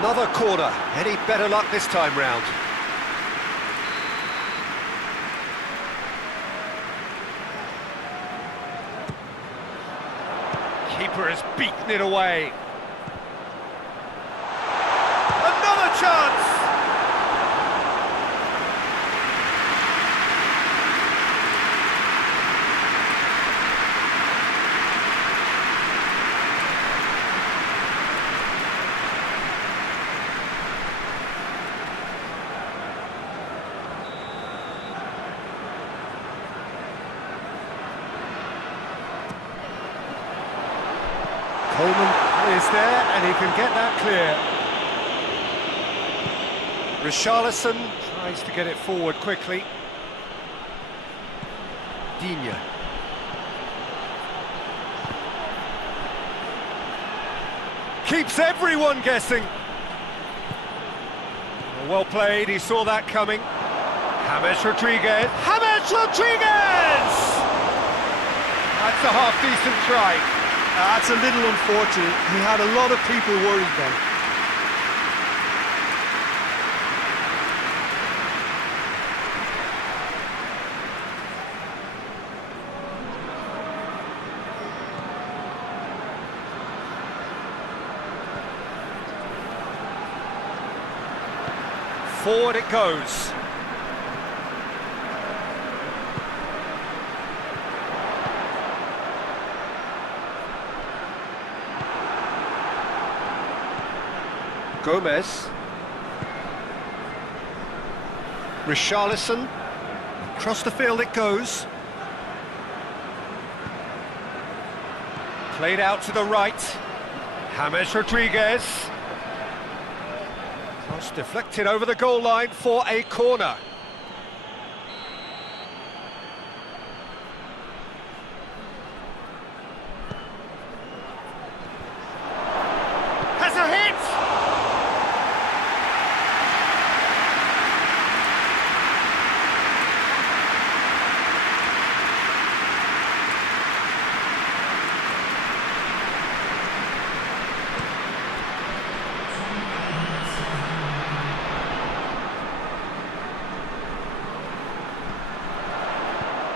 Another corner. Any better luck this time round? Keeper has beaten it away. Another chance! Coleman is there, and he can get that clear. Richarlison tries to get it forward quickly. Digne. Keeps everyone guessing. Well played, he saw that coming. James Rodriguez. James Rodriguez! That's a half-decent try. That's a little unfortunate. He had a lot of people worried then. Forward it goes. Gomez. Richarlison. Across the field it goes. Played out to the right. James Rodriguez. Cross deflected over the goal line for a corner. Has a hit!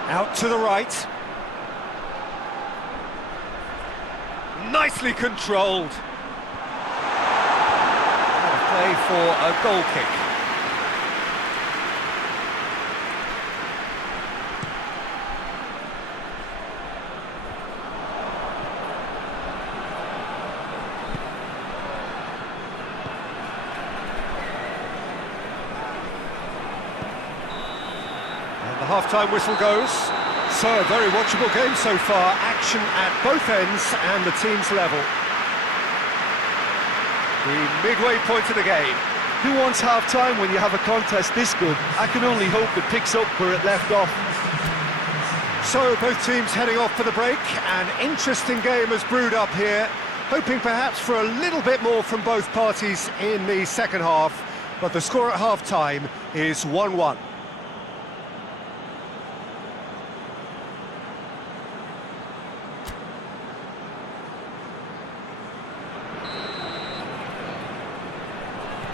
Out to the right. Nicely controlled. And a play for a goal kick. The half-time whistle goes. So, a very watchable game so far. Action at both ends and the team's level. The midway point of the game. Who wants half-time when you have a contest this good? I can only hope it picks up where it left off. So, both teams heading off for the break. An interesting game has brewed up here. Hoping perhaps for a little bit more from both parties in the second half. But the score at half-time is 1-1.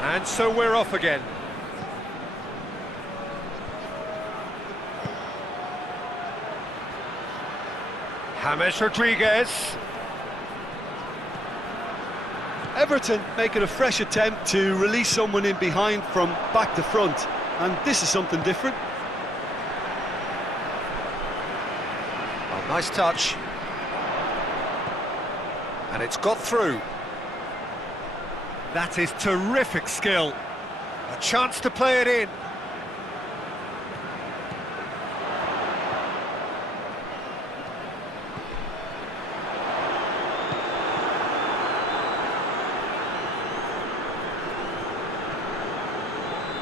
And so we're off again. James Rodriguez. Everton making a fresh attempt to release someone in behind from back to front, and this is something different. Oh, nice touch. And it's got through. That is terrific skill. A chance to play it in.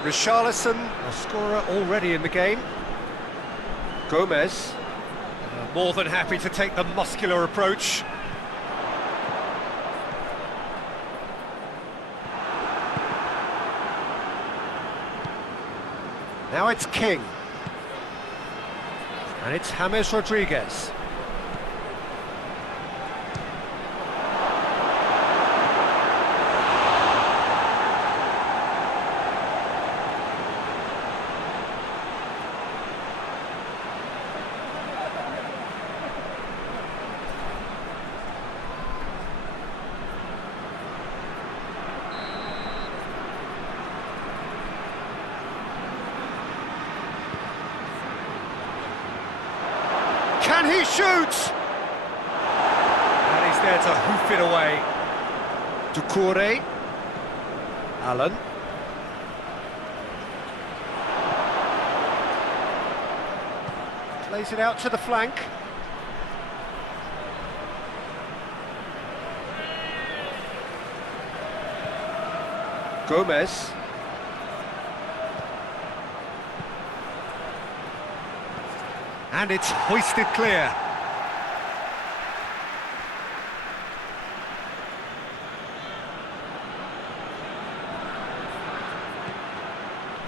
Richarlison, a scorer already in the game. Gomez, more than happy to take the muscular approach. Now it's King. And it's James Rodriguez. Can he shoot? And he's there to hoof it away. Doucouré. Allen. Plays it out to the flank. Gomez. And it's hoisted clear.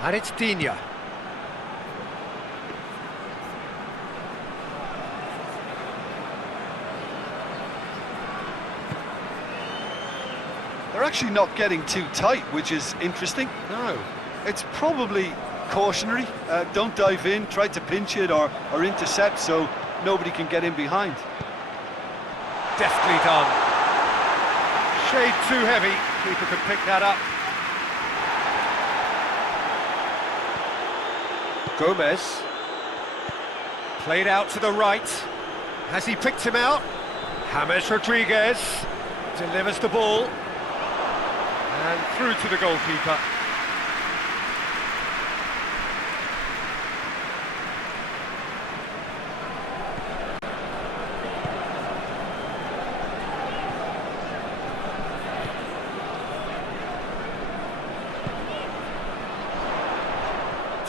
And it's Digne. They're actually not getting too tight, which is interesting. No. It's probably cautionary. Don't dive in, try to pinch it or intercept so nobody can get in behind. Deftly done. Shade too heavy. Keeper could pick that up. Gomez. Played out to the right. Has he picked him out? James Rodriguez delivers the ball. And through to the goalkeeper.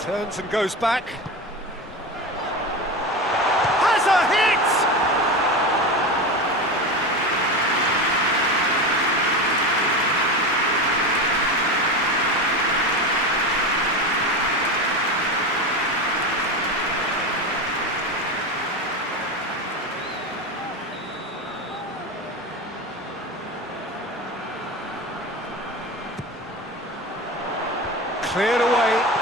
Turns and goes back. Has a hit! Cleared away.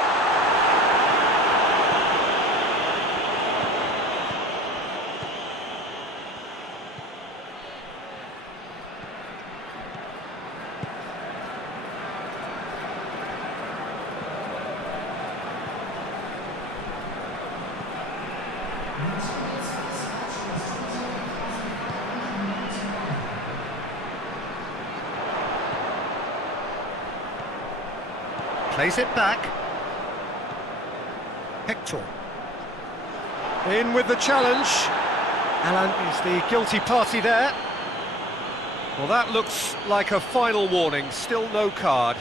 Plays it back. Hector. In with the challenge. Alan is the guilty party there. Well, that looks like a final warning, still no card.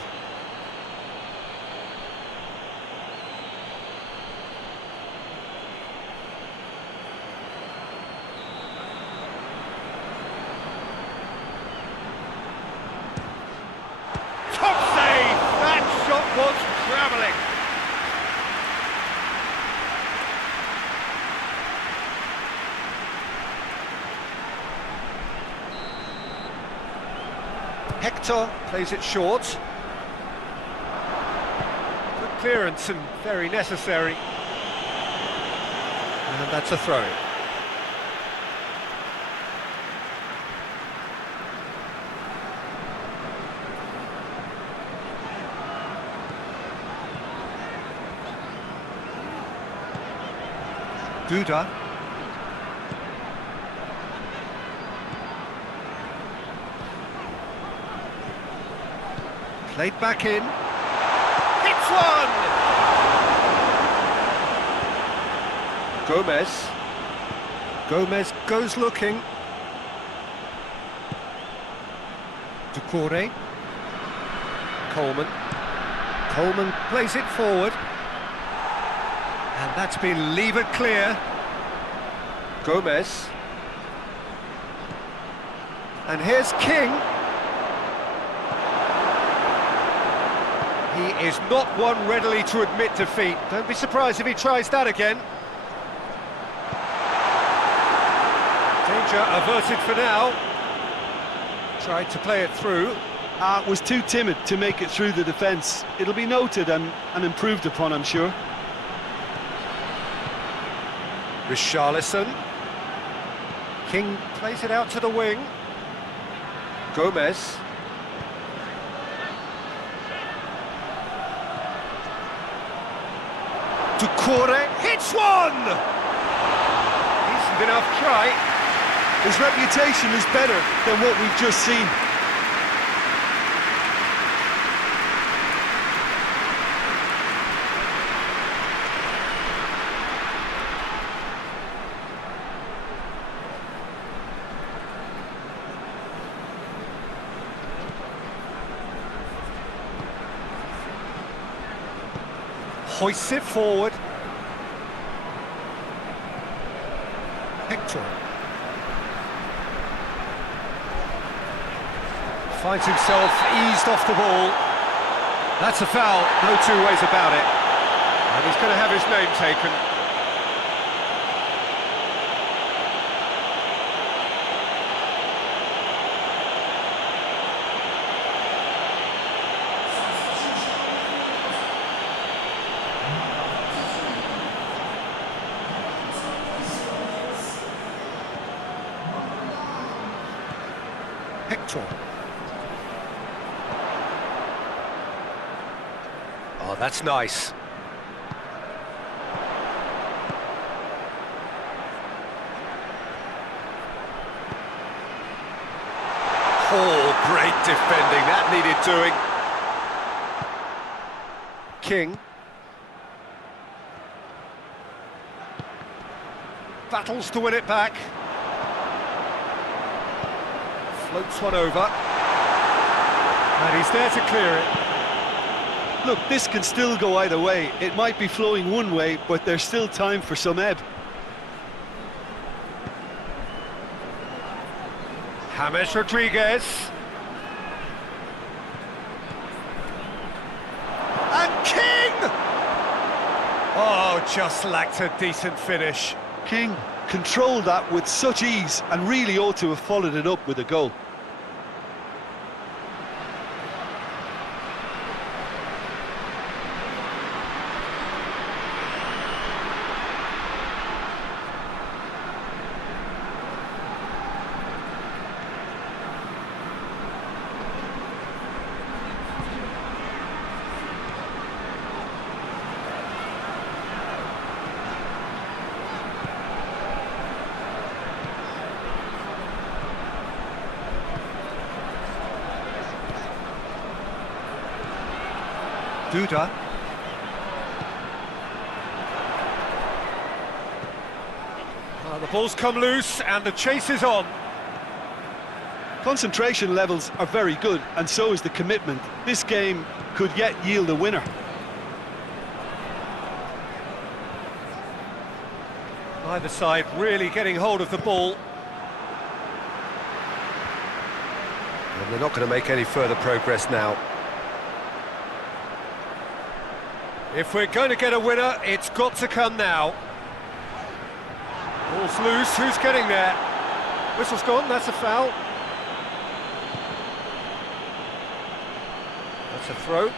Top save! That shot was travelling. Hector plays it short. Good clearance and very necessary. And that's a throw. Duda. Played back in. Hits one! Gomez. Gomez goes looking. Ducouré. Coleman. Coleman plays it forward. And that's been levered clear. Gomez. And here's King. He is not one readily to admit defeat. Don't be surprised if he tries that again. Danger averted for now. Tried to play it through. Was too timid to make it through the defence. It'll be noted and improved upon, I'm sure. Richarlison. King plays it out to the wing. Gomez. Ducouré hits one! Decent enough try. His reputation is better than what we've just seen. Hoists it forward. Hector. Finds himself eased off the ball. That's a foul, no two ways about it. And he's going to have his name taken. Hector. Oh, that's nice. Oh, great defending. That needed doing. King. Battles to win it back. Floats one over. And he's there to clear it. Look, this can still go either way. It might be flowing one way, but there's still time for some ebb. James Rodriguez. And King! Oh, just lacked a decent finish. King controlled that with such ease and really ought to have followed it up with a goal. Duda. ball's come loose and the chase is on. Concentration levels are very good, and so is the commitment. This game could yet yield a winner. Either side really getting hold of the ball. And they're not going to make any further progress now. If we're going to get a winner, it's got to come now. Ball's loose, who's getting there? Whistle's gone, that's a foul. That's a throw.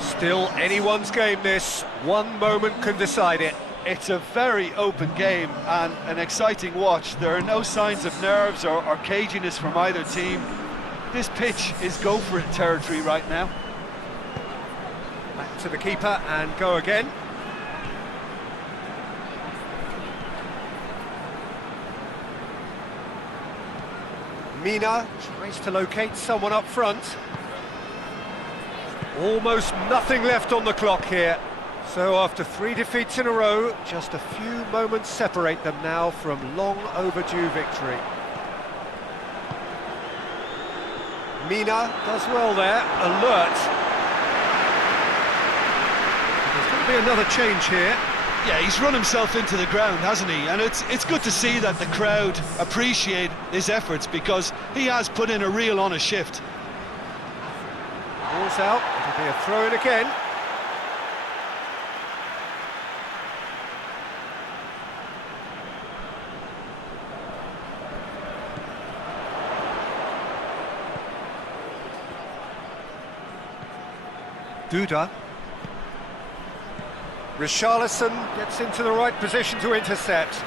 Still anyone's game this. One moment can decide it. It's a very open game and an exciting watch. There are no signs of nerves or caginess from either team. This pitch is go-for-it territory right now. Back to the keeper and go again. Mina tries to locate someone up front. Almost nothing left on the clock here. So after 3 defeats in a row, just a few moments separate them now from long overdue victory. Mina does well there, alert. There's going to be another change here. Yeah, he's run himself into the ground, hasn't he? And it's good to see that the crowd appreciate his efforts, because he has put in a real honest shift. Ball's out, it'll be a throw-in again. Duda. Richarlison gets into the right position to intercept.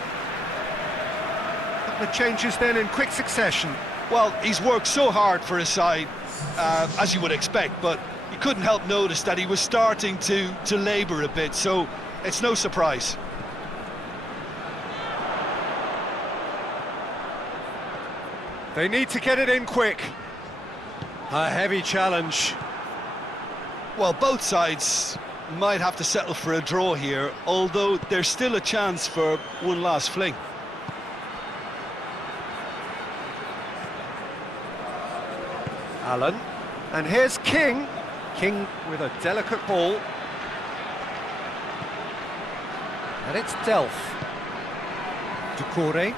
The changes then in quick succession. Well, he's worked so hard for his side, as you would expect, but you couldn't help notice that he was starting to labour a bit, so it's no surprise. They need to get it in quick. A heavy challenge. Well, both sides might have to settle for a draw here, although there's still a chance for one last fling. Allen, and here's King. King with a delicate ball. And it's Delph. Ducouré.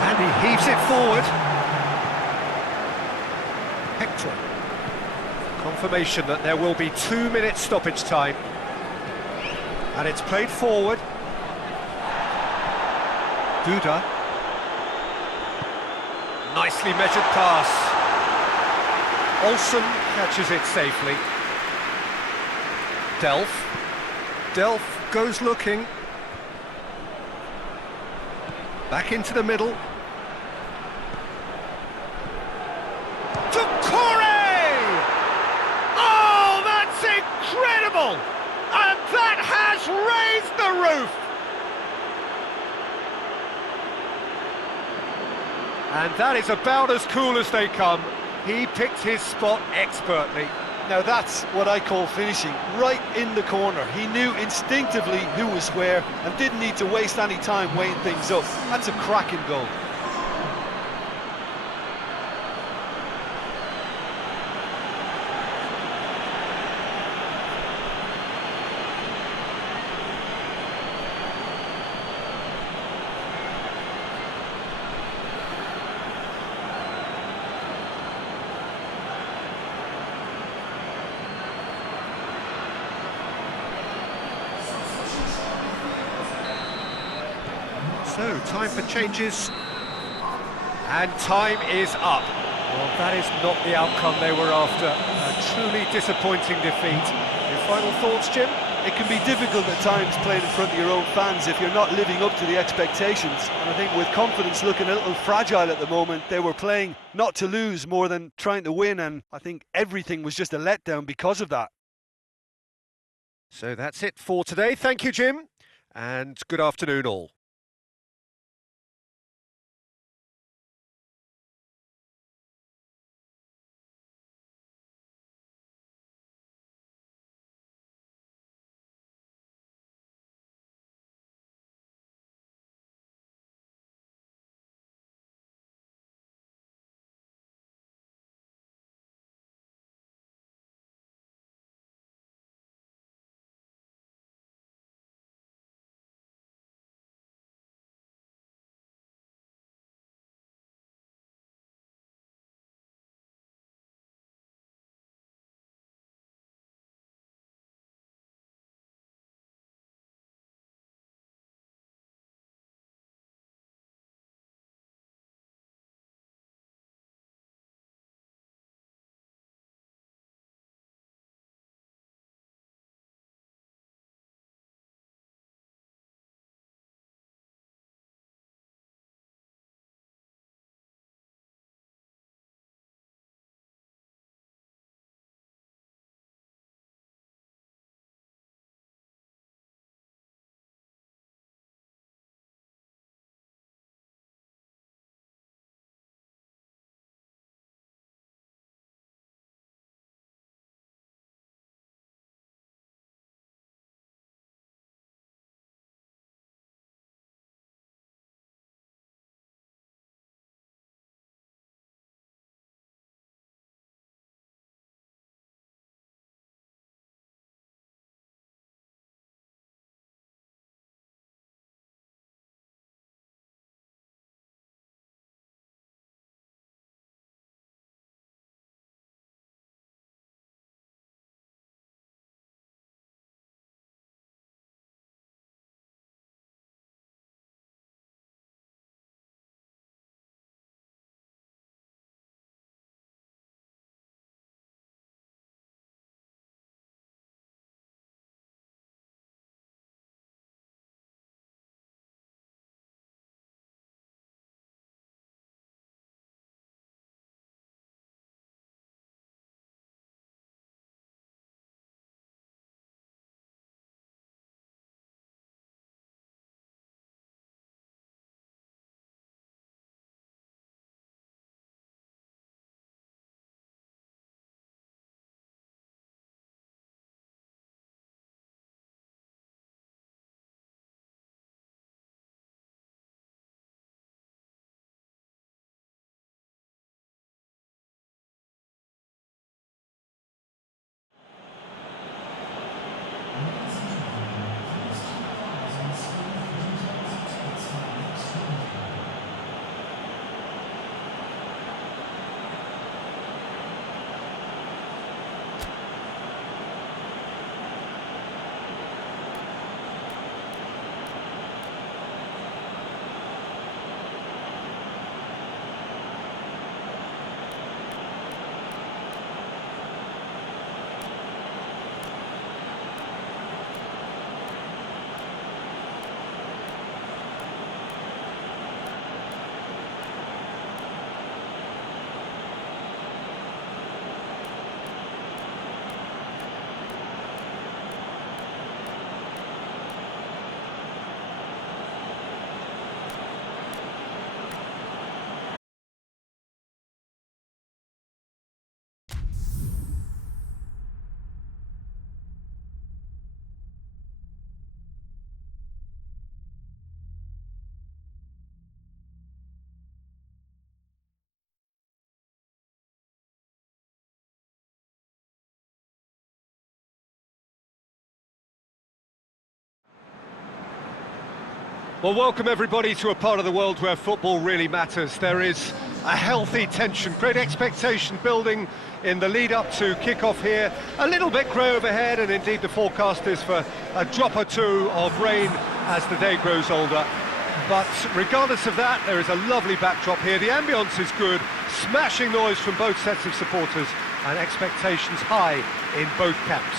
And he heaves it forward. Hector. Confirmation that there will be 2 minutes stoppage time. And it's played forward. Duda. Nicely measured pass. Olsen catches it safely. Delph. Delph goes looking. Back into the middle. Oh, that's incredible! And that has raised the roof! And that is about as cool as they come. He picked his spot expertly. Now that's what I call finishing, right in the corner. He knew instinctively who was where and didn't need to waste any time weighing things up. That's a cracking goal. So, time for changes. And time is up. Well, that is not the outcome they were after. A truly disappointing defeat. Your final thoughts, Jim? It can be difficult at times playing in front of your own fans if you're not living up to the expectations. And I think with confidence looking a little fragile at the moment, they were playing not to lose more than trying to win, and I think everything was just a letdown because of that. So that's it for today. Thank you, Jim, and good afternoon all. Well, welcome everybody to a part of the world where football really matters. There is a healthy tension, great expectation building in the lead-up to kick-off here. A little bit grey overhead, and indeed the forecast is for a drop or two of rain as the day grows older. But regardless of that, there is a lovely backdrop here. The ambience is good, smashing noise from both sets of supporters, and expectations high in both camps.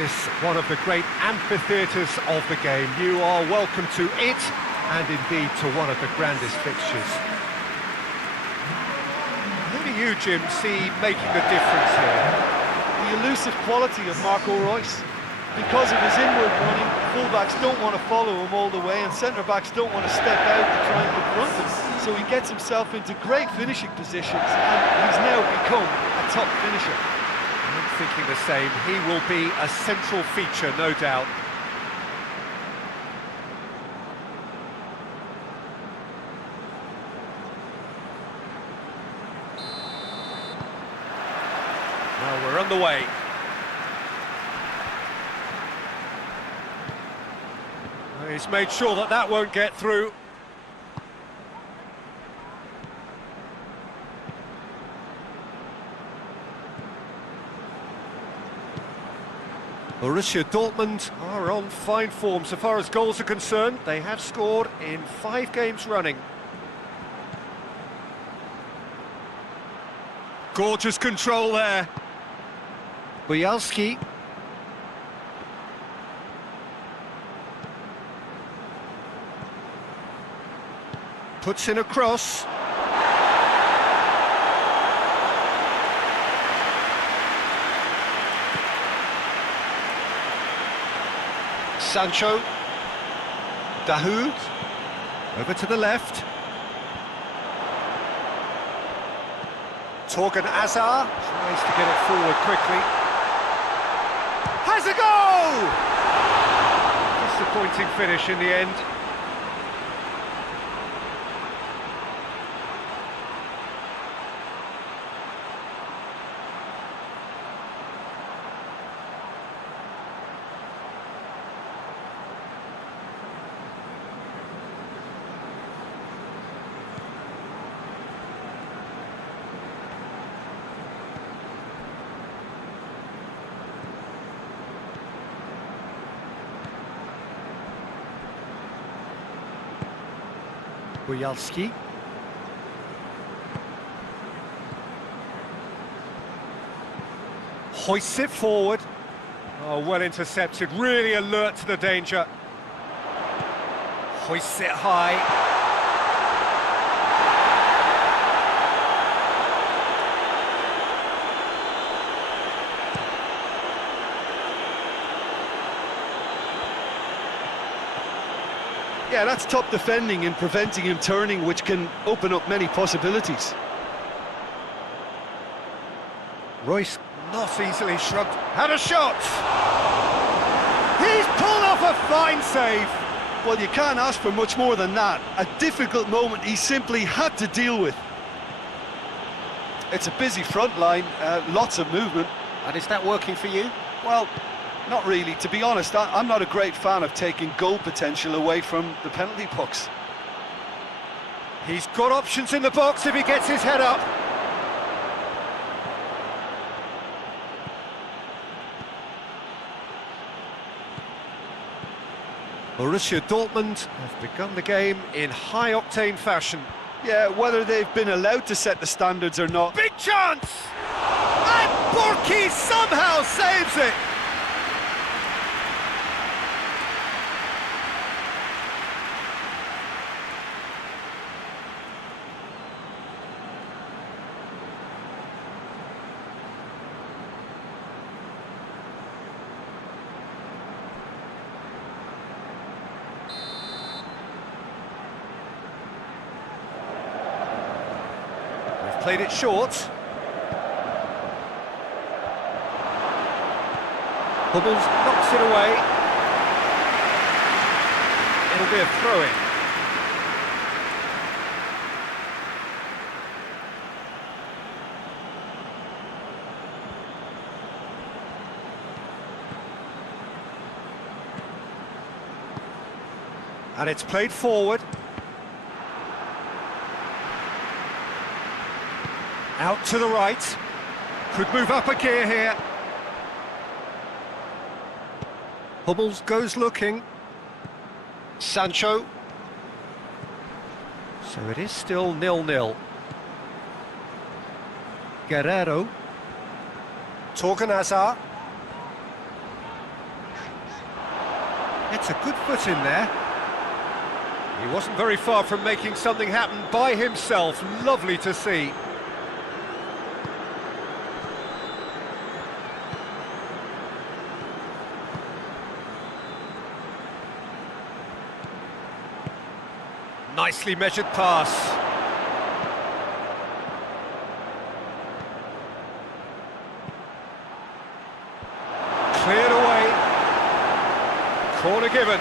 This one of the great amphitheatres of the game. You are welcome to it, and indeed to one of the grandest fixtures. Who do you, Jim, see making the difference here? The elusive quality of Marco Reus. Because of his inward running, fullbacks don't want to follow him all the way, and centre-backs don't want to step out to try and confront him. So he gets himself into great finishing positions, and he's now become a top finisher. I'm thinking the same. He will be a central feature, no doubt. Well, we're underway. He's made sure that that won't get through. Borussia Dortmund are on fine form so far as goals are concerned. They have scored in 5 games running. Gorgeous control there. Bujalski. Puts in a cross. Sancho. Dahoud. Over to the left. Torgan Hazard tries to get it forward quickly. Has a goal! Disappointing finish in the end. Bujalski. Hoists it forward. Oh, well intercepted, really alert to the danger. Hoists it high. Yeah, that's top defending and preventing him turning, which can open up many possibilities. Reus not easily shrugged. Had a shot! He's pulled off a fine save! Well, you can't ask for much more than that. A difficult moment he simply had to deal with. It's a busy front line, lots of movement. And is that working for you? Well, not really. To be honest, I'm not a great fan of taking goal potential away from the penalty box. He's got options in the box if he gets his head up. Borussia Dortmund have begun the game in high-octane fashion. Yeah, whether they've been allowed to set the standards or not. Big chance! And Burki somehow saves it! Played it short. Hummels knocks it away. It'll be a throw-in. And it's played forward. Out to the right. Could move up a gear here. Hummels goes looking. Sancho. So it is still 0-0. Guerrero. Torgan Hazard. It's a good foot in there. He wasn't very far from making something happen by himself. Lovely to see. Nicely measured pass. Cleared away. Corner given.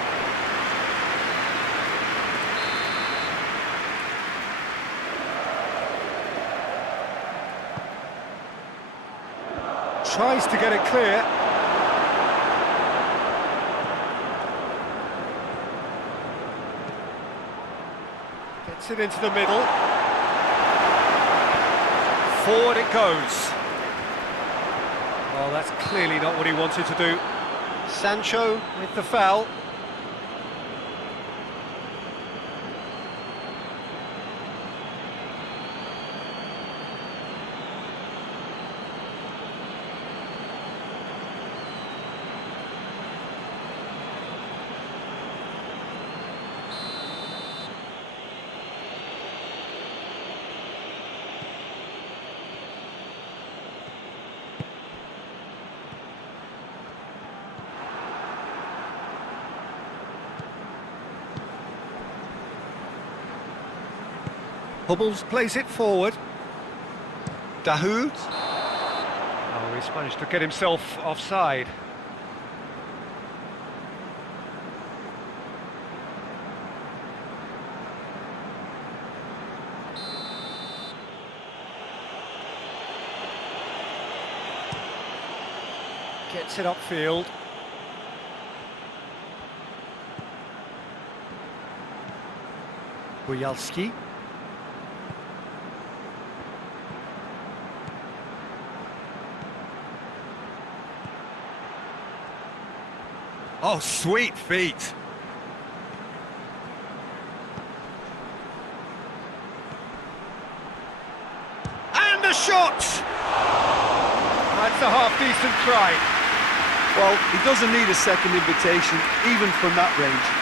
Tries to get it clear. Gets it into the middle. Forward it goes. Oh, that's clearly not what he wanted to do. Sancho with the foul. Hummels plays it forward. Dahoud. Oh, he's managed to get himself offside. Gets it upfield. Bojalski. Oh, sweet feet. And the shot! That's a half-decent try. Well, he doesn't need a second invitation, even from that range.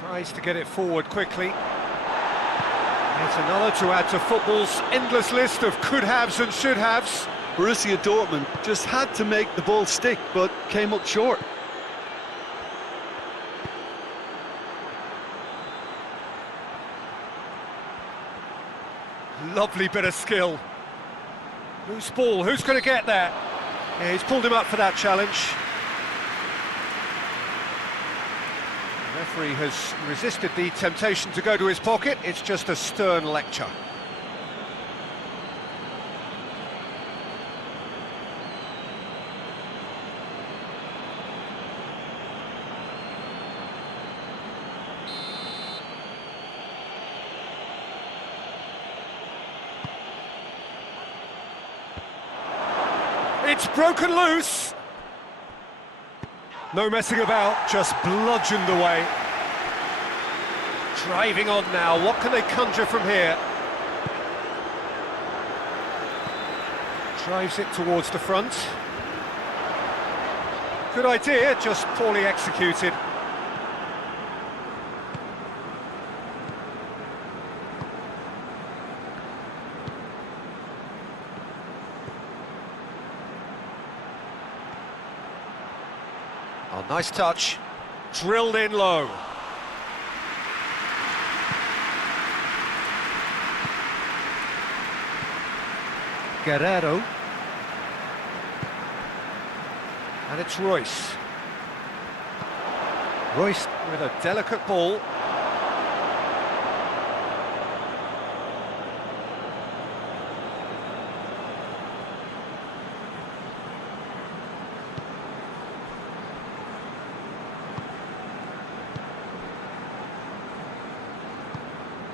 Tries to get it forward quickly. It's another to add to football's endless list of could-haves and should-haves. Borussia Dortmund just had to make the ball stick, but came up short. Lovely bit of skill. Loose ball, who's going to get that? Yeah, he's pulled him up for that challenge. The referee has resisted the temptation to go to his pocket. It's just a stern lecture. It's broken loose. No messing about, just bludgeoned away. Driving on now, what can they conjure from here? Drives it towards the front. Good idea, just poorly executed. Oh, nice touch. Drilled in low. Guerrero. And it's Royce. Royce with a delicate ball.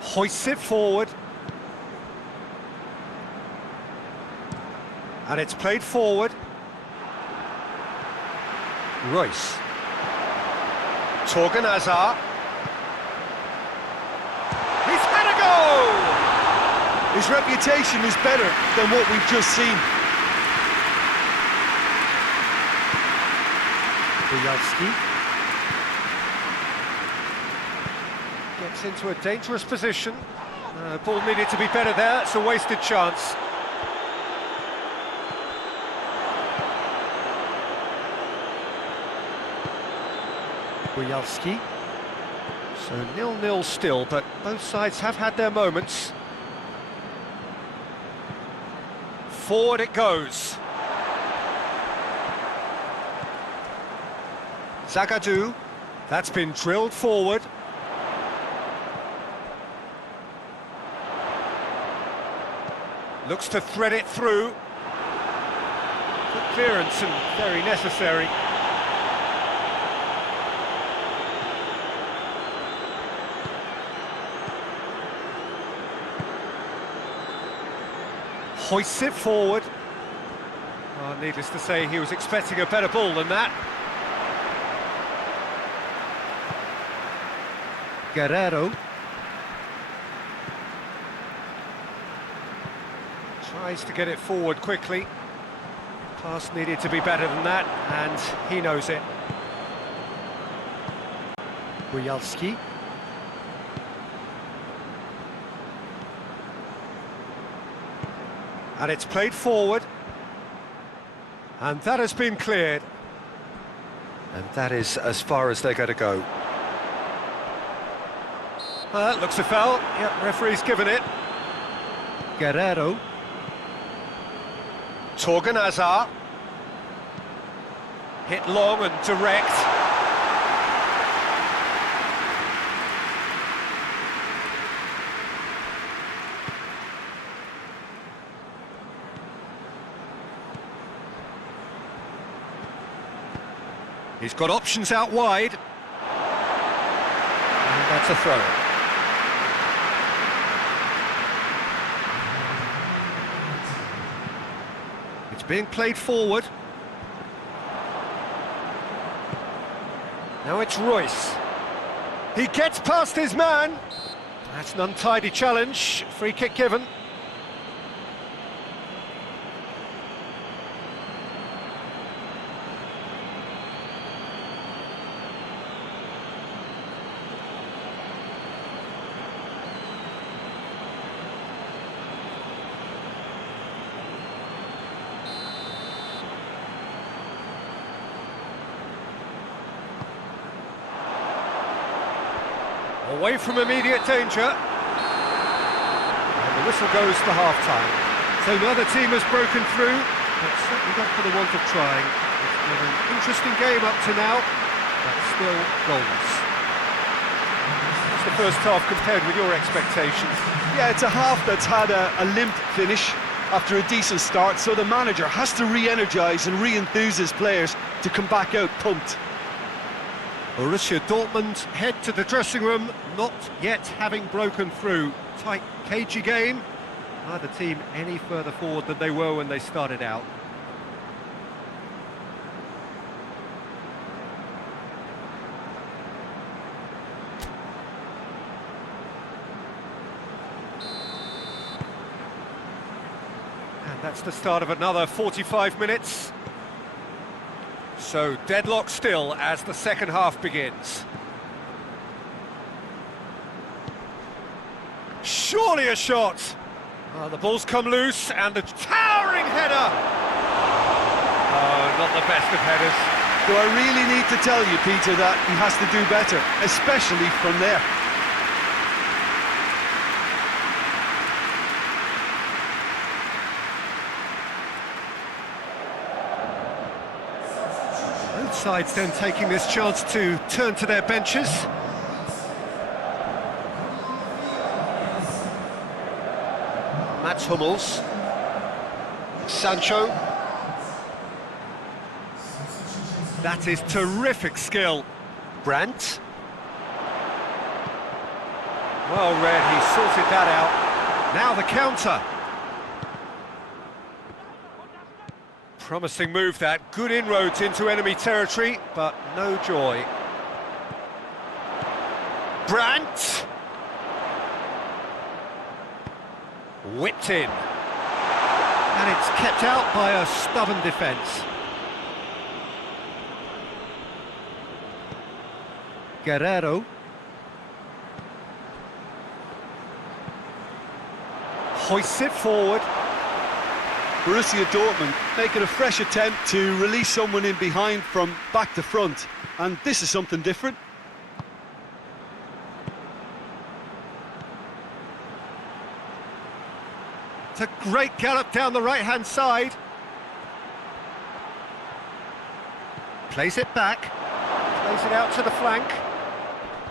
Hoists it forward. And it's played forward. Royce. Torgan Hazard. He's had a goal! His reputation is better than what we've just seen. Buyalski gets into a dangerous position. Ball needed to be better there, it's a wasted chance. Buyalski. So 0-0 still, but both sides have had their moments. Forward it goes. Zagadou, that's been drilled forward. Looks to thread it through. Good clearance and very necessary. Hoists it forward. Oh, needless to say, he was expecting a better ball than that. Guerrero. Tries to get it forward quickly. Pass needed to be better than that, and he knows it. Buyalski. And it's played forward. And that has been cleared. And that is as far as they're going to go. That looks a foul. Yep, referee's given it. Guerrero. Torgan Hazard. Hit long and direct. He's got options out wide. And that's a throw. It's being played forward. Now it's Royce. He gets past his man. That's an untidy challenge. Free kick given. Away from immediate danger. And the whistle goes for half-time. So neither team has broken through, but certainly not for the want of trying. It's been an interesting game up to now, but still goalless. What's the first half compared with your expectations? Yeah, it's a half that's had a limp finish after a decent start, so the manager has to re-energise and re-enthuse his players to come back out pumped. Borussia Dortmund head to the dressing room, not yet having broken through. Tight, cagey game. Neither team any further forward than they were when they started out. And that's the start of another 45 minutes. So deadlock still as the second half begins. Surely a shot! The ball's come loose and the towering header! Oh, not the best of headers. Do I really need to tell you, Peter, that he has to do better, especially from there? sides then taking this chance to turn to their benches. Mats Hummels. Sancho. That is terrific skill. Brandt. Well read, he sorted that out. Now the counter. Promising move that, good inroads into enemy territory, but no joy. Brandt! Whipped in. And it's kept out by a stubborn defence. Guerrero. Hoists it forward. Borussia Dortmund making a fresh attempt to release someone in behind from back to front, and this is something different. It's a great gallop down the right-hand side. Plays it back. Plays it out to the flank.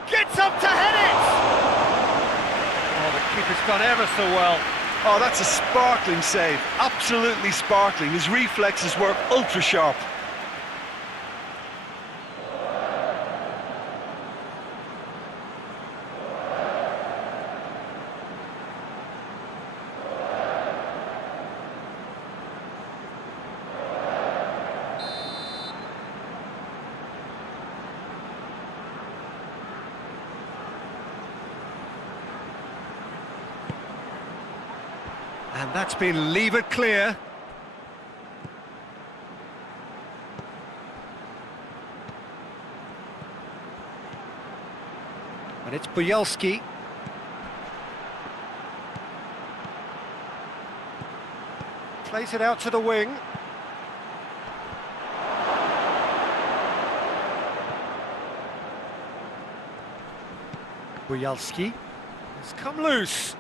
Gets up to head it! Oh, the keeper's done ever so well. Oh, that's a sparkling save, absolutely sparkling. His reflexes were ultra sharp. And that's been levered clear. And it's Bujalski. Plays it out to the wing. Bujalski has come loose.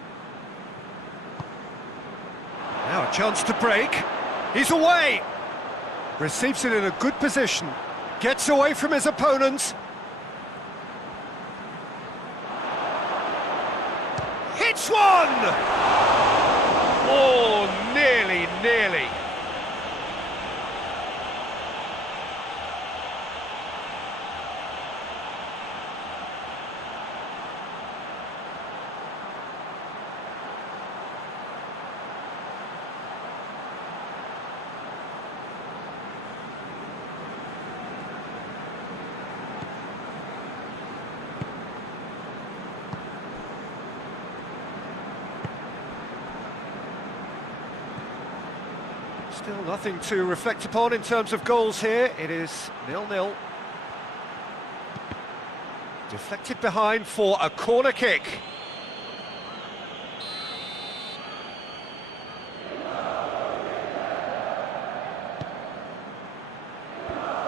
Now a chance to break. He's away. Receives it in a good position. Gets away from his opponents. Hits one! Oh, nearly. Still nothing to reflect upon in terms of goals here. It is 0-0. Deflected behind for a corner kick.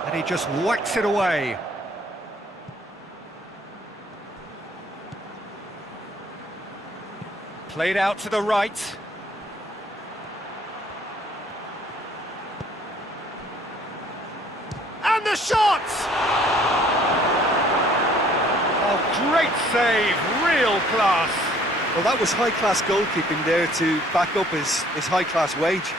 And he just whacks it away. Played out to the right. And the shot! Oh, great save, real class. Well, that was high-class goalkeeping there to back up his high-class wage.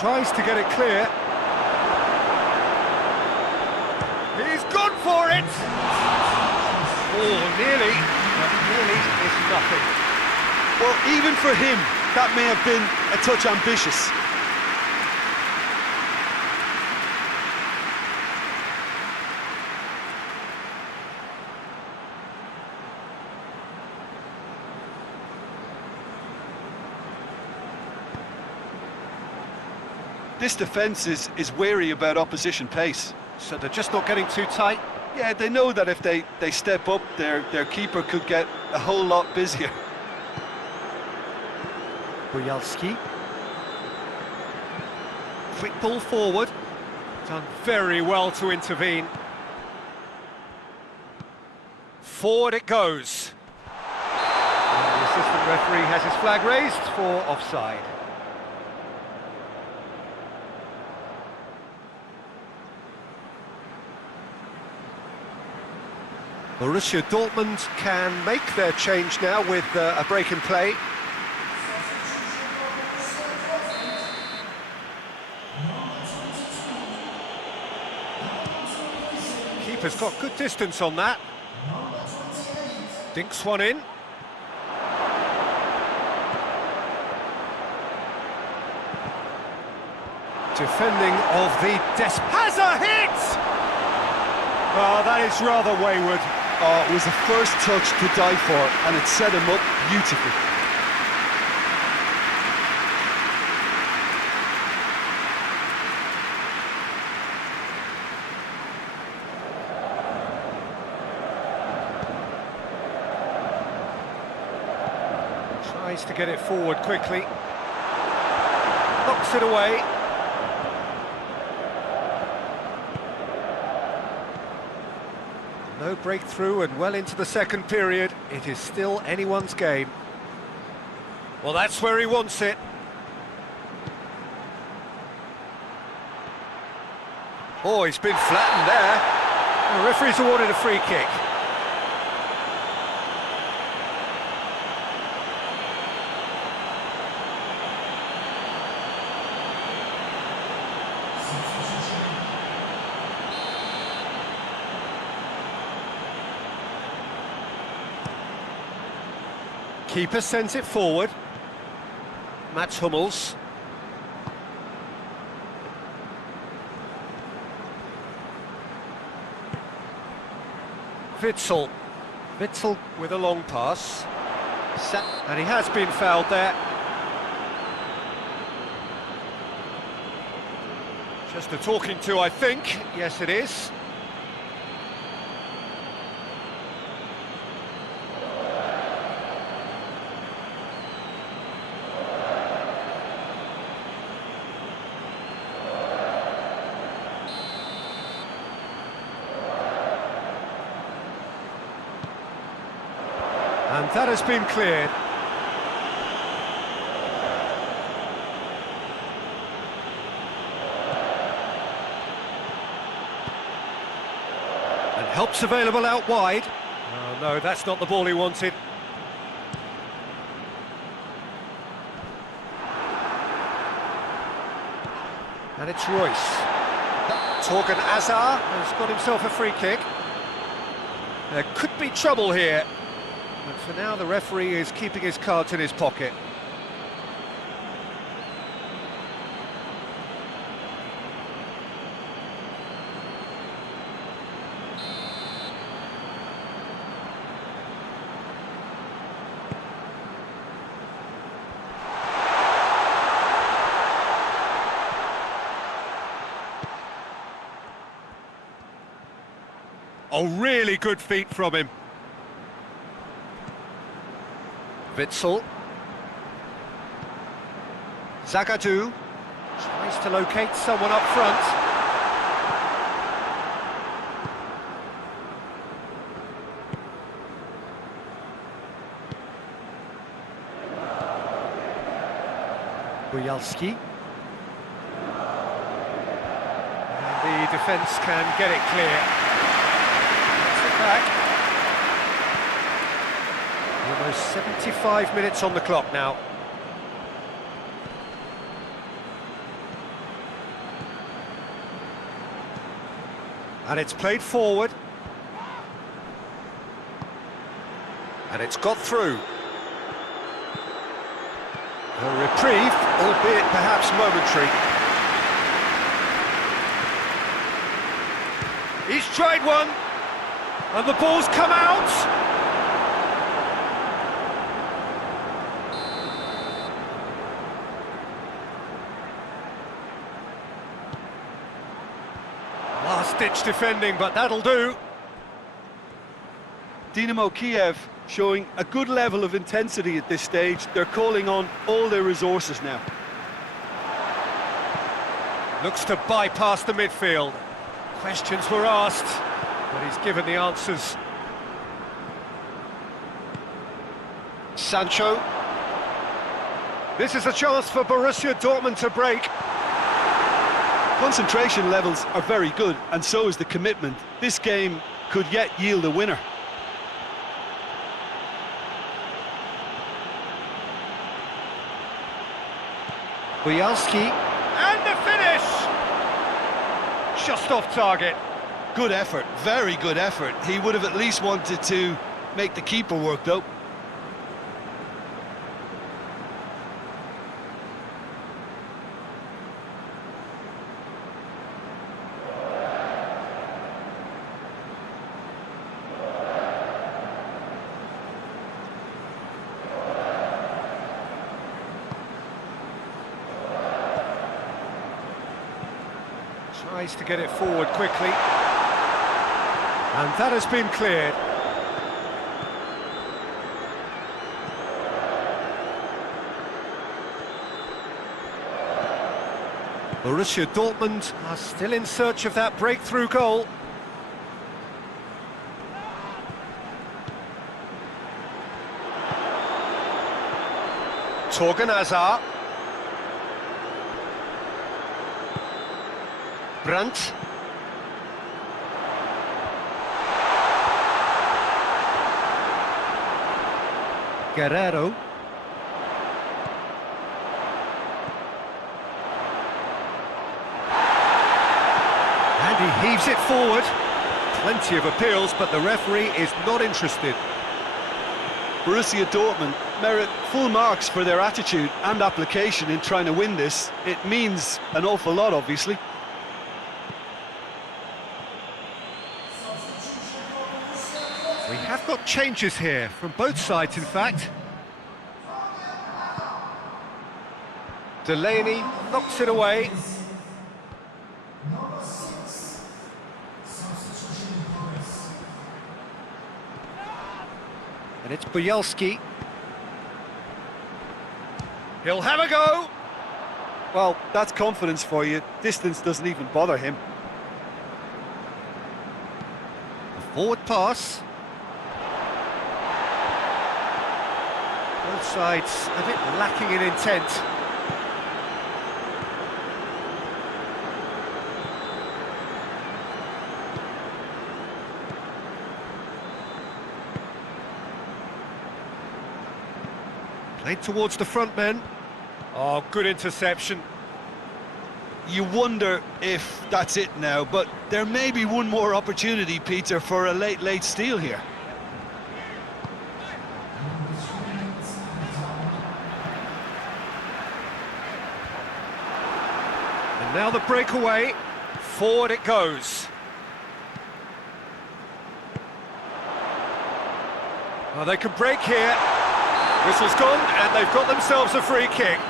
Tries to get it clear. He's gone for it! Oh, nearly, but nearly is nothing. Well, even for him, that may have been a touch ambitious. This defence is wary about opposition pace. So they're just not getting too tight. Yeah, they know that if they step up, their keeper could get a whole lot busier. Bojalski. Quick ball forward. Done very well to intervene. Forward it goes. And the assistant referee has his flag raised for offside. Borussia Dortmund can make their change now with a break in play. Keeper's got good distance on that. Dinks one in. Defending of the has a hit! Oh, that is rather wayward. Oh, it was the first touch to die for, and it set him up beautifully. Tries to get it forward quickly. Knocks it away. No breakthrough and well into the second period. It is still anyone's game. Well, that's where he wants it. Oh, he's been flattened there. The referee's awarded a free kick. Keeper sends it forward. Mats Hummels. Witsel. Witsel with a long pass. And he has been fouled there. Just a talking to, I think. Yes, it is. And that has been cleared. And help's available out wide. Oh no, that's not the ball he wanted. And it's Royce. Torgan Hazard has got himself a free kick. There could be trouble here. But for now, the referee is keeping his cards in his pocket. Oh, really good feet from him. Witsel. Zagadou tries to locate someone up front. Bojalski. And the defence can get it clear. Gets it back. Almost 75 minutes on the clock now. And it's played forward. And it's got through. A reprieve, albeit perhaps momentary. He's tried one. And the ball's come out. Last-ditch defending, but that'll do. Dynamo Kiev showing a good level of intensity at this stage. They're calling on all their resources now. Looks to bypass the midfield. Questions were asked, but he's given the answers. Sancho. This is a chance for Borussia Dortmund to break. Concentration levels are very good, and so is the commitment. This game could yet yield a winner. Bialski, and the finish! Just off target. Good effort, very good effort. He would have at least wanted to make the keeper work, though. Tries to get it forward quickly. And that has been cleared. Borussia Dortmund are still in search of that breakthrough goal. Torgan Hazard. Brandt. Guerrero. And he heaves it forward. Plenty of appeals, but the referee is not interested. Borussia Dortmund merit full marks for their attitude and application in trying to win this. It means an awful lot, obviously. We have got changes here, from both sides in fact. Delaney knocks it away. And it's Bialski. He'll have a go! Well, that's confidence for you. Distance doesn't even bother him. A forward pass. Both sides a bit lacking in intent. Played towards the front men. Oh, good interception. You wonder if that's it now, but there may be one more opportunity, Peter, for a late steal here. And now the breakaway. Forward it goes. Well, they can break here. Whistle's gone, and they've got themselves a free kick.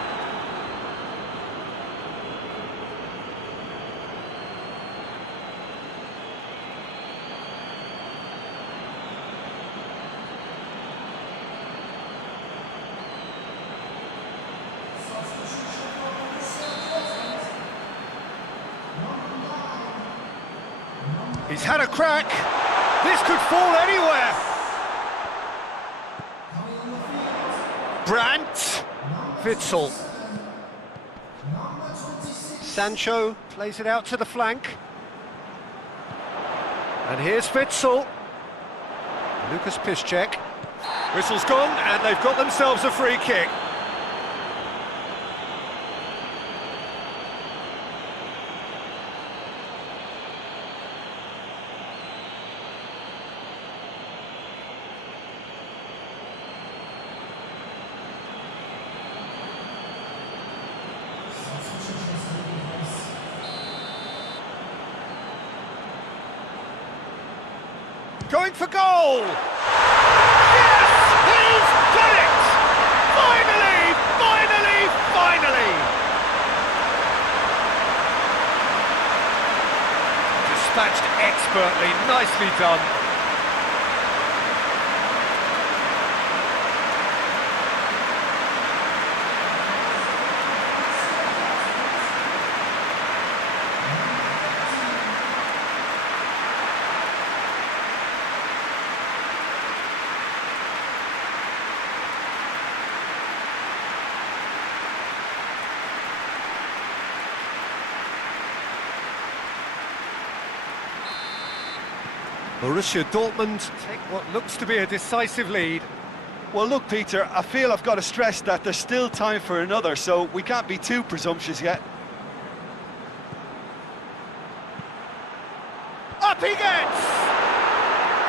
He's had a crack. This could fall anywhere. Brandt. Witsel. Sancho plays it out to the flank. And here's Witsel. Lucas Piszczek. Whistle's gone, and they've got themselves a free kick. Going for goal! Yes! He's done it! Finally! Finally! Finally! Dispatched expertly, nicely done. Borussia Dortmund take what looks to be a decisive lead. Well, look, Peter, I feel I've got to stress that there's still time for another, so we can't be too presumptuous yet. Up he gets!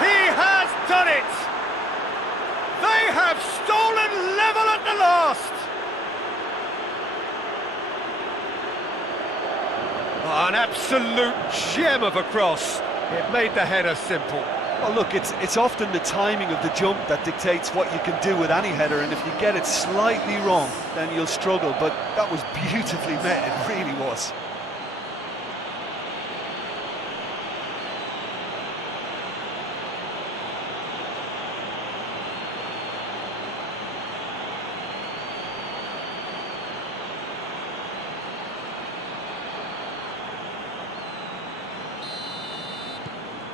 He has done it! They have stolen level at the last! Oh, an absolute gem of a cross. It made the header simple. Well, look, it's often the timing of the jump that dictates what you can do with any header, and if you get it slightly wrong, then you'll struggle, but that was beautifully met, it really was.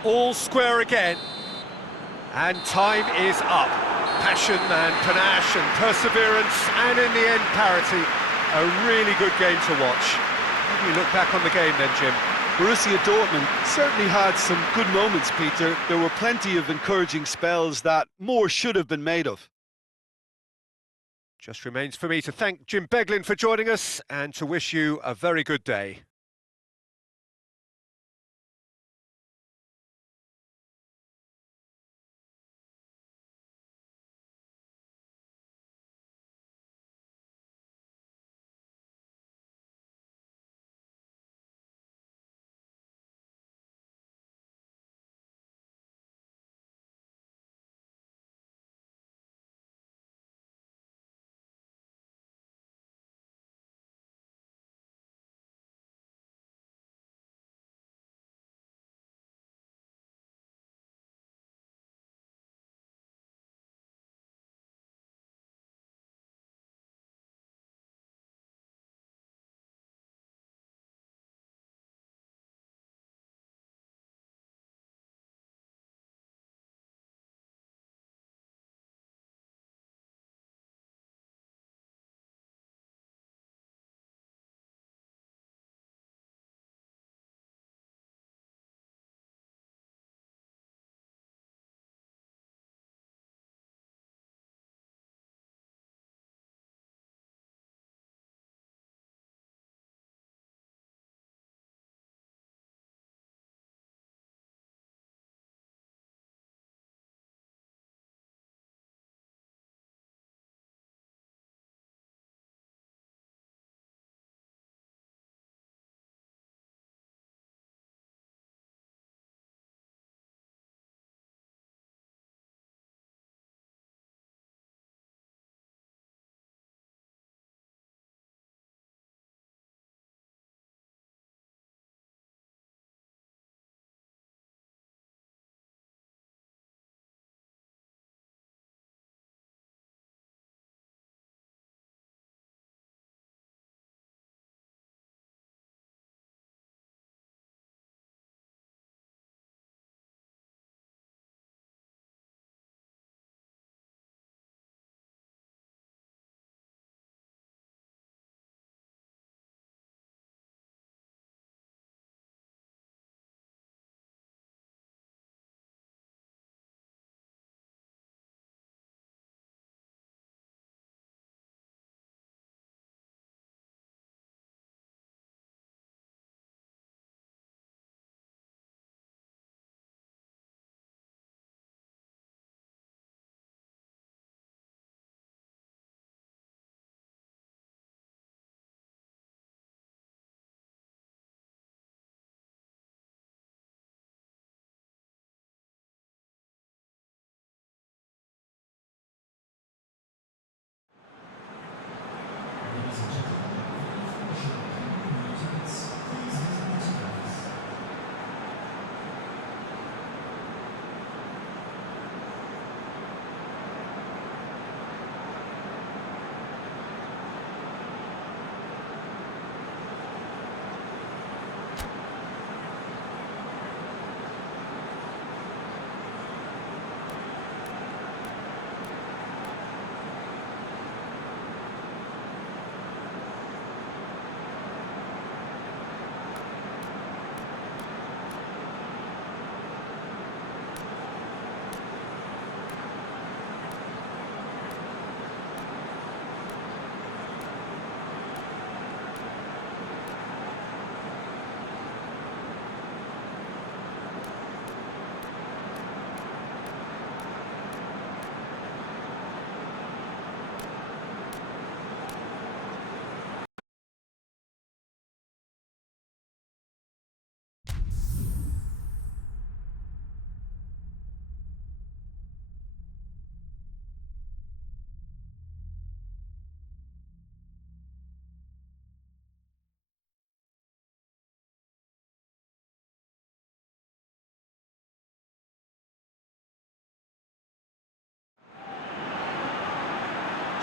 All square again, and time is up. Passion and panache and perseverance, and in the end parity. A really good game to watch. How do you look back on the game then, Jim? Borussia Dortmund certainly had some good moments, Peter. There were plenty of encouraging spells that more should have been made of. Just remains for me to thank Jim Beglin for joining us and to wish you a very good day.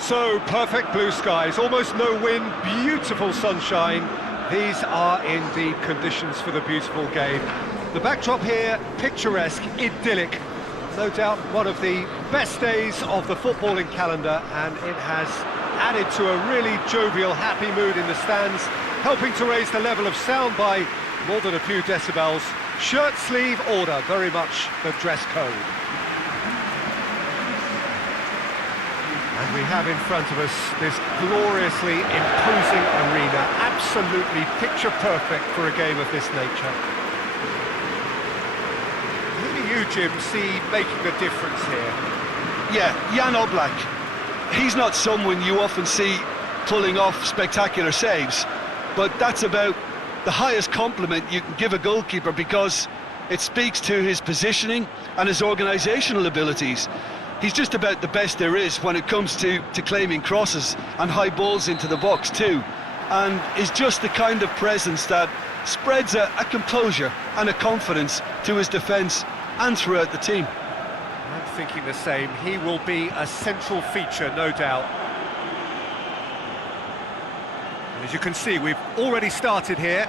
So, perfect blue skies, almost no wind, beautiful sunshine. These are indeed conditions for the beautiful game. The backdrop here, picturesque, idyllic. No doubt one of the best days of the footballing calendar, and it has added to a really jovial, happy mood in the stands, helping to raise the level of sound by more than a few decibels. Shirt sleeve order, very much the dress code. And we have in front of us this gloriously imposing arena, absolutely picture perfect for a game of this nature. Who do you, Jim, see making the difference here? Yeah, Jan Oblak. He's not someone you often see pulling off spectacular saves, but that's about the highest compliment you can give a goalkeeper, because it speaks to his positioning and his organisational abilities. He's just about the best there is when it comes to claiming crosses and high balls into the box too, and is just the kind of presence that spreads a composure and a confidence to his defence and throughout the team. I'm thinking the same. He will be a central feature, no doubt. And as you can see, we've already started here.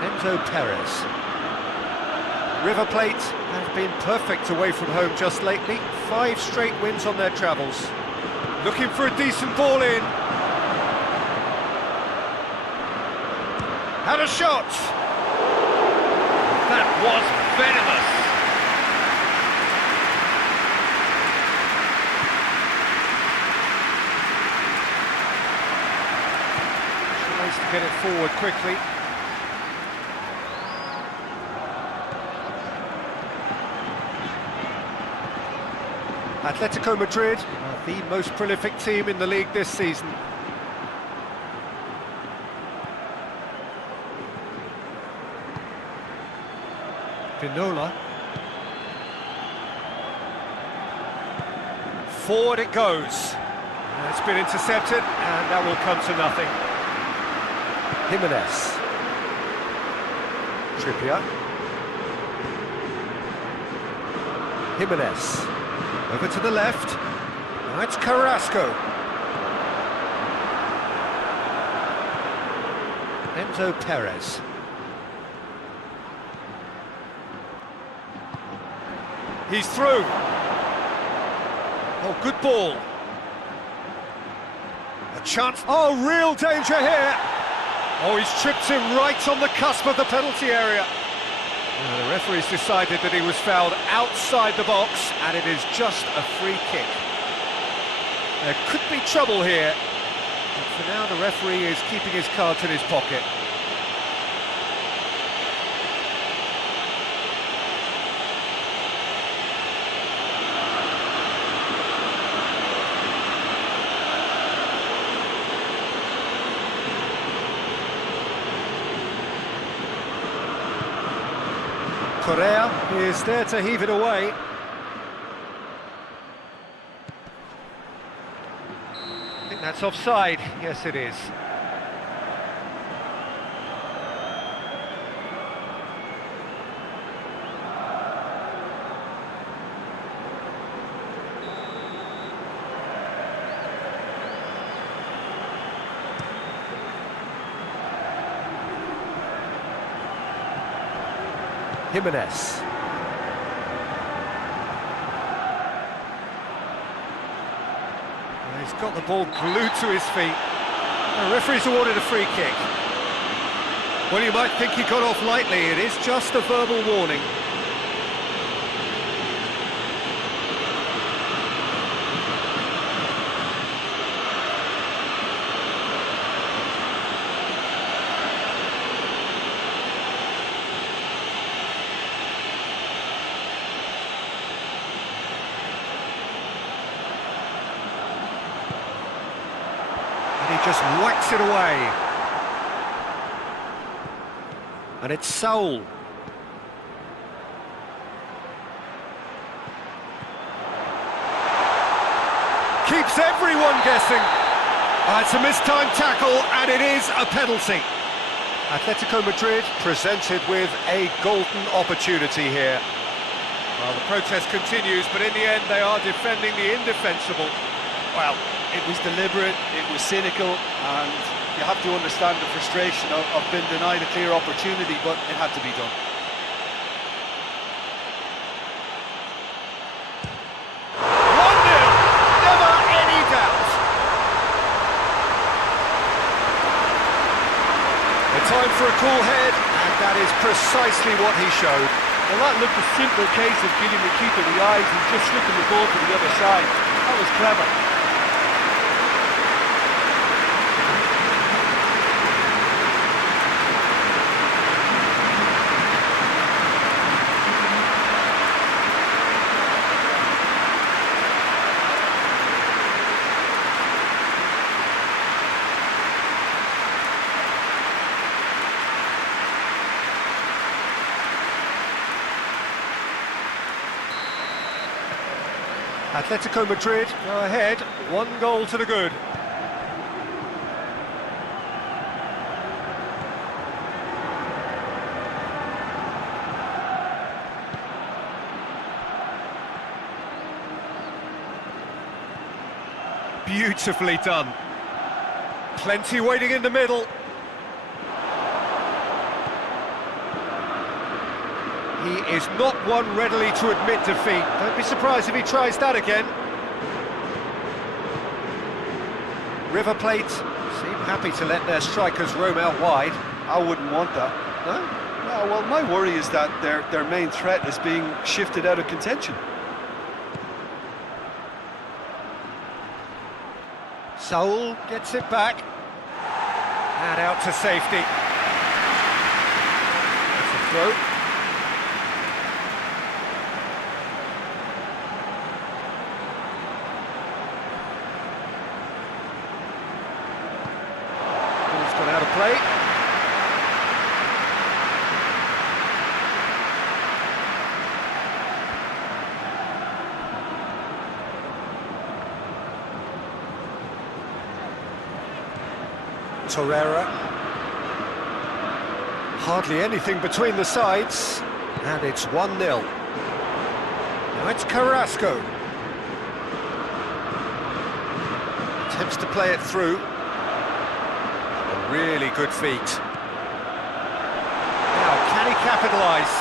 Enzo Perez. River Plate have been perfect away from home just lately. 5 straight wins on their travels. Looking for a decent ball in. Had a shot. That was venomous. Tries to get it forward quickly. Atletico Madrid are the most prolific team in the league this season. Pinola. Forward it goes. It's been intercepted, and that will come to nothing. Jimenez. Trippier. Jimenez. Over to the left. Now it's Carrasco. Enzo Perez. He's through. Oh, good ball. A chance. Oh, real danger here. Oh, he's tripped him right on the cusp of the penalty area. The referee's decided that he was fouled outside the box, and it is just a free kick. There could be trouble here, but for now the referee is keeping his cards in his pocket. Correa is there to heave it away. I think that's offside. Yes, it is. Jimenez. He's got the ball glued to his feet. The referee's awarded a free kick. Well, you might think he got off lightly. It is just a verbal warning. Just whacks it away. And it's Saul. Keeps everyone guessing. It's a mistimed tackle, and it is a penalty. Atletico Madrid presented with a golden opportunity here. Well, the protest continues, but in the end they are defending the indefensible. Well, it was deliberate, it was cynical, and you have to understand the frustration of being denied a clear opportunity, but it had to be done. Time for a cool head, and that is precisely what he showed. Well, that looked a simple case of giving the keeper the eyes and just slipping the ball to the other side. That was clever. Atletico Madrid go ahead, 1 goal to the good. Beautifully done. Plenty waiting in the middle. He is not one readily to admit defeat. Don't be surprised if he tries that again. River Plate seem happy to let their strikers roam out wide. I wouldn't want that. No? No, well, my worry is that their main threat is being shifted out of contention. Saul gets it back. And out to safety. That's a throw. Out of play. Torreira. Hardly anything between the sides, and it's 1-0. Now it's Carrasco. Attempts to play it through. Really good feet. Now, can he capitalise?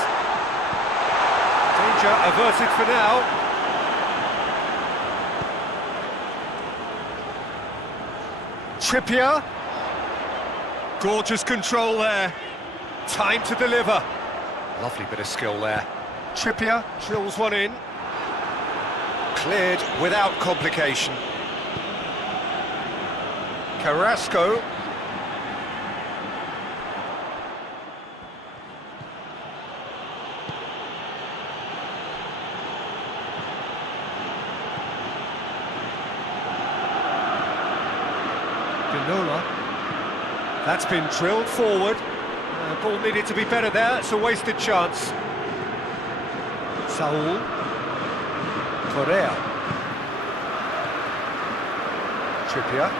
Danger averted for now. Trippier. Gorgeous control there. Time to deliver. Lovely bit of skill there. Trippier drills one in. Cleared without complication. Carrasco. That's been drilled forward. Ball needed to be better there. It's a wasted chance. Saul. Correa. Trippier.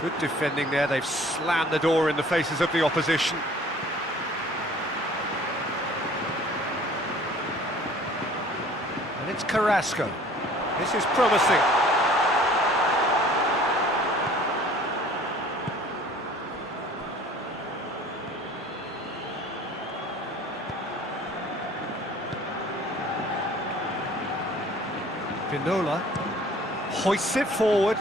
Good defending there. They've slammed the door in the faces of the opposition. And it's Carrasco. This is promising. Pinola hoists it forward.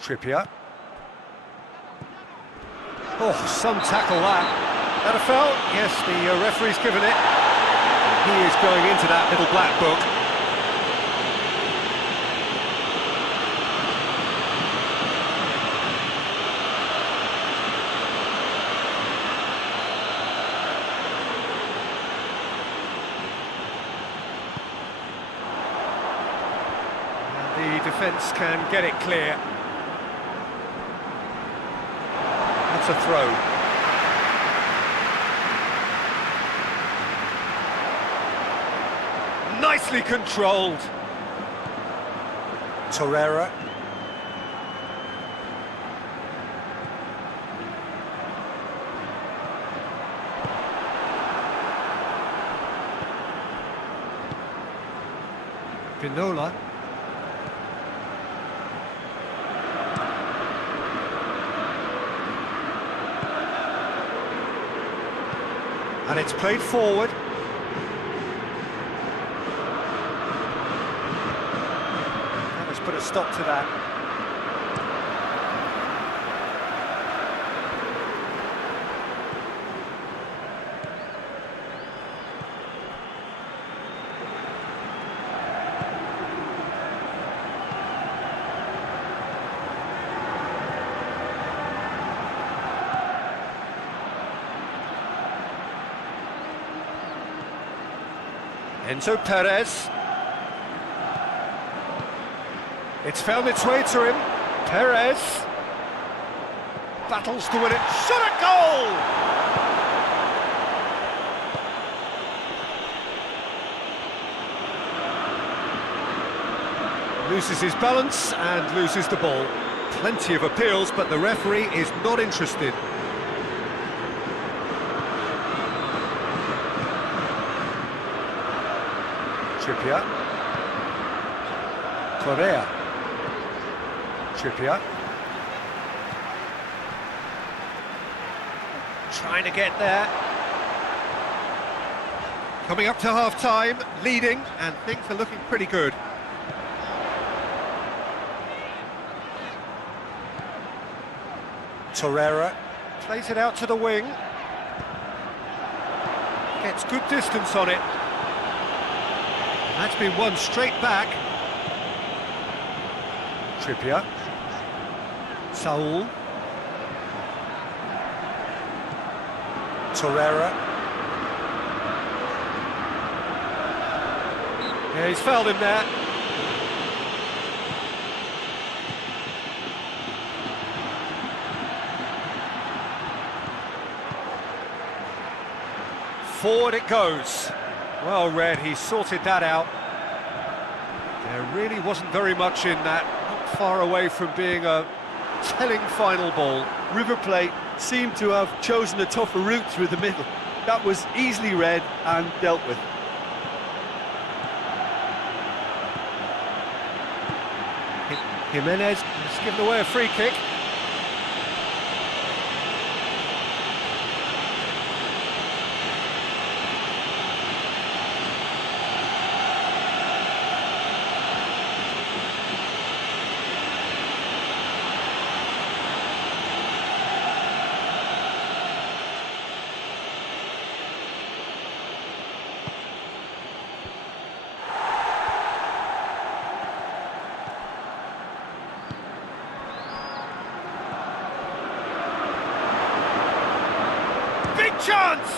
Trippier. Oh, some tackle that. That a foul? Yes, the referee's given it. He is going into that little black book. The defence can get it clear. That's a throw. Nicely controlled. Torreira. Pinola. And it's played forward. And let's put a stop to that. Enzo Perez. It's found its way to him. Perez battles to win it. Shot at goal! Loses his balance and loses the ball. Plenty of appeals, but the referee is not interested. Trippier. Correa. Trippier. Trying to get there. Coming up to half-time, leading, and things are looking pretty good. Torreira plays it out to the wing. Gets good distance on it. That's been won straight back. Trippier. Saul. Torreira. Yeah, he's fouled him there. Forward it goes. Well read, he sorted that out. There really wasn't very much in that, not far away from being a telling final ball. River Plate seemed to have chosen a tougher route through the middle. That was easily read and dealt with. Jimenez has given away a free kick. Chance!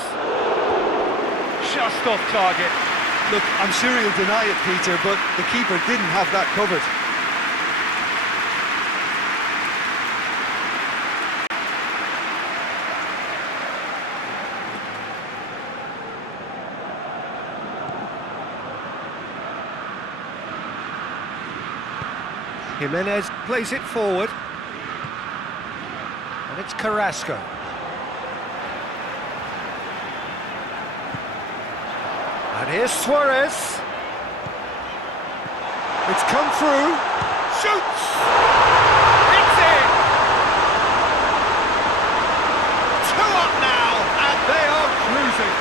Just off target. Look, I'm sure he'll deny it, Peter, but the keeper didn't have that covered. Jimenez plays it forward. And it's Carrasco. And here's Suarez. It's come through. Shoots! It's in! 2 up now, and they are cruising.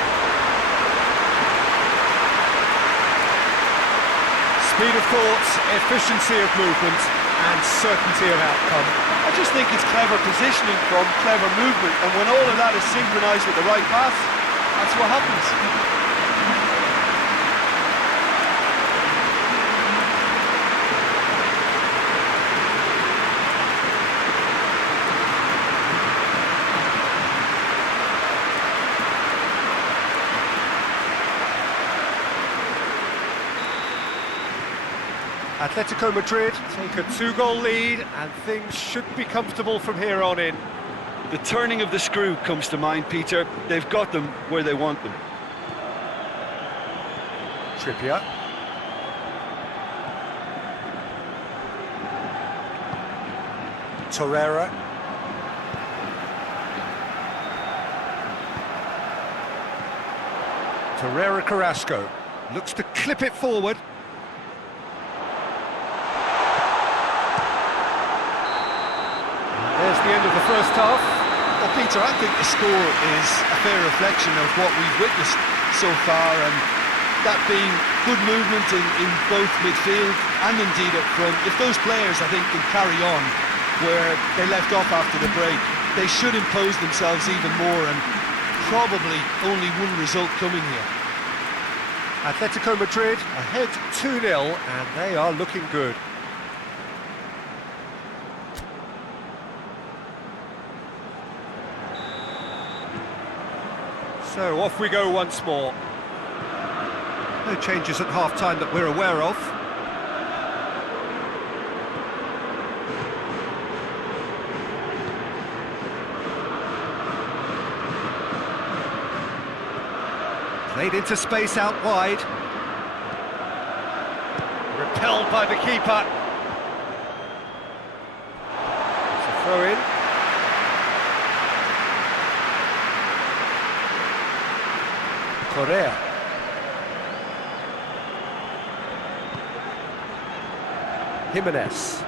Speed of thought, efficiency of movement, and certainty of outcome. I just think it's clever positioning from clever movement, and when all of that is synchronised with the right pass, that's what happens. Atletico Madrid take a 2-goal lead, and things should be comfortable from here on in. The turning of the screw comes to mind, Peter. They've got them where they want them. Trippier. Torreira. Torreira Carrasco looks to clip it forward. There's the end of the first half. Well, Peter, I think the score is a fair reflection of what we've witnessed so far, and that being good movement in both midfield and indeed up front. If those players, I think, can carry on where they left off after the break, they should impose themselves even more, and probably only one result coming here. Atletico Madrid ahead 2-0, and they are looking good. So off we go once more. No changes at half-time that we're aware of. Played into space out wide. Repelled by the keeper. It's a throw-in. Correa. Jimenez.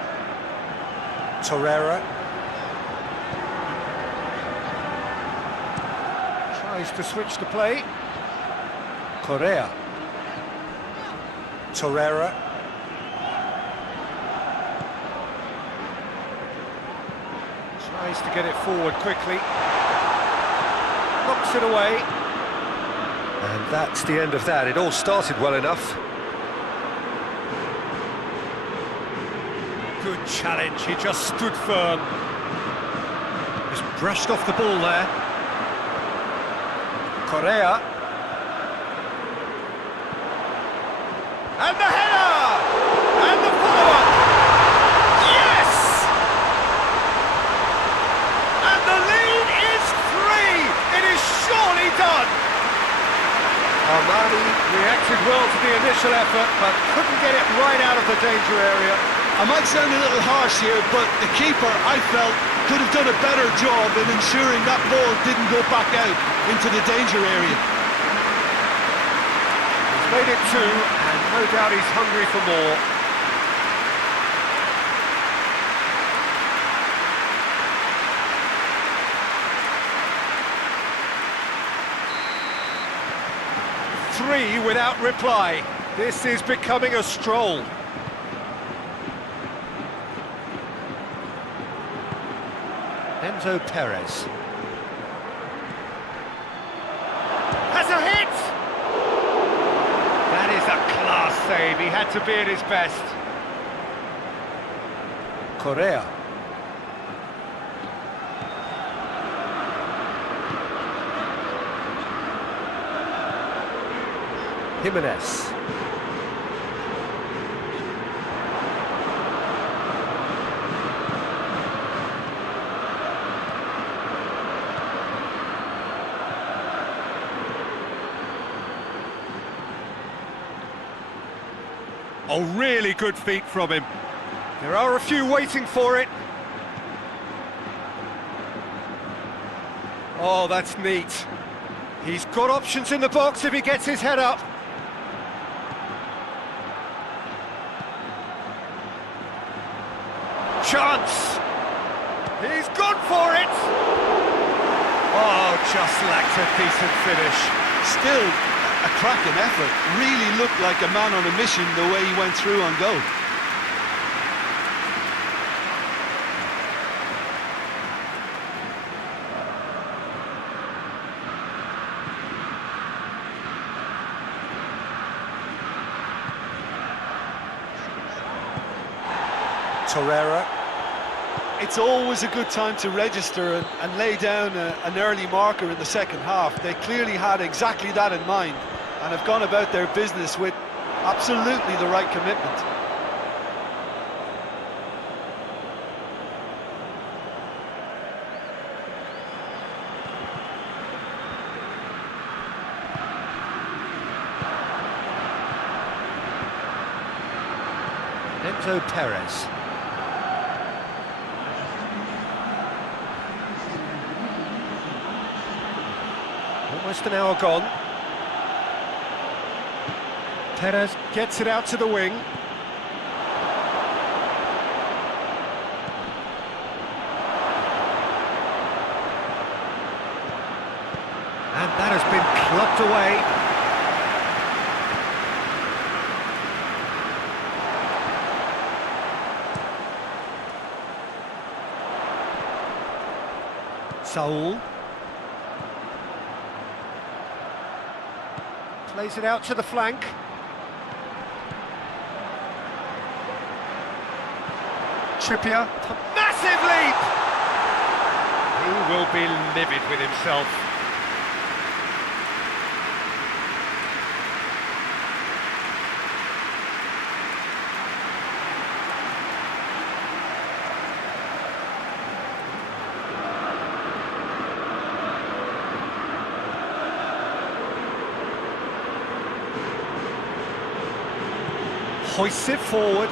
Torreira. Tries to switch the play. Correa. Torreira. Tries to get it forward quickly. Knocks it away. And that's the end of that. It all started well enough. Good challenge, he just stood firm. Just brushed off the ball there. Correa. And the header! And the follow-up! Yes! And the lead is 3! It is surely done! Armani reacted well to the initial effort, but couldn't get it right out of the danger area. I might sound a little harsh here, but the keeper, I felt, could have done a better job in ensuring that ball didn't go back out into the danger area. He's made it 2, and no doubt he's hungry for more. Three without reply. This is becoming a stroll. Enzo Perez. Has a hit! That is a class save. He had to be at his best. Correa. Jimenez. Oh, really good feet from him. There are a few waiting for it. Oh, that's neat. He's got options in the box if he gets his head up. Chance! He's gone for it! Oh, just lacked a decent finish. Still a cracking effort. Really looked like a man on a mission the way he went through on goal. Torreira. It's always a good time to register and lay down an early marker in the second half. They clearly had exactly that in mind and have gone about their business with absolutely the right commitment. Enzo Perez. Almost an hour gone. Perez gets it out to the wing. And that has been clubbed away. Saul. Plays it out to the flank. Trippier. Massive leap! He will be livid with himself. Hoists it forward.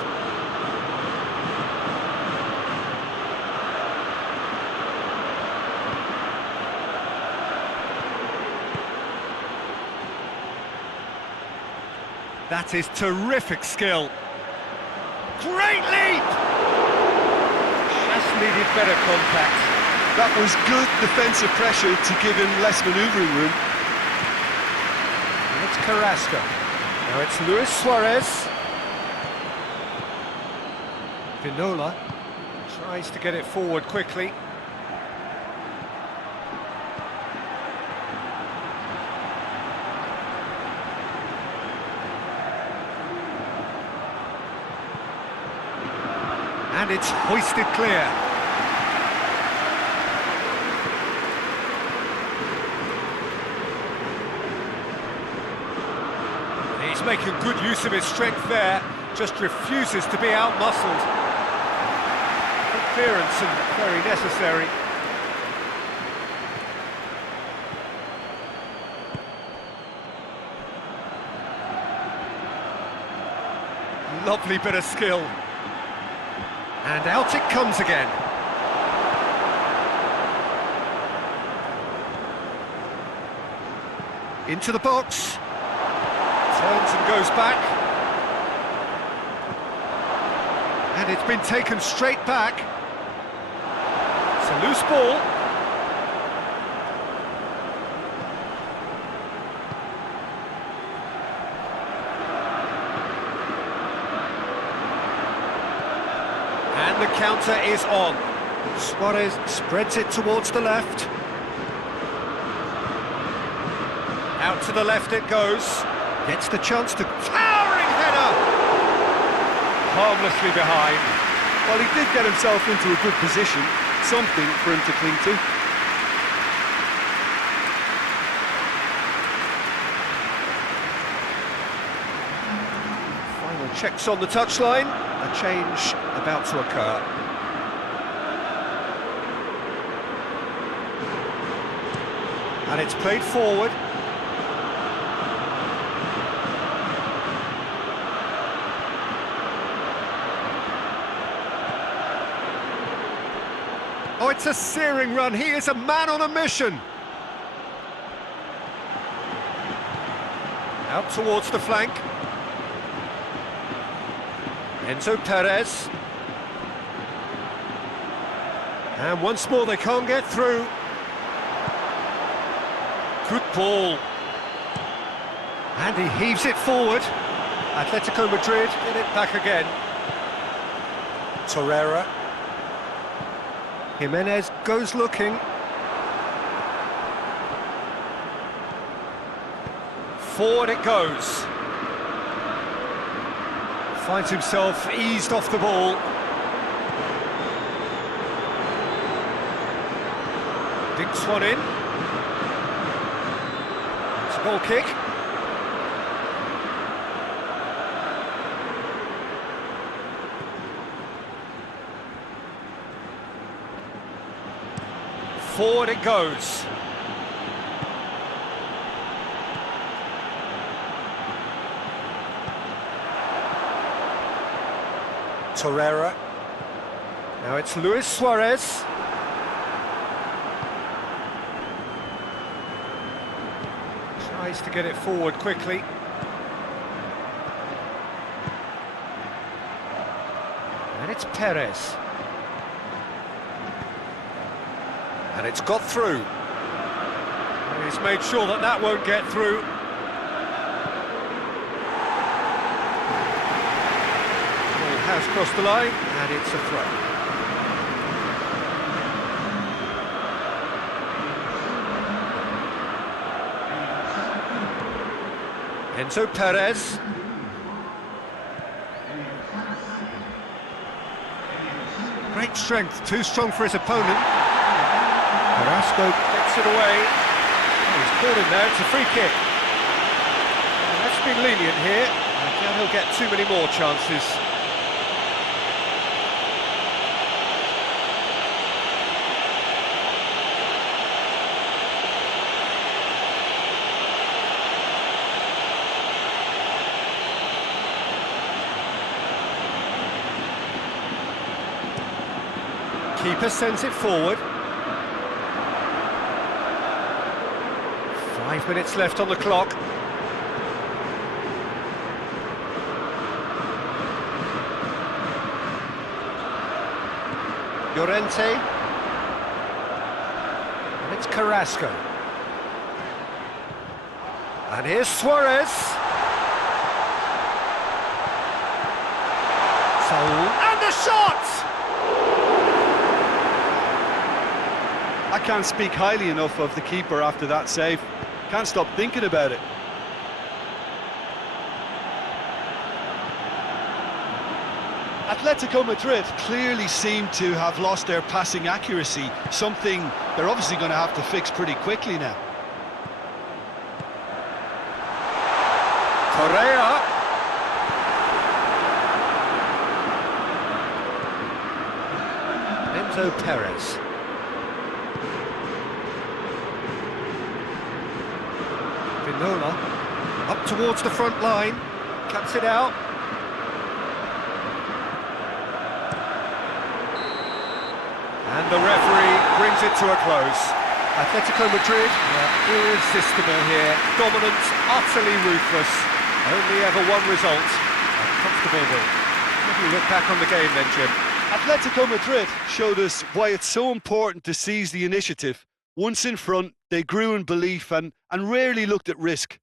That is terrific skill. Great leap! Just needed better contact. That was good defensive pressure to give him less manoeuvring room. And it's Carrasco. Now it's Luis Suarez. Vinola tries to get it forward quickly. And it's hoisted clear. He's making good use of his strength there, just refuses to be out-muscled. Clearance and very necessary. Lovely bit of skill. And out it comes again. Into the box. Turns and goes back. And it's been taken straight back. It's a loose ball. And the counter is on. Suarez spreads it towards the left. Out to the left it goes. Gets the chance to... Towering header! Harmlessly behind. Well, he did get himself into a good position, something for him to cling to. Final checks on the touchline. A change about to occur. And it's played forward. Oh, it's a searing run. He is a man on a mission. Out towards the flank. Enzo Perez. And once more they can't get through. Good ball. And he heaves it forward. Atletico Madrid get it back again. Torreira. Jimenez goes looking. Forward it goes. Finds himself eased off the ball. Dinks one in. It's a goal kick. Forward it goes. Torreira. Now it's Luis Suarez. Tries to get it forward quickly. And it's Perez. And it's got through. He's made sure that that won't get through. Ball has crossed the line, and it's a throw. Enzo Perez. Great strength, too strong for his opponent. Carrasco gets it away. He's caught him there, it's a free kick. Let's be lenient here. I doubt he'll get too many more chances. Keeper sends it forward. 5 minutes left on the clock. Llorente. And it's Carrasco. And here's Suarez. Saul. And the shot! I can't speak highly enough of the keeper after that save. Can't stop thinking about it. Atletico Madrid clearly seem to have lost their passing accuracy, something they're obviously going to have to fix pretty quickly now. Correa. Enzo Perez. Vinola up towards the front line, cuts it out. And the referee brings it to a close. Atletico Madrid are irresistible here. Dominant, utterly ruthless. Only ever one result. A comfortable win. How do you look back on the game then, Jim? Atletico Madrid showed us why it's so important to seize the initiative. Once in front, they grew in belief and rarely looked at risk.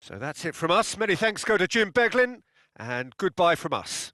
So that's it from us. Many thanks go to Jim Beglin, and goodbye from us.